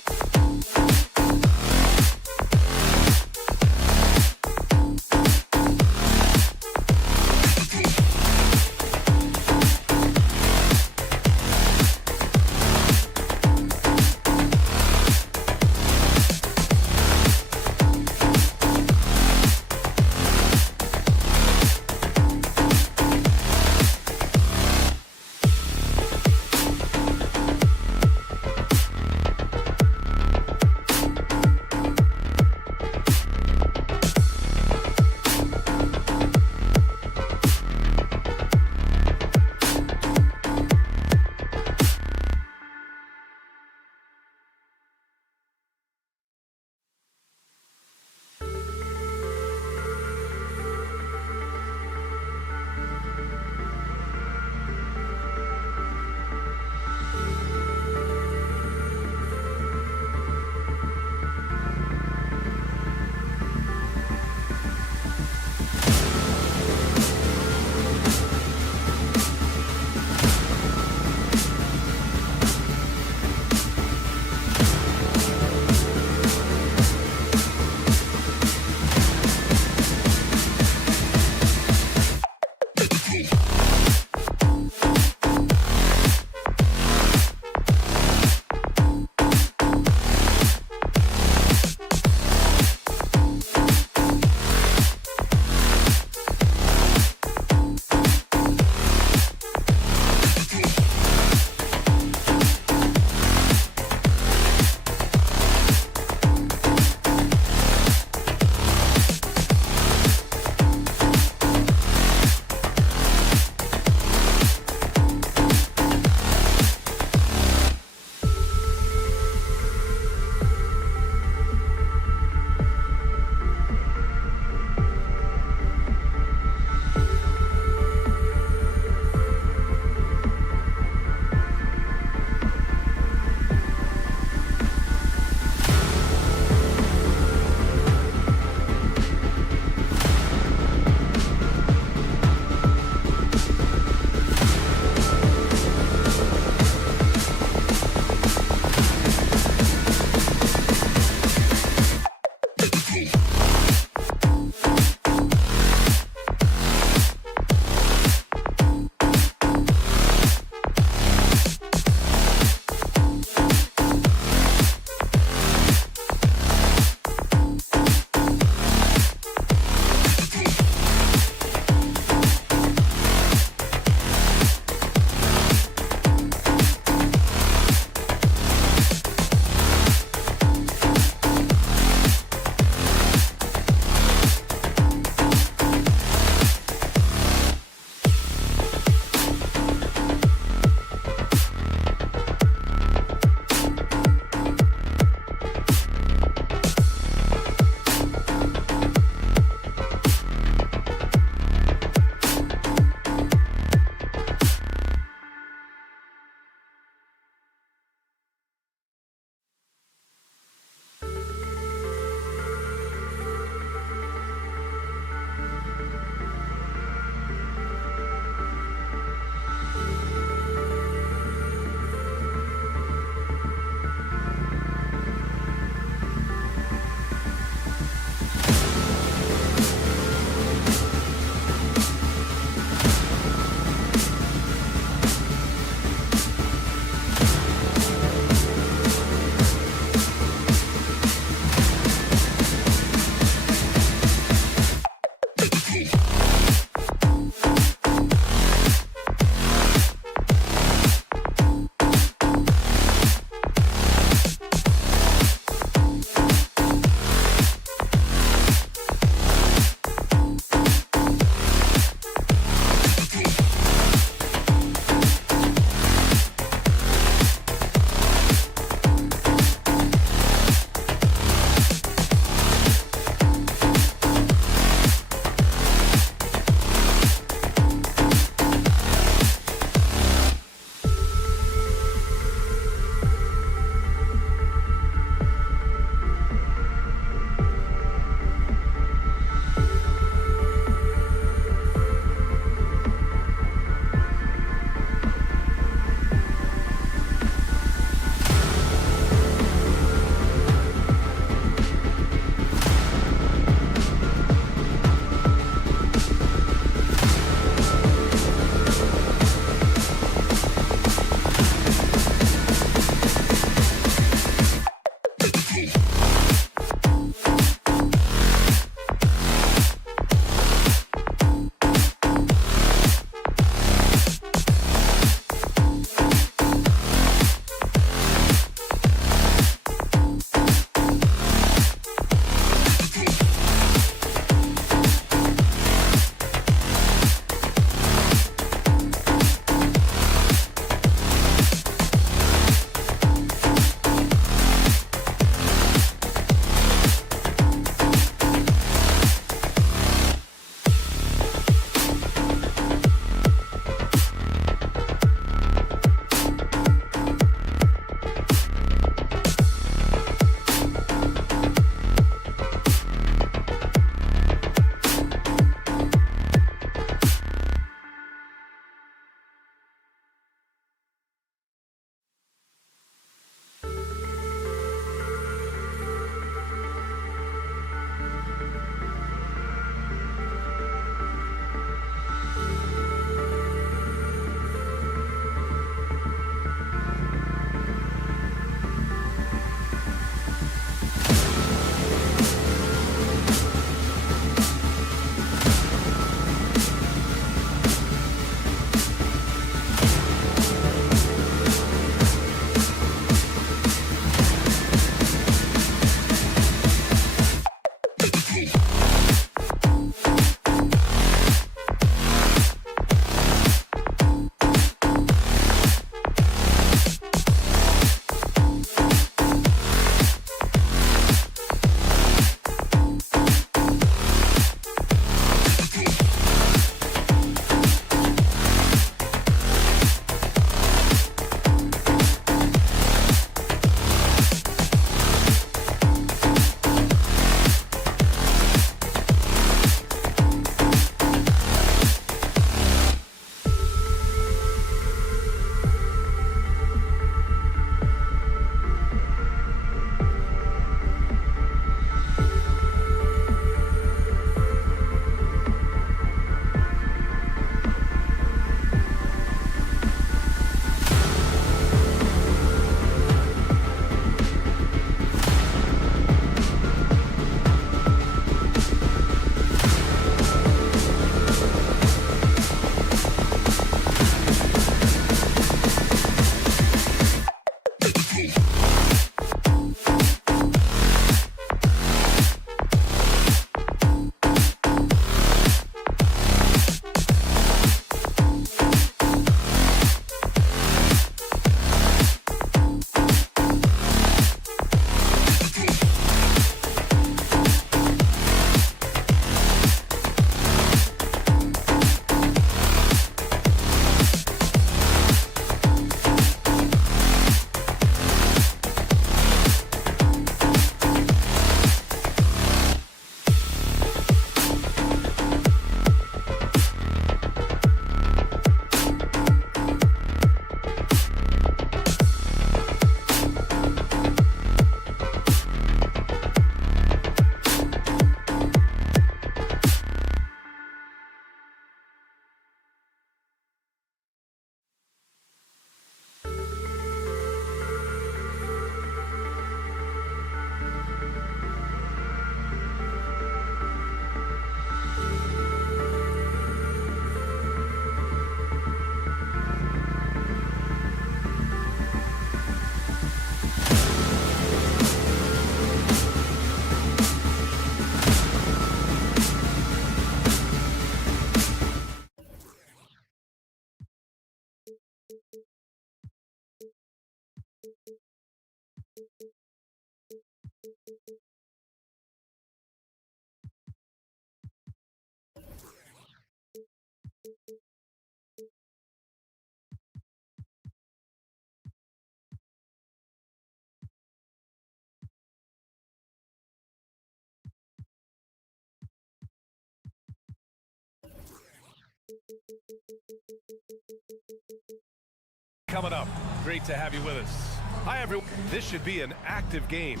Coming up, great to have you with us. Hi, everyone. This should be an active game.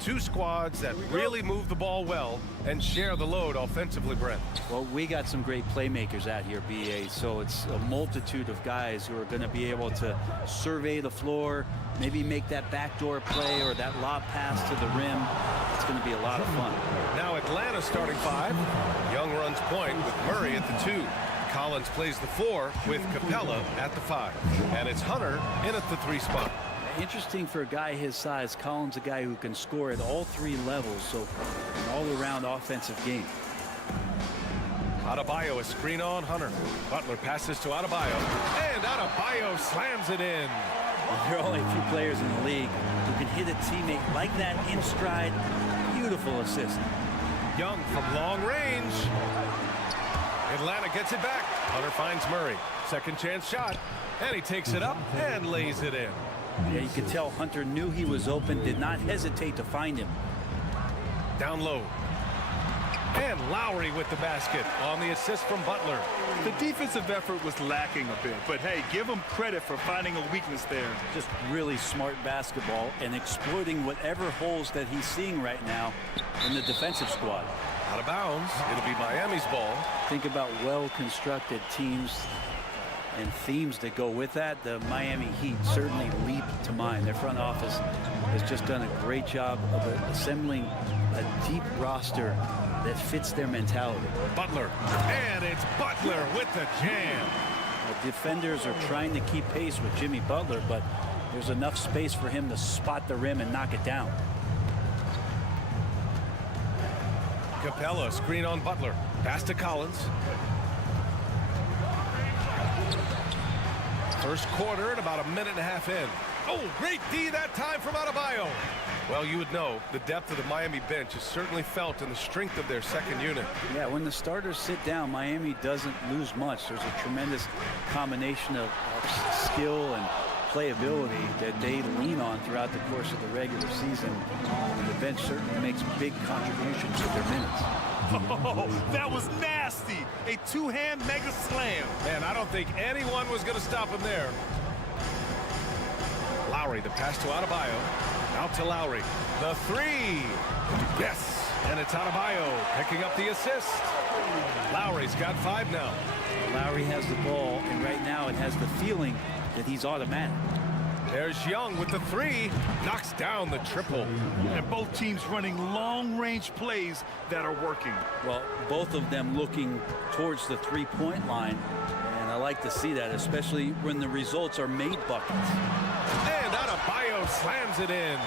Two squads that really move the ball well and share the load offensively, Brent. Well, we got some great playmakers out here, BA, so it's a multitude of guys who are going to be able to survey the floor, maybe make that backdoor play or that lob pass to the rim. It's going to be a lot of fun. Now Atlanta starting 5. Young runs point with Murray at the 2. Collins plays the 4 with Capella at the 5. And it's Hunter in at the 3 spot. Interesting for a guy his size. Collins, a guy who can score at all 3 levels, so an all-around offensive game. Adebayo, a screen on Hunter. Butler passes to Adebayo, and Adebayo slams it in. There are only a few players in the league who can hit a teammate like that in stride. Beautiful assist. Young from long range. Atlanta gets it back. Hunter finds Murray. Second chance shot, and he takes it up and lays it in. Yeah, you could tell Hunter knew he was open, did not hesitate to find him. Down low. And Lowry with the basket on the assist from Butler. The defensive effort was lacking a bit, but hey, give him credit for finding a weakness there. Just really smart basketball and exploiting whatever holes that he's seeing right now in the defensive squad. Out of bounds. It'll be Miami's ball. Think about well-constructed teams and themes that go with that. The Miami Heat certainly leap to mind. Their front office has just done a great job of assembling a deep roster that fits their mentality. Butler, and it's Butler with the jam. The defenders are trying to keep pace with Jimmy Butler, but there's enough space for him to spot the rim and knock it down. Capella, screen on Butler. Pass to Collins. First quarter and about a minute and a half in. Oh, great D that time from Adebayo. Well, you would know the depth of the Miami bench is certainly felt in the strength of their second unit. Yeah, when the starters sit down, Miami doesn't lose much. There's a tremendous combination of skill and playability that they lean on throughout the course of the regular season. And the bench certainly makes big contributions to their minutes. Oh, that was nasty. A two-hand mega slam. Man, I don't think anyone was going to stop him there. Lowry, the pass to Adebayo. Out to Lowry. The 3. Yes. And it's Adebayo picking up the assist. Lowry's got 5 now. Lowry has the ball, and right now it has the feeling that he's automatic. There's Young with the 3. Knocks down the triple. And both teams running long-range plays that are working. Well, both of them looking towards the three-point line. And I like to see that, especially when the results are made buckets. And Adebayo slams it in.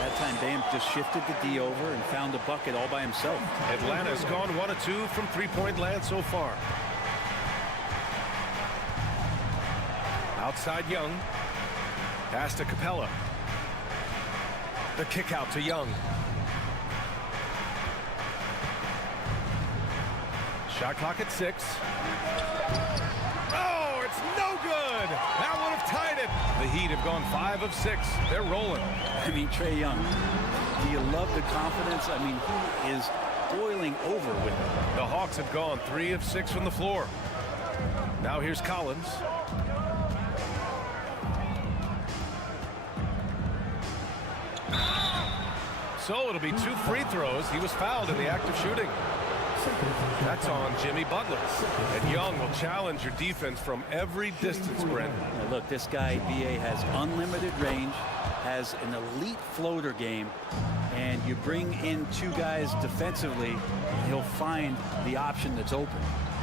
That time, Bam just shifted the D over and found a bucket all by himself. Atlanta's gone 1 of 2 from three-point land so far. Outside Young. Pass to Capella. The kick out to Young. Shot clock at 6. Oh, it's no good. That would have tied it. The Heat have gone 5 of 6. They're rolling. I mean, Trae Young, do you love the confidence? I mean, he is boiling over with it. The Hawks have gone 3 of 6 from the floor. Now here's Collins. So it'll be 2 free throws. He was fouled in the act of shooting. That's on Jimmy Butler. And Young will challenge your defense from every distance, Brent. Now look, this guy, BA, has unlimited range, has an elite floater game, and you bring in 2 guys defensively, he'll find the option that's open.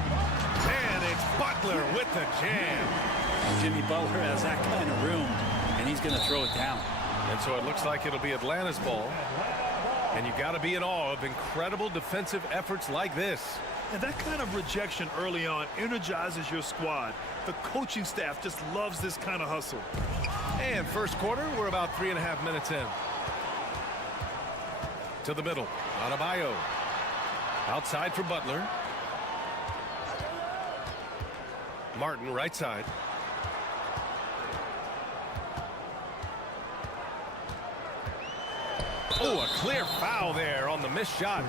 And it's Butler with the jam. Jimmy Butler has that kind of room, and he's going to throw it down. And so it looks like it'll be Atlanta's ball. And you got to be in awe of incredible defensive efforts like this. And that kind of rejection early on energizes your squad. The coaching staff just loves this kind of hustle. And first quarter, we're about 3.5 minutes in. To the middle. Adebayo. Outside for Butler. Martin, right side. Oh, a clear foul there on the missed shot.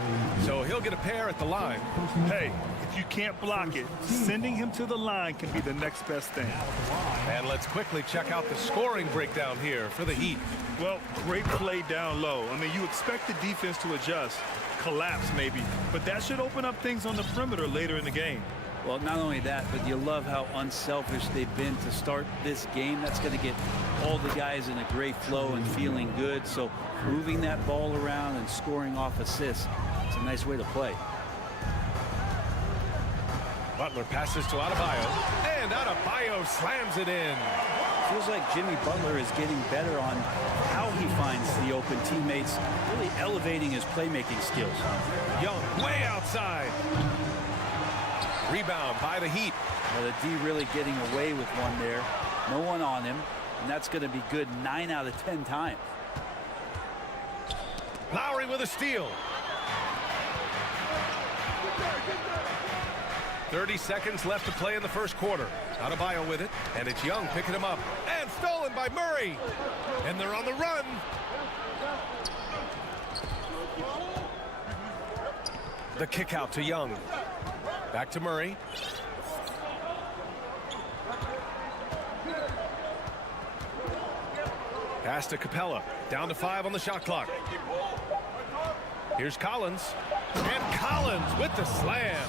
So he'll get a pair at the line. Hey, if you can't block it, sending him to the line can be the next best thing. And let's quickly check out the scoring breakdown here for the Heat. Well, great play down low. I mean, you expect the defense to adjust, collapse maybe, but that should open up things on the perimeter later in the game. Well, not only that, but you love how unselfish they've been to start this game. That's going to get all the guys in a great flow and feeling good. So moving that ball around and scoring off assists, it's a nice way to play. Butler passes to Adebayo, and Adebayo slams it in. Feels like Jimmy Butler is getting better on how he finds the open teammates, really elevating his playmaking skills. Young way outside. Rebound by the Heat. Well, the D really getting away with one there. No one on him, and that's going to be good 9 out of 10 times. Lowry with a steal. 30 seconds left to play in the first quarter. Adebayo with it, and it's Young picking him up. And stolen by Murray. And they're on the run. The kick out to Young. Back to Murray. Pass to Capella. Down to 5 on the shot clock. Here's Collins. And Collins with the slam.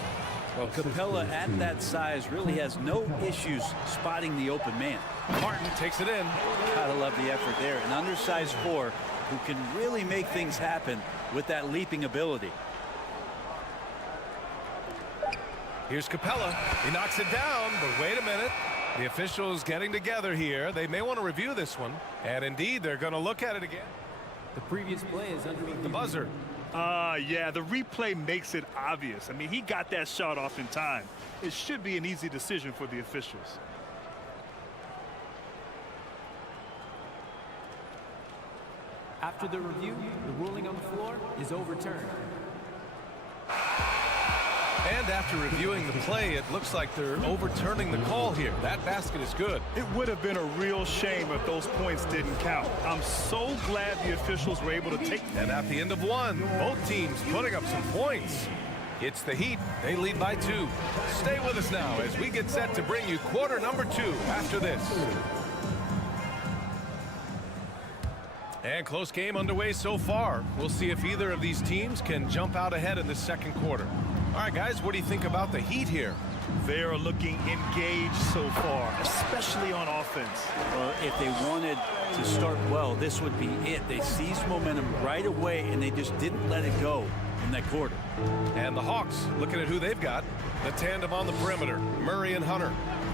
Well, Capella at that size really has no issues spotting the open man. Martin takes it in. Gotta love the effort there. An undersized 4 who can really make things happen with that leaping ability. Here's Capella. He knocks it down, but wait a minute. The officials getting together here. They may want to review this one. And indeed, they're going to look at it again. The previous play is under review. The buzzer. Yeah, the replay makes it obvious. I mean, he got that shot off in time. It should be an easy decision for the officials. After the review, the ruling on the floor is overturned. And after reviewing the play, it looks like they're overturning the call here. That basket is good. It would have been a real shame if those points didn't count. I'm so glad the officials were able to take them. And at the end of one, both teams putting up some points. It's the Heat. They lead by 2. Stay with us now as we get set to bring you quarter number 2 after this. And close game underway so far. We'll see if either of these teams can jump out ahead in the second quarter. All right, guys, what do you think about the Heat here? They are looking engaged so far, especially on offense. Well, if they wanted to start well, this would be it. They seized momentum right away, and they just didn't let it go in that quarter. And the Hawks, looking at who they've got. The tandem on the perimeter, Murray and Hunter.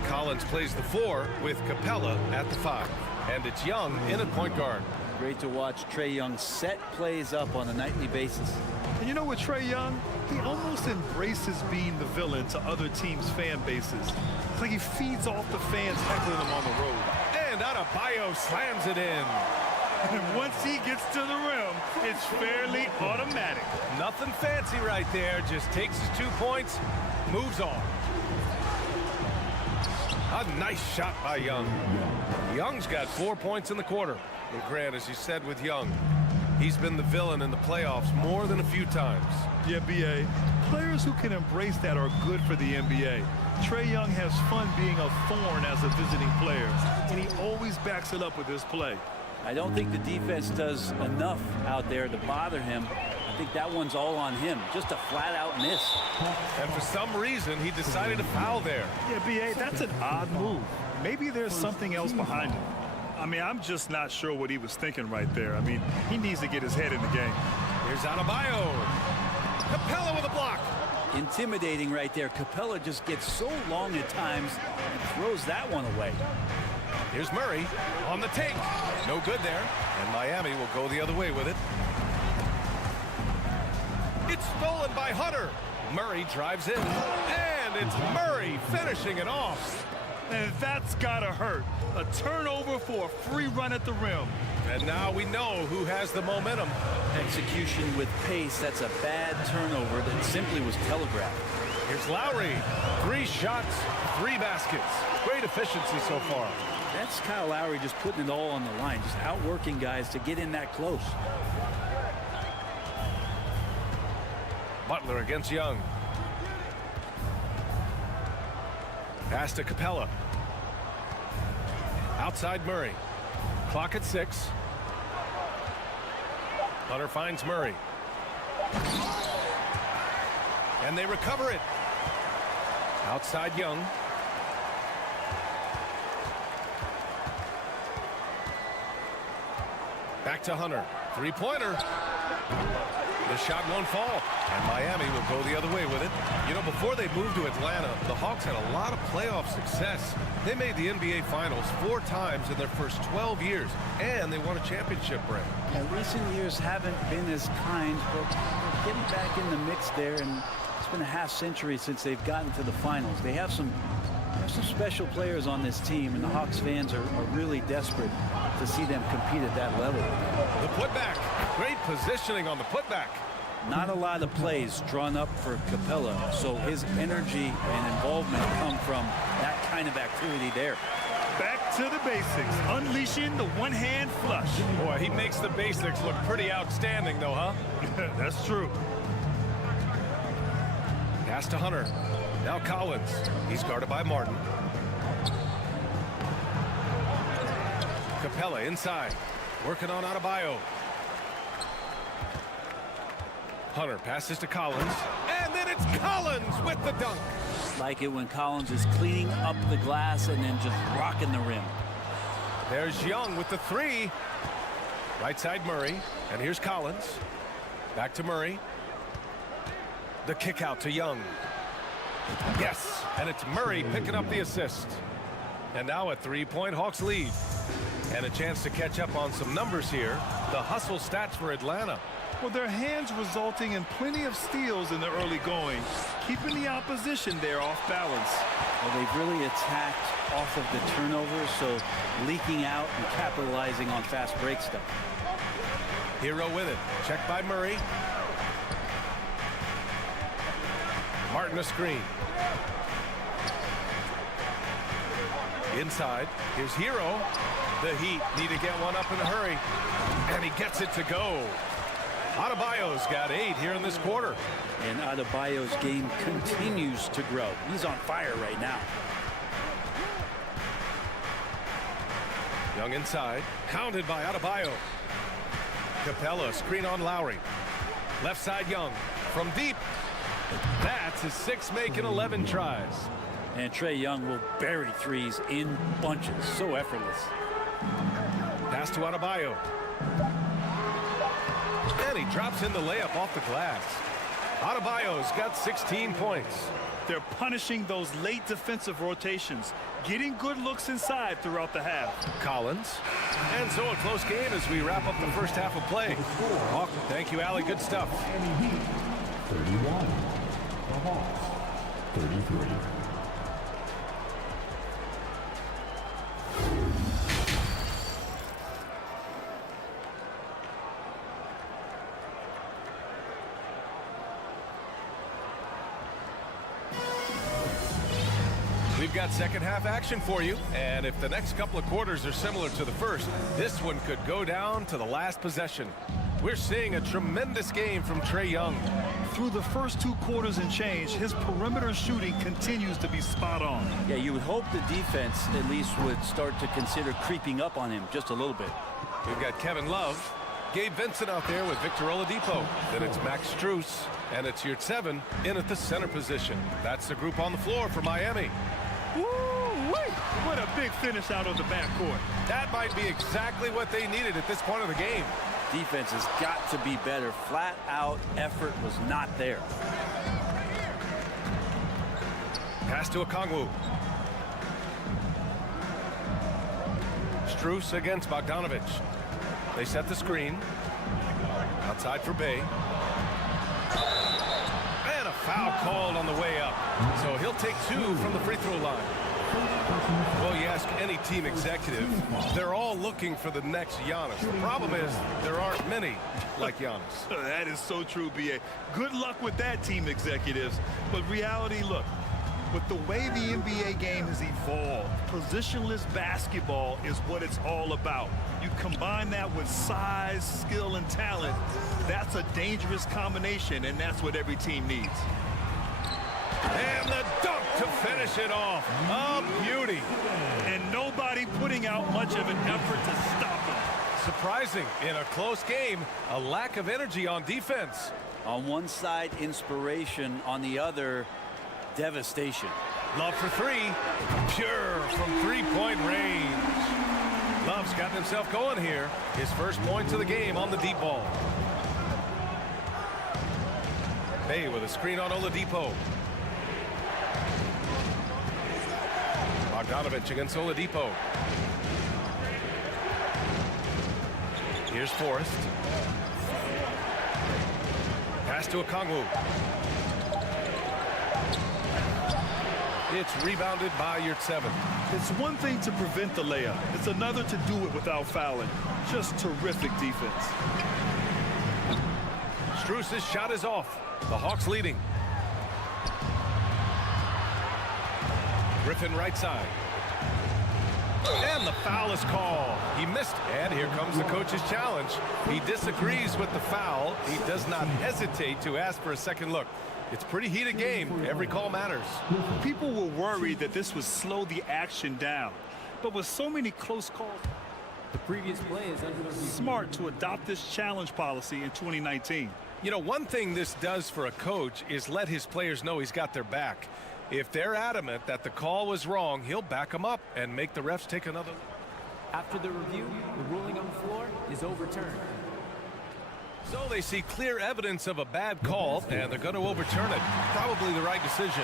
Collins plays the 4 with Capella at the 5. And it's Young in at point guard. Great to watch Trae Young set plays up on a nightly basis. And you know what, Trae Young? He almost embraces being the villain to other teams' fan bases. It's like he feeds off the fans heckling him on the road. And Adebayo slams it in. And once he gets to the rim, it's fairly automatic. Nothing fancy right there. Just takes his 2 points, moves on. A nice shot by Young. Young's got 4 points in the quarter. And Grant, as you said with Young, he's been the villain in the playoffs more than a few times. Yeah, B.A. Players who can embrace that are good for the NBA. Trae Young has fun being a thorn as a visiting player, and he always backs it up with his play. I don't think the defense does enough out there to bother him. I think that one's all on him. Just a flat-out miss. And for some reason, he decided to foul there. Yeah, B.A., that's an odd move. Maybe there's something else behind it. I mean, I'm just not sure what he was thinking right there. I mean, he needs to get his head in the game. Here's Adebayo. Capella with a block. Intimidating right there. Capella just gets so long at times and throws that one away. Here's Murray on the take. No good there. And Miami will go the other way with it. It's stolen by Hunter. Murray drives in. And it's Murray finishing it off. And that's gotta hurt. A turnover for a free run at the rim. And now we know who has the momentum. execution with pace. That's a bad turnover that simply was telegraphed. Here's Lowry. 3 shots, 3 baskets. Great efficiency so far. That's Kyle Lowry just putting it all on the line, just outworking guys to get in that close. Butler against Young. Pass to Capella. Outside Murray. Clock at 6. Hunter finds Murray. And they recover it. Outside Young. Back to Hunter. 3-pointer. The shot won't fall, and Miami will go the other way with it. You know, before they moved to Atlanta, the Hawks had a lot of playoff success. They made the NBA Finals 4 times in their first 12 years, and they won a championship ring. Yeah, recent years haven't been as kind, but they're getting back in the mix there, and it's been a half-century since they've gotten to the finals. They have some special players on this team, and the Hawks fans are really desperate to see them compete at that level. The putback. Great positioning on the putback. Not a lot of plays drawn up for Capella, so his energy and involvement come from that kind of activity there. Back to the basics, unleashing the one-hand flush. Boy, he makes the basics look pretty outstanding, though, huh? That's true. Pass to Hunter. Now Collins. He's guarded by Martin. Capella inside. Working on Adebayo. Hunter passes to Collins. And then it's Collins with the dunk. Like it when Collins is cleaning up the glass and then just rocking the rim. There's Young with the 3. Right side Murray. And here's Collins. Back to Murray. The kick out to Young. Yes, and it's Murray picking up the assist. And now a 3-point Hawks lead. And a chance to catch up on some numbers here. The hustle stats for Atlanta. Well, their hands resulting in plenty of steals in the early going, keeping the opposition there off balance. Well, they've really attacked off of the turnovers, so leaking out and capitalizing on fast break stuff. Hero with it. Checked by Murray. Martin a screen. Inside. Here's Hero. The Heat need to get one up in a hurry. And he gets it to go. Adebayo's got 8 here in this quarter. And Adebayo's game continues to grow. He's on fire right now. Young inside. Hounded by Adebayo. Capella screen on Lowry. Left side Young. From deep. That's his 6th make in 11 tries. And Trae Young will bury threes in bunches. So effortless. Pass to Adebayo. And he drops in the layup off the glass. Adebayo's got 16 points. They're punishing those late defensive rotations, getting good looks inside throughout the half. Collins. And so a close game as we wrap up the first half of play. Hawk, thank you, Allie. Good stuff. 31. The Hawks, 33. We've got second half action for you, and if the next couple of quarters are similar to the first, this one could go down to the last possession. We're seeing a tremendous game from Trae Young. Through the first 2 quarters and change, his perimeter shooting continues to be spot on. Yeah, you would hope the defense at least would start to consider creeping up on him just a little bit. We've got Kevin Love, Gabe Vincent out there with Victor Oladipo. Then it's Max Strus, and it's Yurtseven in at the center position. That's the group on the floor for Miami. Woo-wee! What a big finish out of the backcourt. That might be exactly what they needed at this point of the game. Defense has got to be better. Flat out effort was not there. Pass to Okongwu. Strus against Bogdanovich. They set the screen. Outside for Bay. And a foul called on the way up. So he'll take 2 from the free throw line. Well, you ask any team executive, they're all looking for the next Giannis. The problem is there aren't many like Giannis. That is so true, B.A. Good luck with that, team executives. But reality, look, with the way the NBA game has evolved, positionless basketball is what it's all about. You combine that with size, skill, and talent, that's a dangerous combination, and that's what every team needs. And the dunk to finish it off. A beauty. And nobody putting out much of an effort to stop him. Surprising in a close game, a lack of energy on defense. On one side, inspiration. On the other, devastation. Love for three. Pure from three-point range. Love's gotten himself going here. His first points of the game on the deep ball. Bay with a screen on Oladipo. Bogdanovich against Oladipo. Here's Forrest. Pass to Okongwu. It's rebounded by Yurtseven. It's one thing to prevent the layup. It's another to do it without fouling. Just terrific defense. Strus's shot is off. The Hawks leading. Griffin right side. And the foul is called. He missed. And here comes the coach's challenge. He disagrees with the foul. He does not hesitate to ask for a second look. It's a pretty heated game. Every call matters. People were worried that this would slow the action down. But with so many close calls, The previous play is under review. smart to adopt this challenge policy in 2019. You know, one thing this does for a coach is let his players know he's got their back. If they're adamant that the call was wrong, he'll back them up and make the refs take another look. After the review, the ruling on the floor is overturned. So they see clear evidence of a bad call, and they're going to overturn it. Probably the right decision.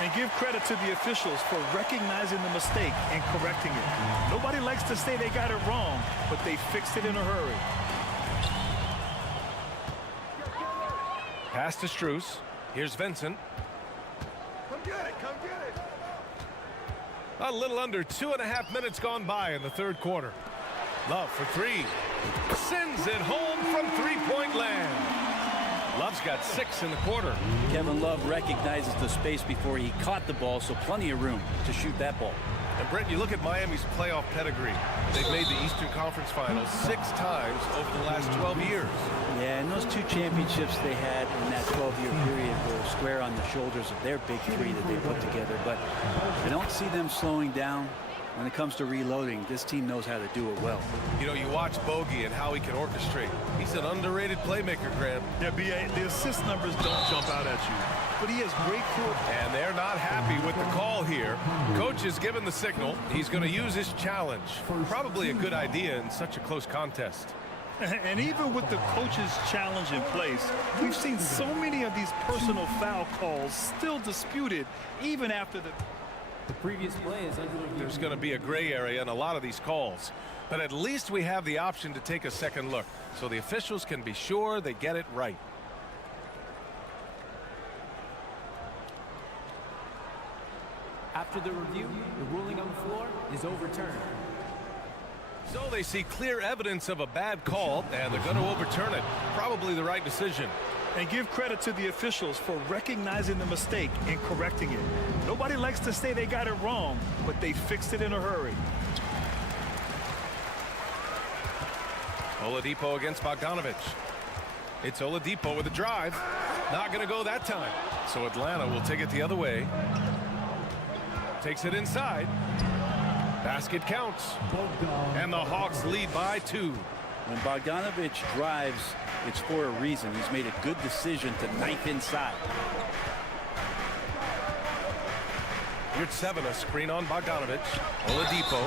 And give credit to the officials for recognizing the mistake and correcting it. Nobody likes to say they got it wrong, but they fixed it in a hurry. Pass to Strus. Here's Vincent. Come get it. Come get it. A little under 2.5 minutes gone by in the third quarter. Love for three. Sends it home from three-point land. Love's got 6 in the quarter. Kevin Love recognizes the space before he caught the ball, so plenty of room to shoot that ball. And Brent, you look at Miami's playoff pedigree. They've made the Eastern Conference Finals 6 times over the last 12 years. Yeah, and those 2 championships they had in that 12-year period were square on the shoulders of their big 3 that they put together. But I don't see them slowing down. When it comes to reloading, this team knows how to do it well. You know, you watch Bogey and how he can orchestrate. He's an underrated playmaker, Graham. Yeah, B.A., the assist numbers don't jump out at you, but he has great court. And they're not happy with the call here. Coach has given the signal. He's going to use his challenge. Probably a good idea in such a close contest. And even with the coach's challenge in place, we've seen so many of these personal foul calls still disputed even after the previous play is under review. There's going to be a gray area in a lot of these calls. But at least we have the option to take a second look, so the officials can be sure they get it right. After the review, the ruling on the floor is overturned. So they see clear evidence of a bad call, and they're going to overturn it. Probably the right decision. And give credit to the officials for recognizing the mistake and correcting it. Nobody likes to say they got it wrong, but they fixed it in a hurry. Oladipo against Bogdanovich. It's Oladipo with a drive. Not going to go that time. So Atlanta will take it the other way. Takes it inside. Basket counts. And the Hawks lead by 2. When Bogdanovich drives, it's for a reason. He's made a good decision to knife inside. Yurtseven, a screen on Bogdanovich. Oladipo.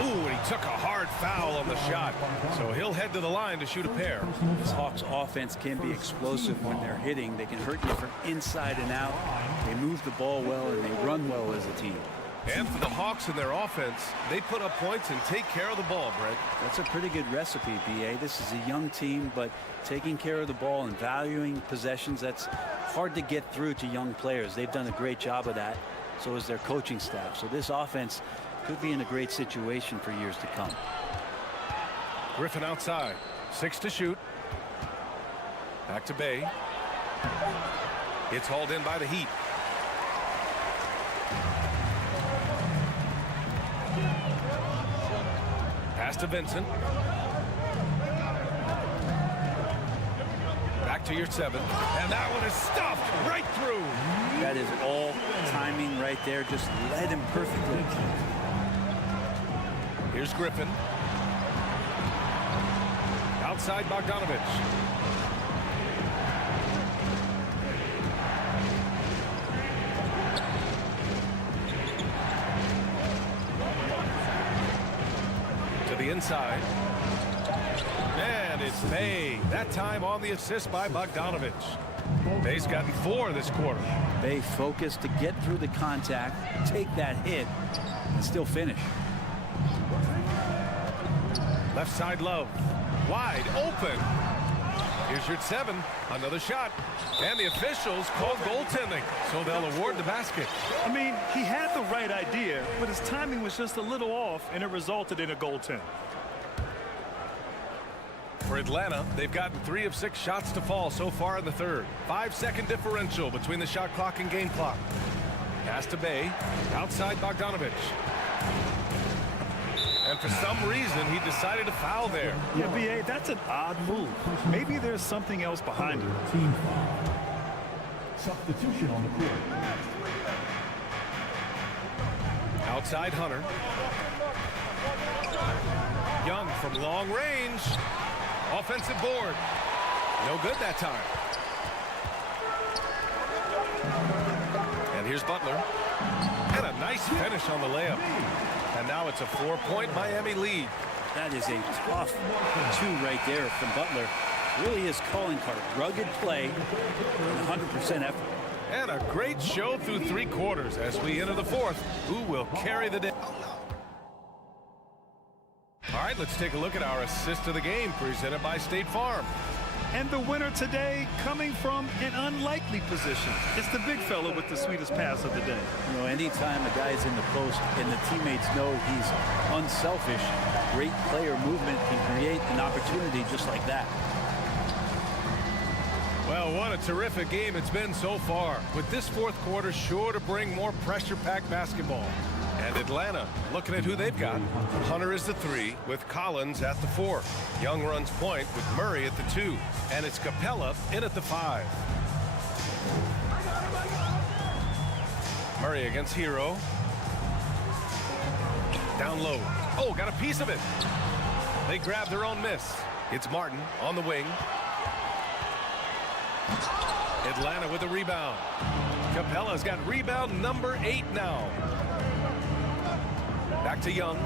Ooh, and he took a hard foul on the shot. So he'll head to the line to shoot a pair. This Hawks offense can be explosive when they're hitting. They can hurt you from inside and out. They move the ball well and they run well as a team. And for the Hawks and their offense, they put up points and take care of the ball, Brent. That's a pretty good recipe, B.A. This is a young team, but taking care of the ball and valuing possessions, that's hard to get through to young players. They've done a great job of that. So is their coaching staff. So this offense could be in a great situation for years to come. Griffin outside. 6 to shoot. Back to Bay. It's hauled in by the Heat. Pass to Vincent. Back to your 7. And that one is stuffed right through. That is all timing right there. Just led him perfectly. Here's Griffin. Outside Bogdanovich. To the inside. And it's Bay. That time on the assist by Bogdanovich. Bay's gotten 4 this quarter. Bay focused to get through the contact, take that hit, and still finish. Left side Love. Wide open. Here's your 7. Another shot. And the officials called goaltending, so they'll award the basket. I mean, he had the right idea, but his timing was just a little off, and it resulted in a goaltend. For Atlanta, they've gotten 3 of 6 shots to fall so far in the third. 5-second differential between the shot clock and game clock. Pass to Bay. Outside Bogdanovich. And for some reason, he decided to foul there. Yeah, B.A., that's an odd move. Maybe there's something else behind it. Team foul. Substitution on the court. Outside Hunter. Young from long range. Offensive board. No good that time. And here's Butler. And a nice finish on the layup. And now it's a 4-point Miami lead. That is a tough 2 right there from Butler. Really his calling card. Rugged play and 100% effort. And a great show through 3 quarters as we enter the 4th. Who will carry the day? All right, let's take a look at our assist of the game presented by State Farm. And the winner today coming from an unlikely position. It's the big fella with the sweetest pass of the day. You know, anytime a guy's in the post and the teammates know he's unselfish, great player movement can create an opportunity just like that. Well, what a terrific game it's been so far. With this 4th quarter sure to bring more pressure-packed basketball. And Atlanta, looking at who they've got. Hunter is the 3 with Collins at the 4. Young runs point with Murray at the 2. And it's Capella in at the 5. Murray against Hero. Down low. Oh, got a piece of it. They grab their own miss. It's Martin on the wing. Atlanta with a rebound. Capella's got rebound number 8 now. Back to Young.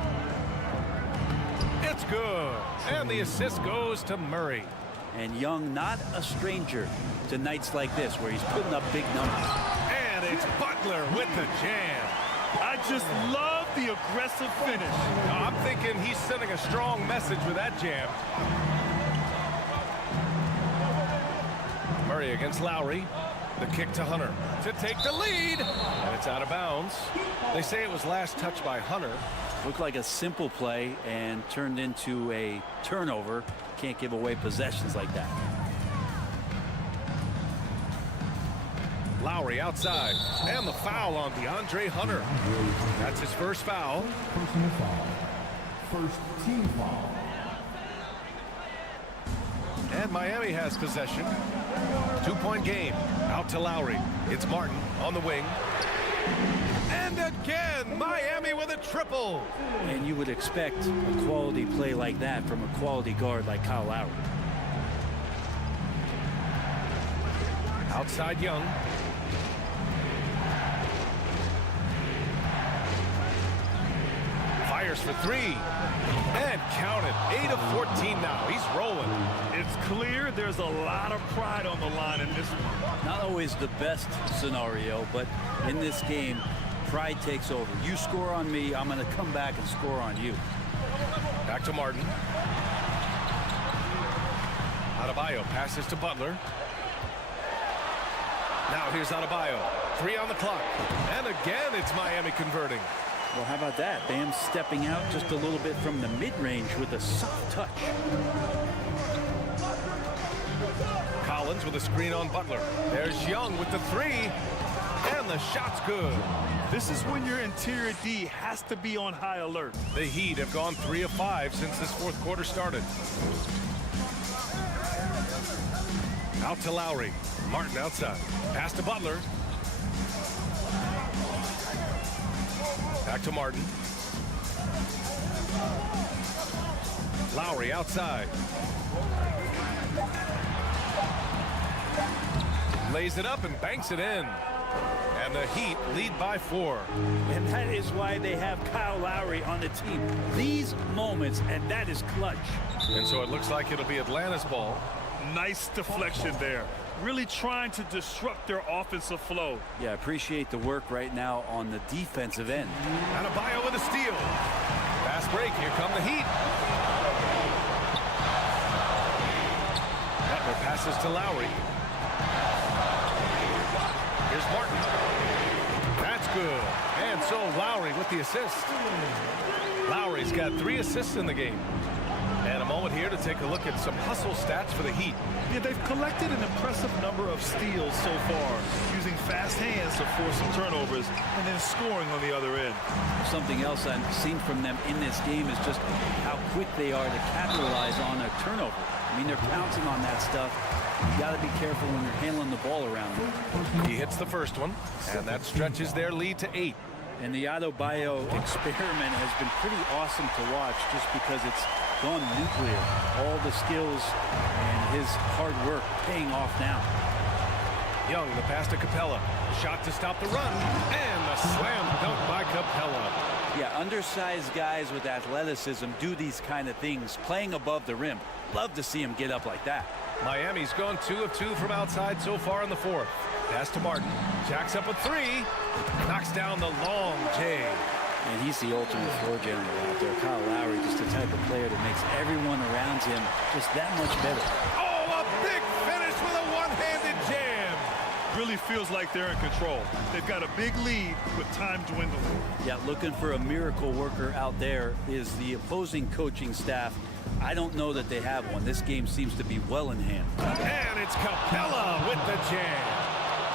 It's good. And the assist goes to Murray. And Young not a stranger to nights like this where he's putting up big numbers. And it's Butler with the jam. I just love the aggressive finish. I'm thinking he's sending a strong message with that jam. Murray against Lowry. The kick to Hunter to take the lead. And it's out of bounds. They say it was last touched by Hunter. Looked like a simple play and turned into a turnover. Can't give away possessions like that. Lowry outside. And the foul on DeAndre Hunter. That's his first foul. Personal foul. First team foul. And Miami has possession. 2-point game. Out to Lowry. It's Martin on the wing. And again, Miami with a triple. And you would expect a quality play like that from a quality guard like Kyle Lowry. Outside Young. Fires for 3. And counted. 8 of 14 now. He's rolling. It's clear there's a lot of pride on the line in this one. Not always the best scenario, but in this game, pride takes over. You score on me, I'm going to come back and score on you. Back to Martin. Adebayo passes to Butler. Now here's Adebayo. 3 on the clock. And again, it's Miami converting. Well, how about that? Bam stepping out just a little bit from the mid-range with a soft touch. Collins with a screen on Butler. There's Young with the 3. And the shot's good. This is when your interior D has to be on high alert. The Heat have gone 3 of 5 since this fourth quarter started. Out to Lowry. Martin outside. Pass to Butler. Back to Martin. Lowry outside. Lays it up and banks it in. And the Heat lead by 4. And that is why they have Kyle Lowry on the team. These moments, and that is clutch. And so it looks like it'll be Atlanta's ball. Nice deflection there. Really trying to disrupt their offensive flow. Yeah, appreciate the work right now on the defensive end. Adebayo with a steal. Fast break. Here come the Heat. Butler passes to Lowry. Here's Martin. That's good. And so Lowry with the assist. Lowry's got 3 assists in the game. And a moment here to take a look at some hustle stats for the Heat. Yeah, they've collected an impressive number of steals so far, using fast hands to force some turnovers and then scoring on the other end. Something else I've seen from them in this game is just how quick they are to capitalize on a turnover. I mean, they're pouncing on that stuff. You got to be careful when you're handling the ball around them. He hits the first one, and that stretches their lead to 8. And the Adebayo experiment has been pretty awesome to watch just because it's gone nuclear. All the skills and his hard work paying off now. Young, the pass to Capella. Shot to stop the run, and the slam dunk by Capella. Yeah, undersized guys with athleticism do these kind of things, playing above the rim. Love to see him get up like that. Miami's gone 2 of 2 from outside so far in the fourth. Pass to Martin. Jacks up a 3. Knocks down the long J. And he's the ultimate floor general out there. Kyle Lowry, just the type of player that makes everyone around him just that much better. Oh, a big finish with a one-handed jam. Really feels like they're in control. They've got a big lead with time dwindling. Yeah, looking for a miracle worker out there is the opposing coaching staff. I don't know that they have one. This game seems to be well in hand. And it's Capella with the jam.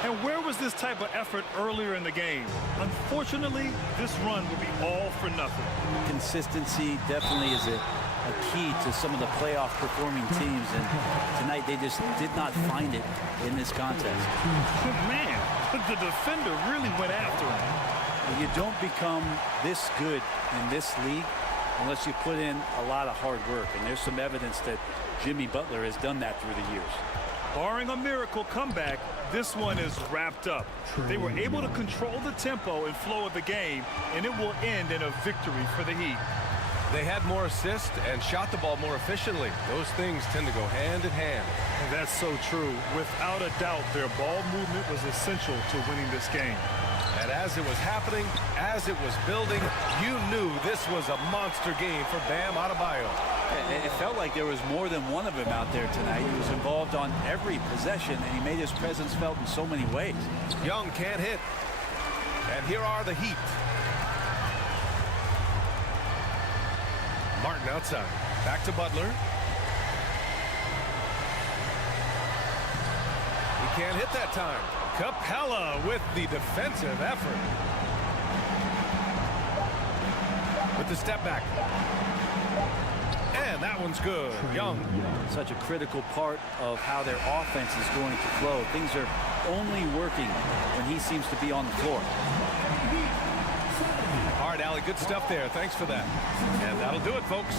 And where was this type of effort earlier in the game? Unfortunately, this run will be all for nothing. Consistency definitely is a key to some of the playoff performing teams, and tonight they just did not find it in this contest. Man, the defender really went after him. You don't become this good in this league unless you put in a lot of hard work, and there's some evidence that Jimmy Butler has done that through the years. Barring a miracle comeback, this one is wrapped up. They were able to control the tempo and flow of the game, and it will end in a victory for the Heat. They had more assists and shot the ball more efficiently. Those things tend to go hand in hand. And that's so true. Without a doubt, their ball movement was essential to winning this game. And as it was happening, as it was building, you knew this was a monster game for Bam Adebayo. It felt like there was more than one of him out there tonight. He was involved on every possession, and he made his presence felt in so many ways. Young can't hit. And here are the Heat. Martin outside. Back to Butler. He can't hit that time. Capella with the defensive effort. With the step back. And that one's good. Young. Such a critical part of how their offense is going to flow. Things are only working when he seems to be on the floor. All right, Allie, good stuff there. Thanks for that. And that'll do it, folks.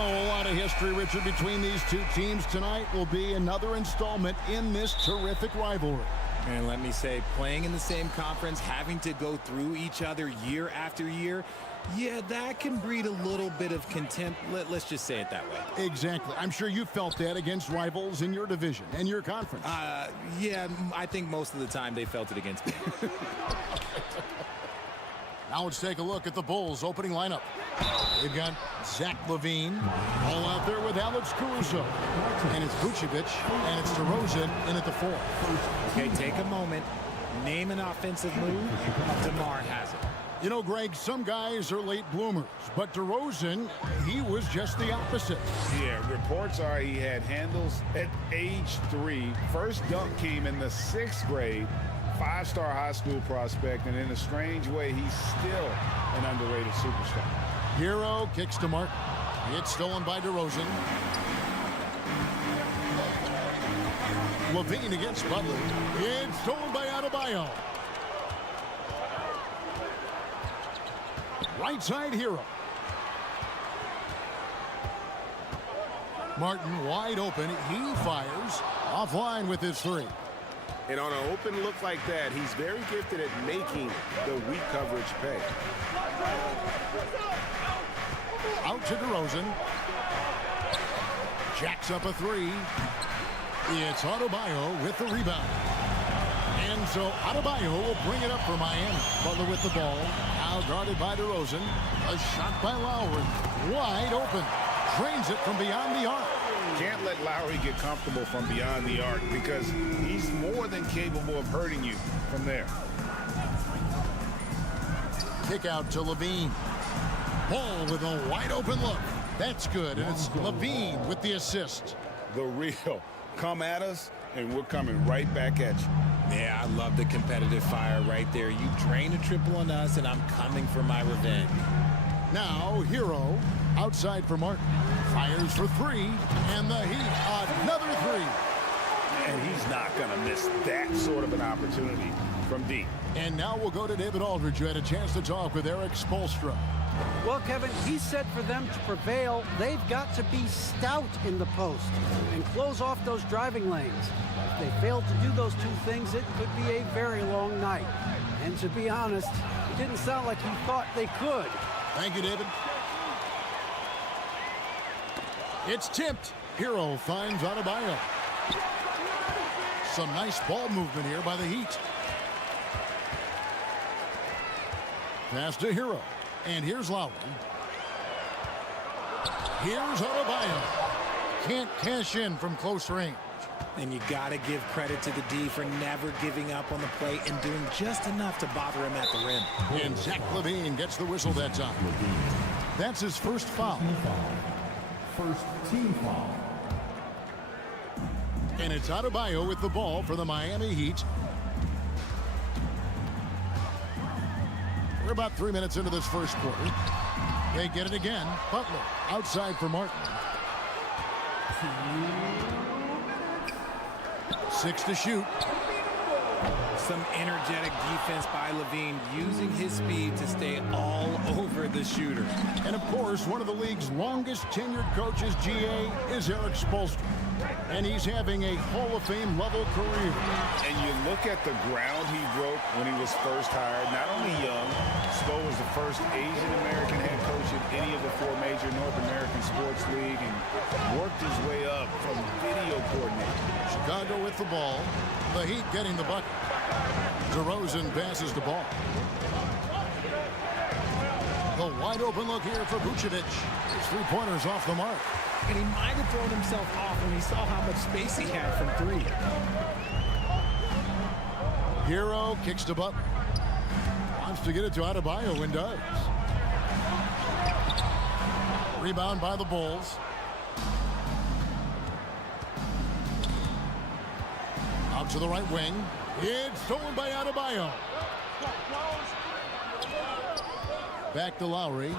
Oh, a lot of history, Richard, between these two teams tonight will be another installment in this terrific rivalry. And let me say, playing in the same conference, having to go through each other year after year, yeah, that can breed a little bit of contempt. Let's just say it that way. Exactly. I'm sure you felt that against rivals in your division and your conference. Yeah, I think most of the time they felt it against me. Now let's take a look at the Bulls' opening lineup. They've got Zach LaVine, all out there with Alex Caruso. And it's Vucevic, and it's DeRozan in at the 4. Okay, take a moment. Name an offensive move. DeMar has it. You know, Greg, some guys are late bloomers, but DeRozan, he was just the opposite. Yeah, reports are he had handles at age 3. First dunk came in the 6th grade. 5-star high school prospect, and in a strange way, he's still an underrated superstar. Hero kicks to Martin. It's stolen by DeRozan. LaVine against Butler. It's stolen by Adebayo. Right side Hero. Martin wide open. He fires. Offline with his 3. And on an open look like that, he's very gifted at making the weak coverage pay. Out to DeRozan. Jacks up a 3. It's Adebayo with the rebound. And so Adebayo will bring it up for Miami. Butler with the ball. Now guarded by DeRozan. A shot by Lowry. Wide open. Drains it from beyond the arc. Can't let Lowry get comfortable from beyond the arc because he's more than capable of hurting you from there. Kick out to LaVine. Ball with a wide open look. That's good. And it's LaVine with the assist. The real. Come at us, and we're coming right back at you. Yeah, I love the competitive fire right there. You drain a triple on us, and I'm coming for my revenge. Now, Hero outside for Martin. Fires for 3, and the Heat, another 3. And he's not going to miss that sort of an opportunity from deep. And now we'll go to David Aldridge, who had a chance to talk with Eric Spoelstra. Well, Kevin, he said for them to prevail, they've got to be stout in the post and close off those driving lanes. If they fail to do those 2 things, it could be a very long night. And to be honest, it didn't sound like he thought they could. Thank you, David. It's tipped. Hero finds Adebayo. Some nice ball movement here by the Heat. Pass to Hero. And here's Lowry. Here's Adebayo. Can't cash in from close range. And you got to give credit to the D for never giving up on the play and doing just enough to bother him at the rim. And Zach LaVine gets the whistle that time. That's his first foul. First team foul. And it's Adebayo with the ball for the Miami Heat. We're about 3 minutes into this first quarter. They get it again. Butler outside for Martin. 6 to shoot. Some energetic defense by LaVine, using his speed to stay all over the shooter. And of course, one of the league's longest tenured coaches, GA, is Eric Spoelstra. And he's having a Hall of Fame level career. And you look at the ground he broke when he was first hired. Not only young, Spo was the first Asian American head coach in any of the 4 major North American sports league and worked his way up from video coordinator. Chicago with the ball. The Heat getting the bucket. DeRozan passes the ball. The wide open look here for Vucevic. His 3-pointers off the mark. And he might have thrown himself off when he saw how much space he had from 3. Hero kicks to Butler. Wants to get it to Adebayo and does. Rebound by the Bulls. Out to the right wing. It's stolen by Adebayo. Back to Lowry.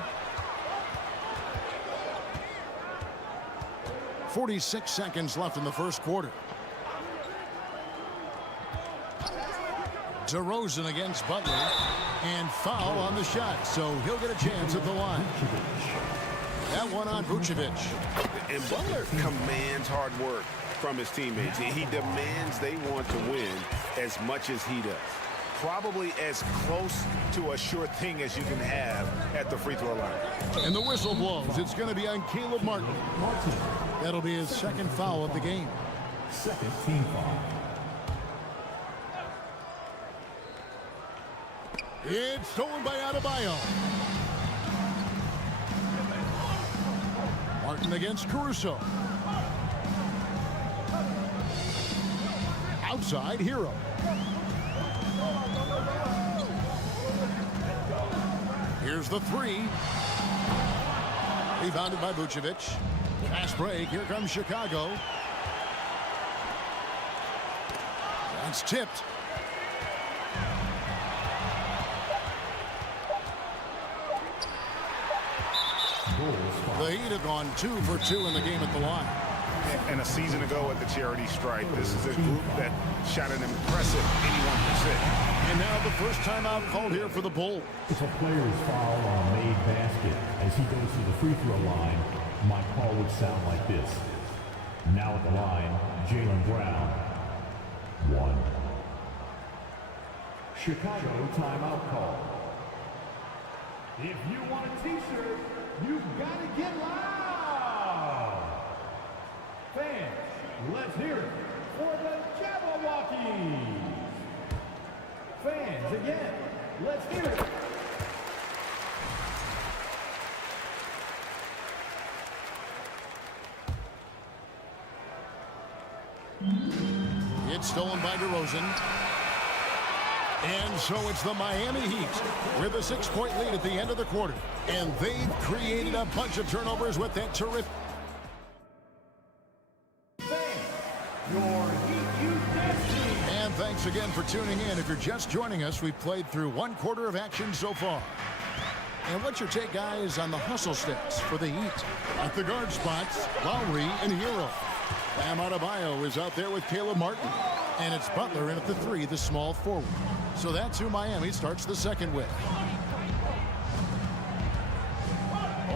46 seconds left in the first quarter. DeRozan against Butler. And foul on the shot, so he'll get a chance at the line. That one on Vucevic. And Butler commands hard work from his teammates. He demands they want to win as much as he does. Probably as close to a sure thing as you can have at the free throw line. And the whistle blows. It's going to be on Caleb Martin. That'll be his second foul of the game. Second team foul. It's stolen by Adebayo. Martin against Caruso. Outside, Hero. Here's the three. Rebounded by Vucevic. Fast break. Here comes Chicago. That's tipped. The Heat have gone 2 for 2 in the game at the line. And a season ago at the charity stripe, this is a group that shot an impressive 81%. And now the first timeout called here for the Bulls. It's a player's foul on a made basket. As he goes to the free throw line, my call would sound like this. Now at the line, Jaylen Brown. 1. Chicago timeout call. If you want a t-shirt, you've got to get loud. Fans, let's hear it for the Jabberwockies. Fans, again, let's hear it. It's stolen by DeRozan. And so it's the Miami Heat with a 6-point lead at the end of the quarter. And they've created a bunch of turnovers with that terrific. And thanks again for tuning in. If you're just joining us, we've played through 1 quarter of action so far. And what's your take, guys, on the hustle stats for the Heat? At the guard spots, Lowry and Hero. Bam Adebayo is out there with Caleb Martin. And it's Butler in at the 3, the small forward. So that's who Miami starts the second with.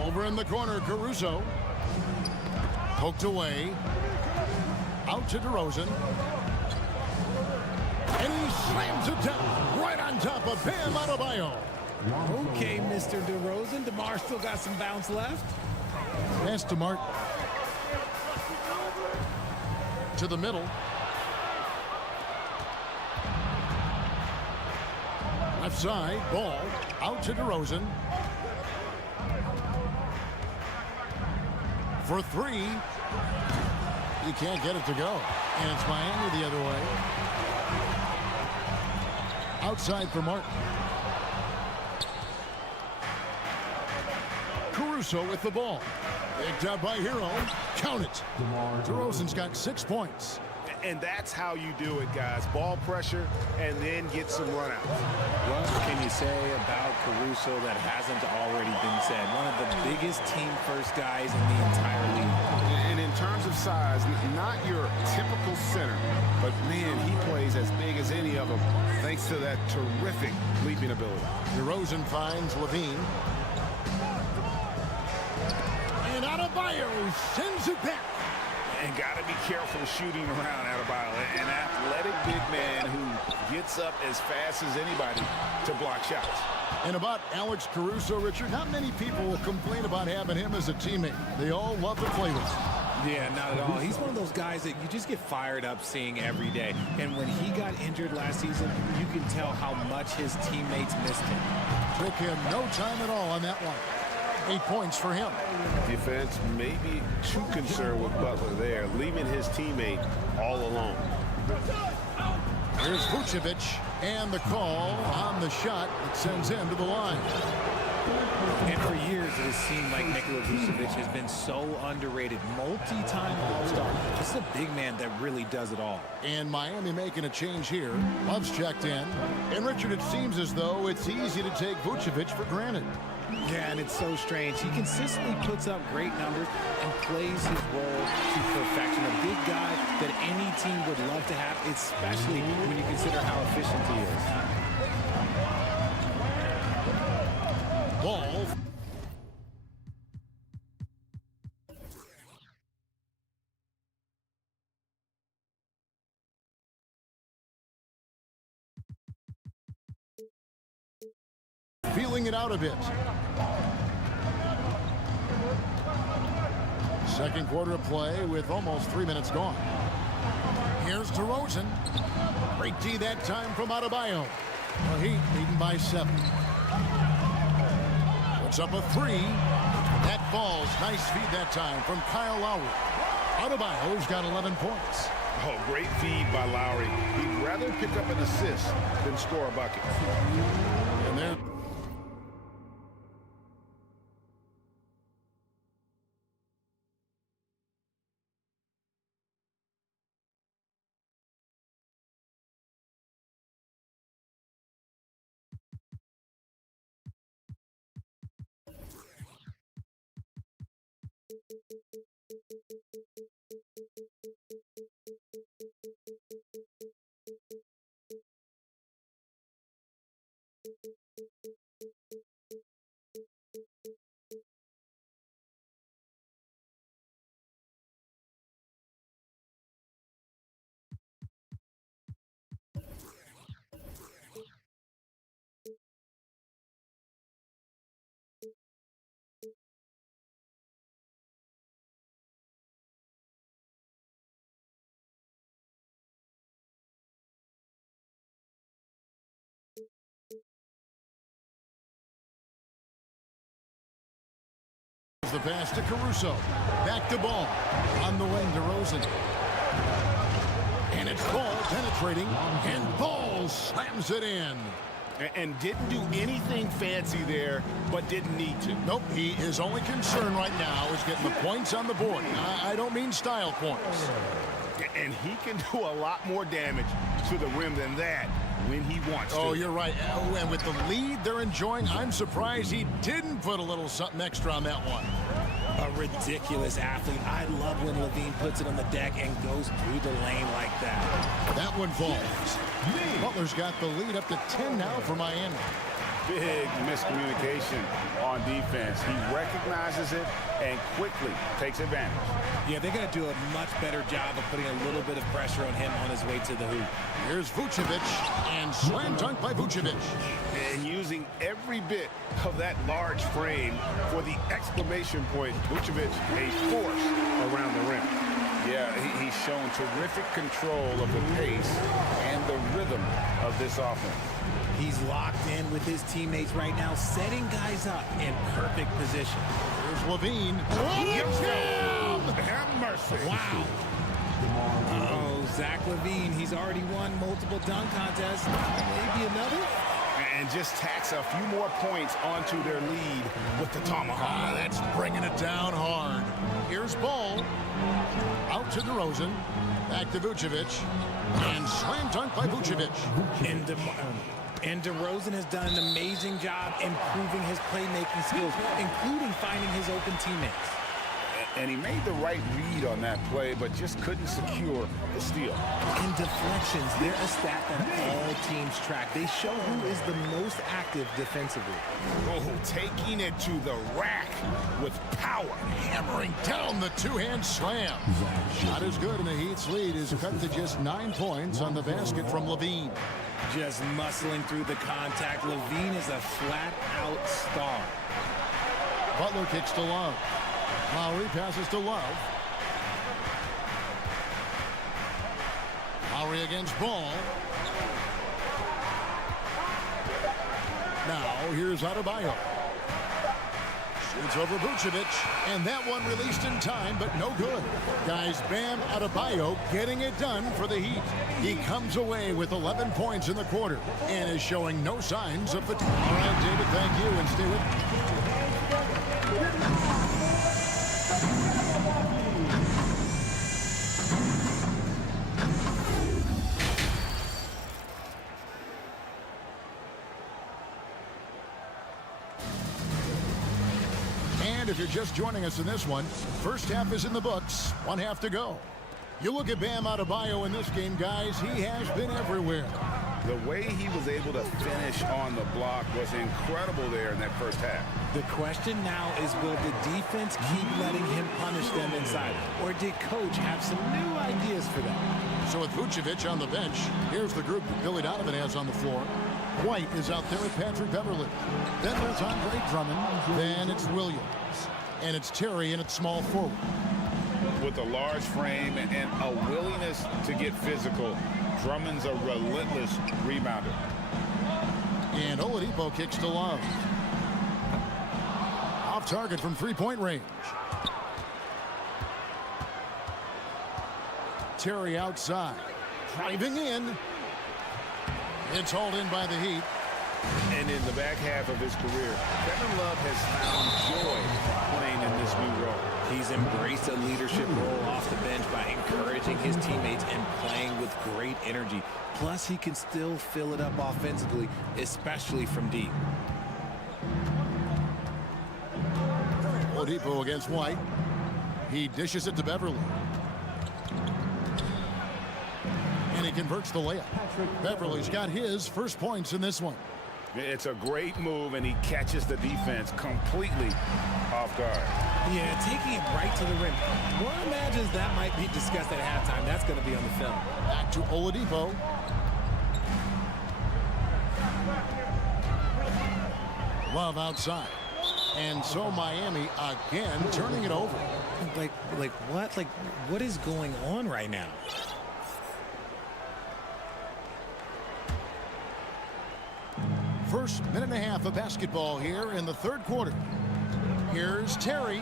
Over in the corner, Caruso. Poked away. Out to DeRozan. And he slams it down right on top of Bam Adebayo. Okay, Mr. DeRozan. DeMar still got some bounce left. Pass to Martin. To the middle. Left side, ball. Out to DeRozan. For 3. You can't get it to go. And it's Miami the other way. Outside for Martin. Caruso with the ball. Picked up by Hero. Count it. DeRozan's got 6 points. And that's how you do it, guys. Ball pressure and then get some runouts. What can you say about Caruso that hasn't already been said? One of the biggest team-first guys in the entire league. And in terms of size, not your typical center, but man, he plays as big as any of them thanks to that terrific leaping ability. DeRozan finds Levine. And Adebayo sends it back. And got to be careful shooting around Adebayo. An athletic big man who gets up as fast as anybody to block shots. And about Alex Caruso, Richard, not many people will complain about having him as a teammate. They all love to play with him. Yeah, not at all. He's one of those guys that you just get fired up seeing every day. And when he got injured last season, you can tell how much his teammates missed him. Took him no time at all on that one. 8 points for him. Defense may be too concerned with Butler there, leaving his teammate all alone. Here's Vucevic, and the call on the shot that sends him to the line. And for years, it has seemed like Nikola Vucevic has been so underrated. Multi-time All-Star. This is a big man that really does it all. And Miami making a change here. Love's checked in. And Richard, it seems as though it's easy to take Vucevic for granted. Yeah, and it's so strange. He consistently puts up great numbers and plays his role to perfection. A big guy that any team would love to have, especially when you consider how efficient he is. Ball. feeling it out a bit. Second quarter of play with almost 3 minutes gone. Here's DeRozan. Great D that time from Adebayo. The Heat leading by 7. Puts up a 3. That falls. Nice feed that time from Kyle Lowry. Adebayo's got 11 points. Oh, great feed by Lowry. He'd rather pick up an assist than score a bucket. And there. The pass to Caruso. Back to Ball. On the wing, DeRozan. And it's Ball penetrating. And Ball slams it in. And didn't do anything fancy there, but didn't need to. Nope, his only concern right now is getting the points on the board. I don't mean style points. And he can do a lot more damage to the rim than that when he wants to. Oh, you're right. And with the lead they're enjoying, I'm surprised he didn't put a little something extra on that one. A ridiculous athlete. I love when Levine puts it on the deck and goes through the lane like that. That one falls. Butler's got the lead up to 10 now for Miami. Big miscommunication on defense. He recognizes it and quickly takes advantage. Yeah, they got to do a much better job of putting a little bit of pressure on him on his way to the hoop. Here's Vucevic, and slam dunk by Vucevic. And using every bit of that large frame for the exclamation point. Vucevic, a force around the rim. Yeah, he's shown terrific control of the pace and the rhythm of this offense. He's locked in with his teammates right now, setting guys up in perfect position. Here's Levine. Have mercy. Wow. Oh, Zach Levine, he's already won multiple dunk contests. Maybe another? And just tacks a few more points onto their lead with the tomahawk. That's bringing it down hard. Here's Ball. Out to DeRozan. Back to Vucevic. And slam dunk by Vucevic. And DeRozan has done an amazing job improving his playmaking skills, including finding his open teammates. And he made the right read on that play, but just couldn't secure the steal. And deflections, they're a stat that all teams track. They show who is the most active defensively. Oh, taking it to the rack with power. Hammering down the two-hand slam. Not as good, and the Heat's lead is cut to just 9 points on the basket from Levine. Just muscling through the contact. Levine is a flat-out star. Butler kicks to Love. Lowry passes to Love. Lowry against Ball. Now here's Adebayo. Shoots over Vucevic, and that one released in time, but no good. Guys, Bam Adebayo getting it done for the Heat. He comes away with 11 points in the quarter and is showing no signs of fatigue. All right, David, thank you, and stay with me. And if you're just joining us in this one, first half is in the books, 1 half to go. You look at Bam Adebayo in this game, guys, he has been everywhere. The way he was able to finish on the block was incredible there in that first half. The question now is, will the defense keep letting him punish them inside? Or did coach have some new ideas for them? So with Vucevic on the bench, here's the group that Billy Donovan has on the floor. White is out there with Patrick Beverly. Then there's Andre Drummond. Then it's Williams. And it's Terry in at small forward. With a large frame and a willingness to get physical, Drummond's a relentless rebounder. And Oladipo kicks to Love. Off target from three-point range. Terry outside. Driving in. It's hauled in by the Heat. And in the back half of his career, Kevin Love has found joy playing in this new role. He's embraced a leadership role off the bench by encouraging his teammates and playing with great energy. Plus, he can still fill it up offensively, especially from deep. Oladipo against White. He dishes it to Beverly. And he converts the layup. Beverly's got his first points in this one. It's a great move, and he catches the defense completely off guard. Yeah, taking it right to the rim. One imagines that might be discussed at halftime. That's going to be on the film. Back to Oladipo. Love outside. And so Miami again turning it over. Like what? Like, what is going on right now? First minute and a half of basketball here in the third quarter. Here's Terry.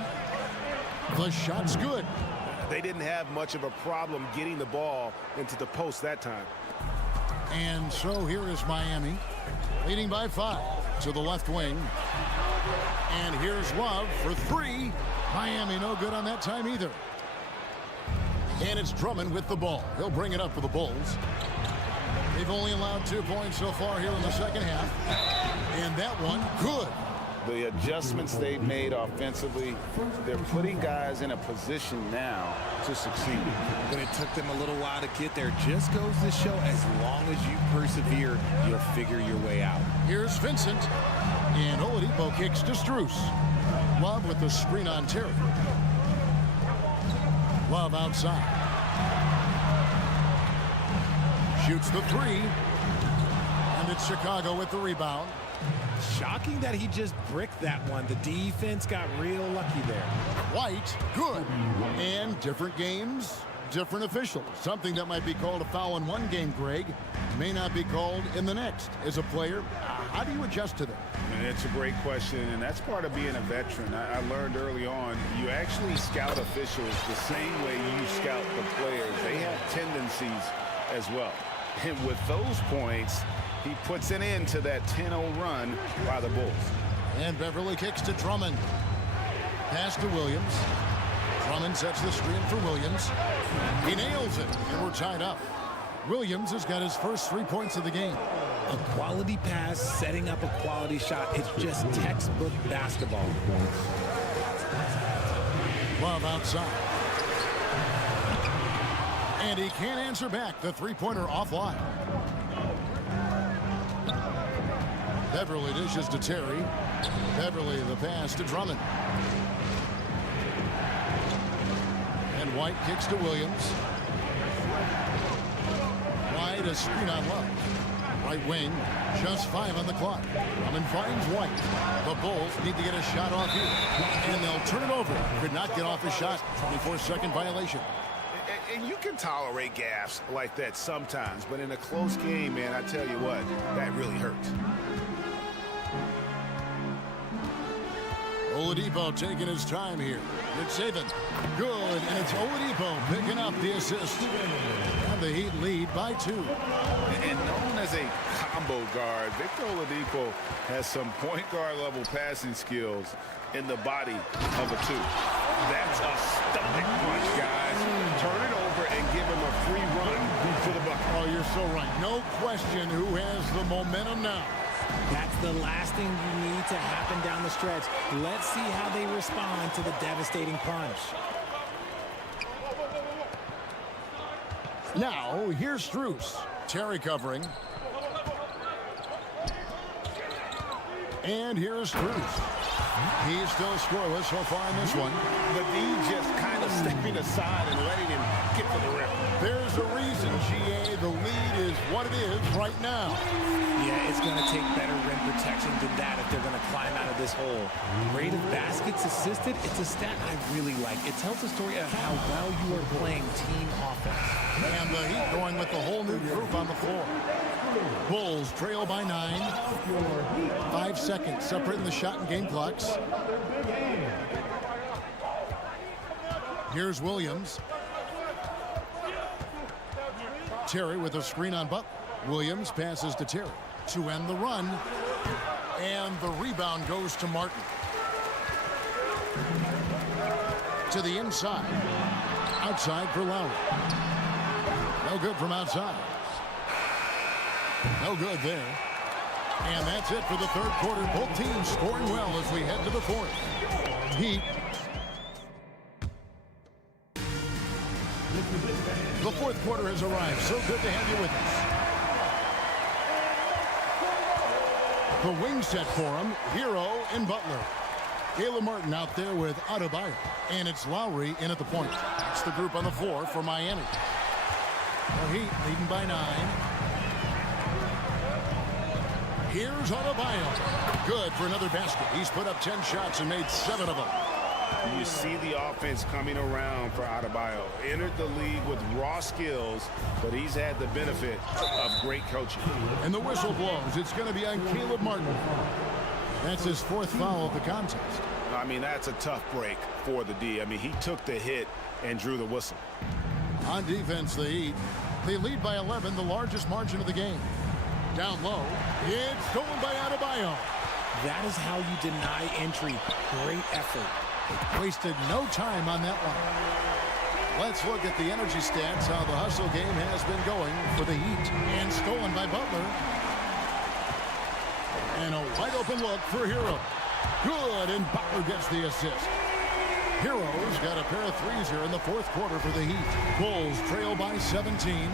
The shot's good. They didn't have much of a problem getting the ball into the post that time. And so here is Miami, leading by 5 to the left wing. And here's Love for 3. Miami no good on that time either. And it's Drummond with the ball. He'll bring it up for the Bulls. They've only allowed 2 points so far here in the second half. And that one, good. The adjustments they've made offensively, they're putting guys in a position now to succeed. But it took them a little while to get there. Just goes to show, as long as you persevere, you'll figure your way out. Here's Vincent. And Oladipo kicks to Strus. Love with the screen on Terry. Love outside. Shoots the 3. And it's Chicago with the rebound. Shocking that he just bricked that one. The defense got real lucky there. White, good. And different games, different officials. Something that might be called a foul in one game, Greg, may not be called in the next. As a player, how do you adjust to that? It's a great question, and that's part of being a veteran. I learned early on, you actually scout officials the same way you scout the players. They have tendencies as well. And with those points, he puts an end to that 10-0 run by the Bulls. And Beverly kicks to Drummond. Pass to Williams. Drummond sets the screen for Williams. He nails it, and we're tied up. Williams has got his first 3 points of the game. A quality pass, setting up a quality shot. It's just textbook basketball. Love outside. And he can't answer back. The three-pointer offline. Beverly dishes to Terry. Beverly the pass to Drummond. And White kicks to Williams. White a screen on Love. Right wing, just 5 on the clock. Drummond finds White. The Bulls need to get a shot off here. And they'll turn it over. Could not get off the shot. 24-second violation. And you can tolerate gaffes like that sometimes, but in a close game, man, I tell you what, that really hurts. Oladipo taking his time here. It's Saban. Good, and it's Oladipo picking up the assist. And the Heat lead by 2. And known as a combo guard, Victor Oladipo has some point guard level passing skills in the body of a 2. That's a stomach punch, guys. Turn it over and give him a free run to the bucket. Oh, you're so right. No question who has the momentum now. That's the last thing you need to happen down the stretch. Let's see how they respond to the devastating punch. Now, here's Strus. Terry covering. And here's Strus. He's still scoreless so far in this one. The D just kind of stepping aside and letting him get to the rim. There's a reason, GA. The lead is what it is right now. Yeah, it's going to take better rim protection than that if they're going to climb out of this hole. Rate of baskets assisted, it's a stat I really like. It tells a story of how well you are playing team offense. And the Heat going with the whole new group on the floor. Bulls trail by 9. 5 seconds separating the shot and game clocks. Here's Williams. Terry with a screen on Butler. Williams passes to Terry to end the run. And the rebound goes to Martin. To the inside. Outside for Lowry. No good from outside. No good there. And that's it for the third quarter. Both teams scoring well as we head to the fourth. Heat. The fourth quarter has arrived. So good to have you with us. The wing set for him, Hero and Butler. Caleb Martin out there with Adebayo. And it's Lowry in at the point. That's the group on the floor for Miami. The Heat leading by 9. Here's Adebayo. Good for another basket. He's put up 10 shots and made 7 of them. You see the offense coming around for Adebayo. Entered the league with raw skills, but he's had the benefit of great coaching. And the whistle blows. It's going to be on Caleb Martin. That's his 4th foul of the contest. I mean, that's a tough break for the D. I mean, he took the hit and drew the whistle. On defense, the Heat. They lead by 11, the largest margin of the game. Down low. It's stolen by Adebayo. That is how you deny entry. Great effort. Wasted no time on that one. Let's look at the energy stats, how the hustle game has been going for the Heat. And stolen by Butler. And a wide open look for Hero. Good, and Butler gets the assist. Hero's got a pair of threes here in the fourth quarter for the Heat. Bulls trail by 17.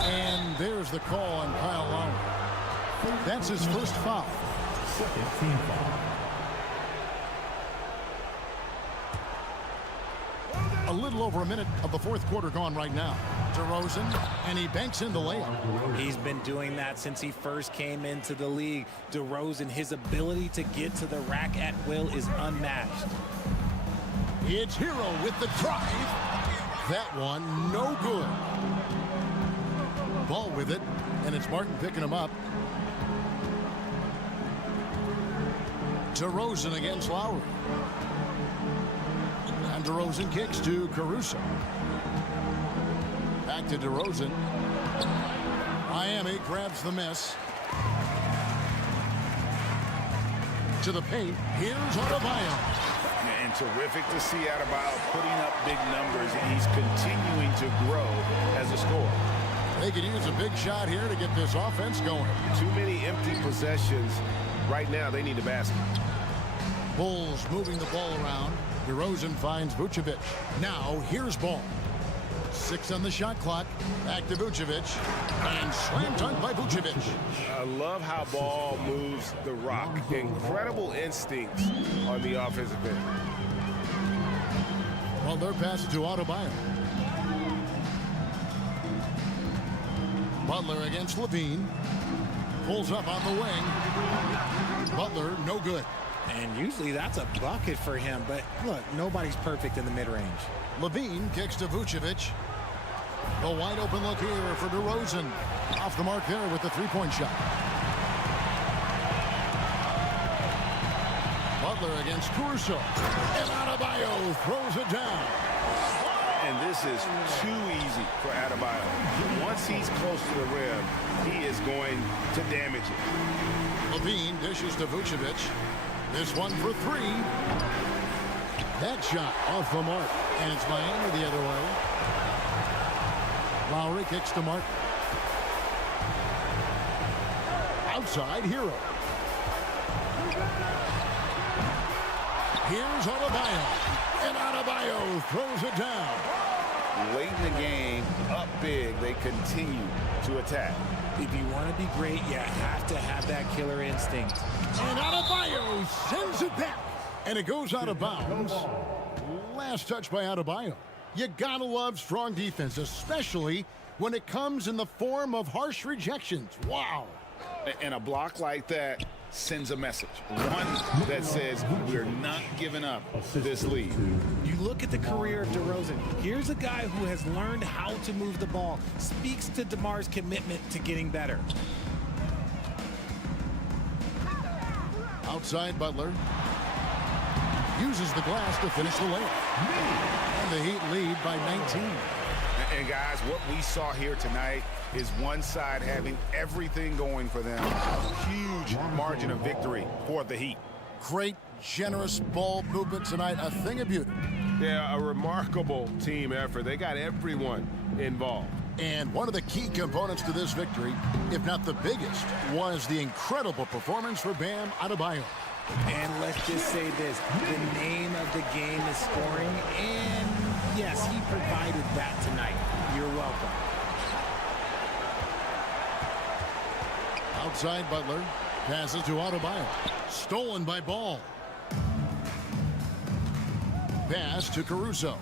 And there's the call on Kyle Lowry. That's his first foul. Second team foul. A little over a minute of the fourth quarter gone right now. DeRozan, and he banks in the layup. He's been doing that since he first came into the league. DeRozan, his ability to get to the rack at will is unmatched. It's Hero with the drive. That one, no good. Ball with it, and it's Martin picking him up. DeRozan against Lowry. And DeRozan kicks to Caruso. Back to DeRozan. Miami grabs the miss. To the paint. Here's Adebayo. And terrific to see Adebayo putting up big numbers. He's continuing to grow as a scorer. They could use a big shot here to get this offense going. Too many empty possessions. Right now, they need a basket. Bulls moving the ball around. DeRozan finds Vucevic. Now, here's Ball. 6 on the shot clock. Back to Vucevic. And slam dunk by Vucevic. I love how Ball moves the rock. Incredible instincts on the offensive end. Well, they're passing to Adebayo. Butler against Levine. Pulls up on the wing. Butler, no good. And usually that's a bucket for him, but look, nobody's perfect in the mid-range. Levine kicks to Vucevic. The wide open look here for DeRozan. Off the mark there with the three-point shot. Butler against Caruso. And Adebayo throws it down. And this is too easy for Adebayo. Once he's close to the rim, he is going to damage it. Levine dishes to Vucevic. This one for 3. That shot off the mark. And it's Miami the other way. Lowry kicks to Martin. Outside, Hero. Here's Adebayo. And Adebayo throws it down. late in the game, up big, they continue to attack. If you want to be great, you have to have that killer instinct. And Adebayo sends it back. And it goes out of bounds. Last touch by Adebayo. You gotta love strong defense, especially when it comes in the form of harsh rejections. Wow. And a block like that sends a message. One that says we're not giving up this lead. You look at the career of DeRozan. Here's a guy who has learned how to move the ball. Speaks to DeMar's commitment to getting better. Outside Butler. Uses the glass to finish the layup. And the Heat lead by 19. And guys, what we saw here tonight is one side having everything going for them. A huge margin of victory for the Heat. Great, generous ball movement tonight. A thing of beauty. Yeah, a remarkable team effort. They got everyone involved. And one of the key components to this victory, if not the biggest, was the incredible performance for Bam Adebayo. And let's just say this, the name of the game is scoring, and yes, he provided that tonight. You're welcome. Outside Butler, passes to Adebayo. Stolen by Ball. Pass to Caruso.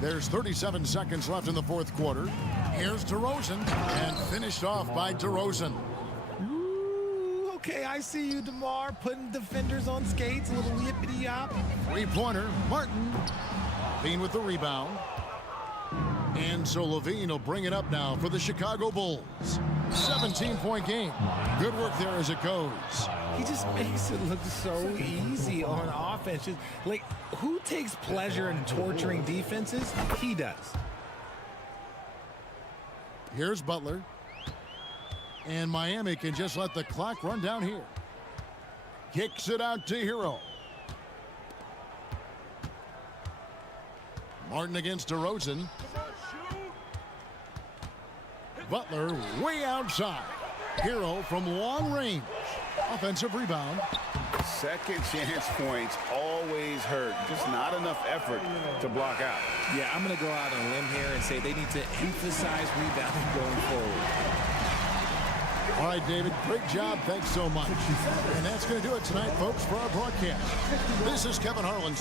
There's 37 seconds left in the fourth quarter. Here's DeRozan, and finished off by DeRozan. Ooh, okay, I see you, DeMar, putting defenders on skates, a little yippity-yop. Three-pointer, Martin. Levine with the rebound. And so Levine will bring it up now for the Chicago Bulls. 17-point game. Good work there as it goes. He just makes it look so easy on offense. Just, like, who takes pleasure in torturing defenses? He does. Here's Butler. And Miami can just let the clock run down here. Kicks it out to Hero. Martin against DeRozan. Butler way outside. Hero from long range. Offensive rebound. Second chance points always hurt. Just not enough effort to block out. Yeah, I'm going to go out on a limb here and say they need to emphasize rebounding going forward. All right, David, great job. Thanks so much. And that's going to do it tonight, folks, for our broadcast. This is Kevin Harlan.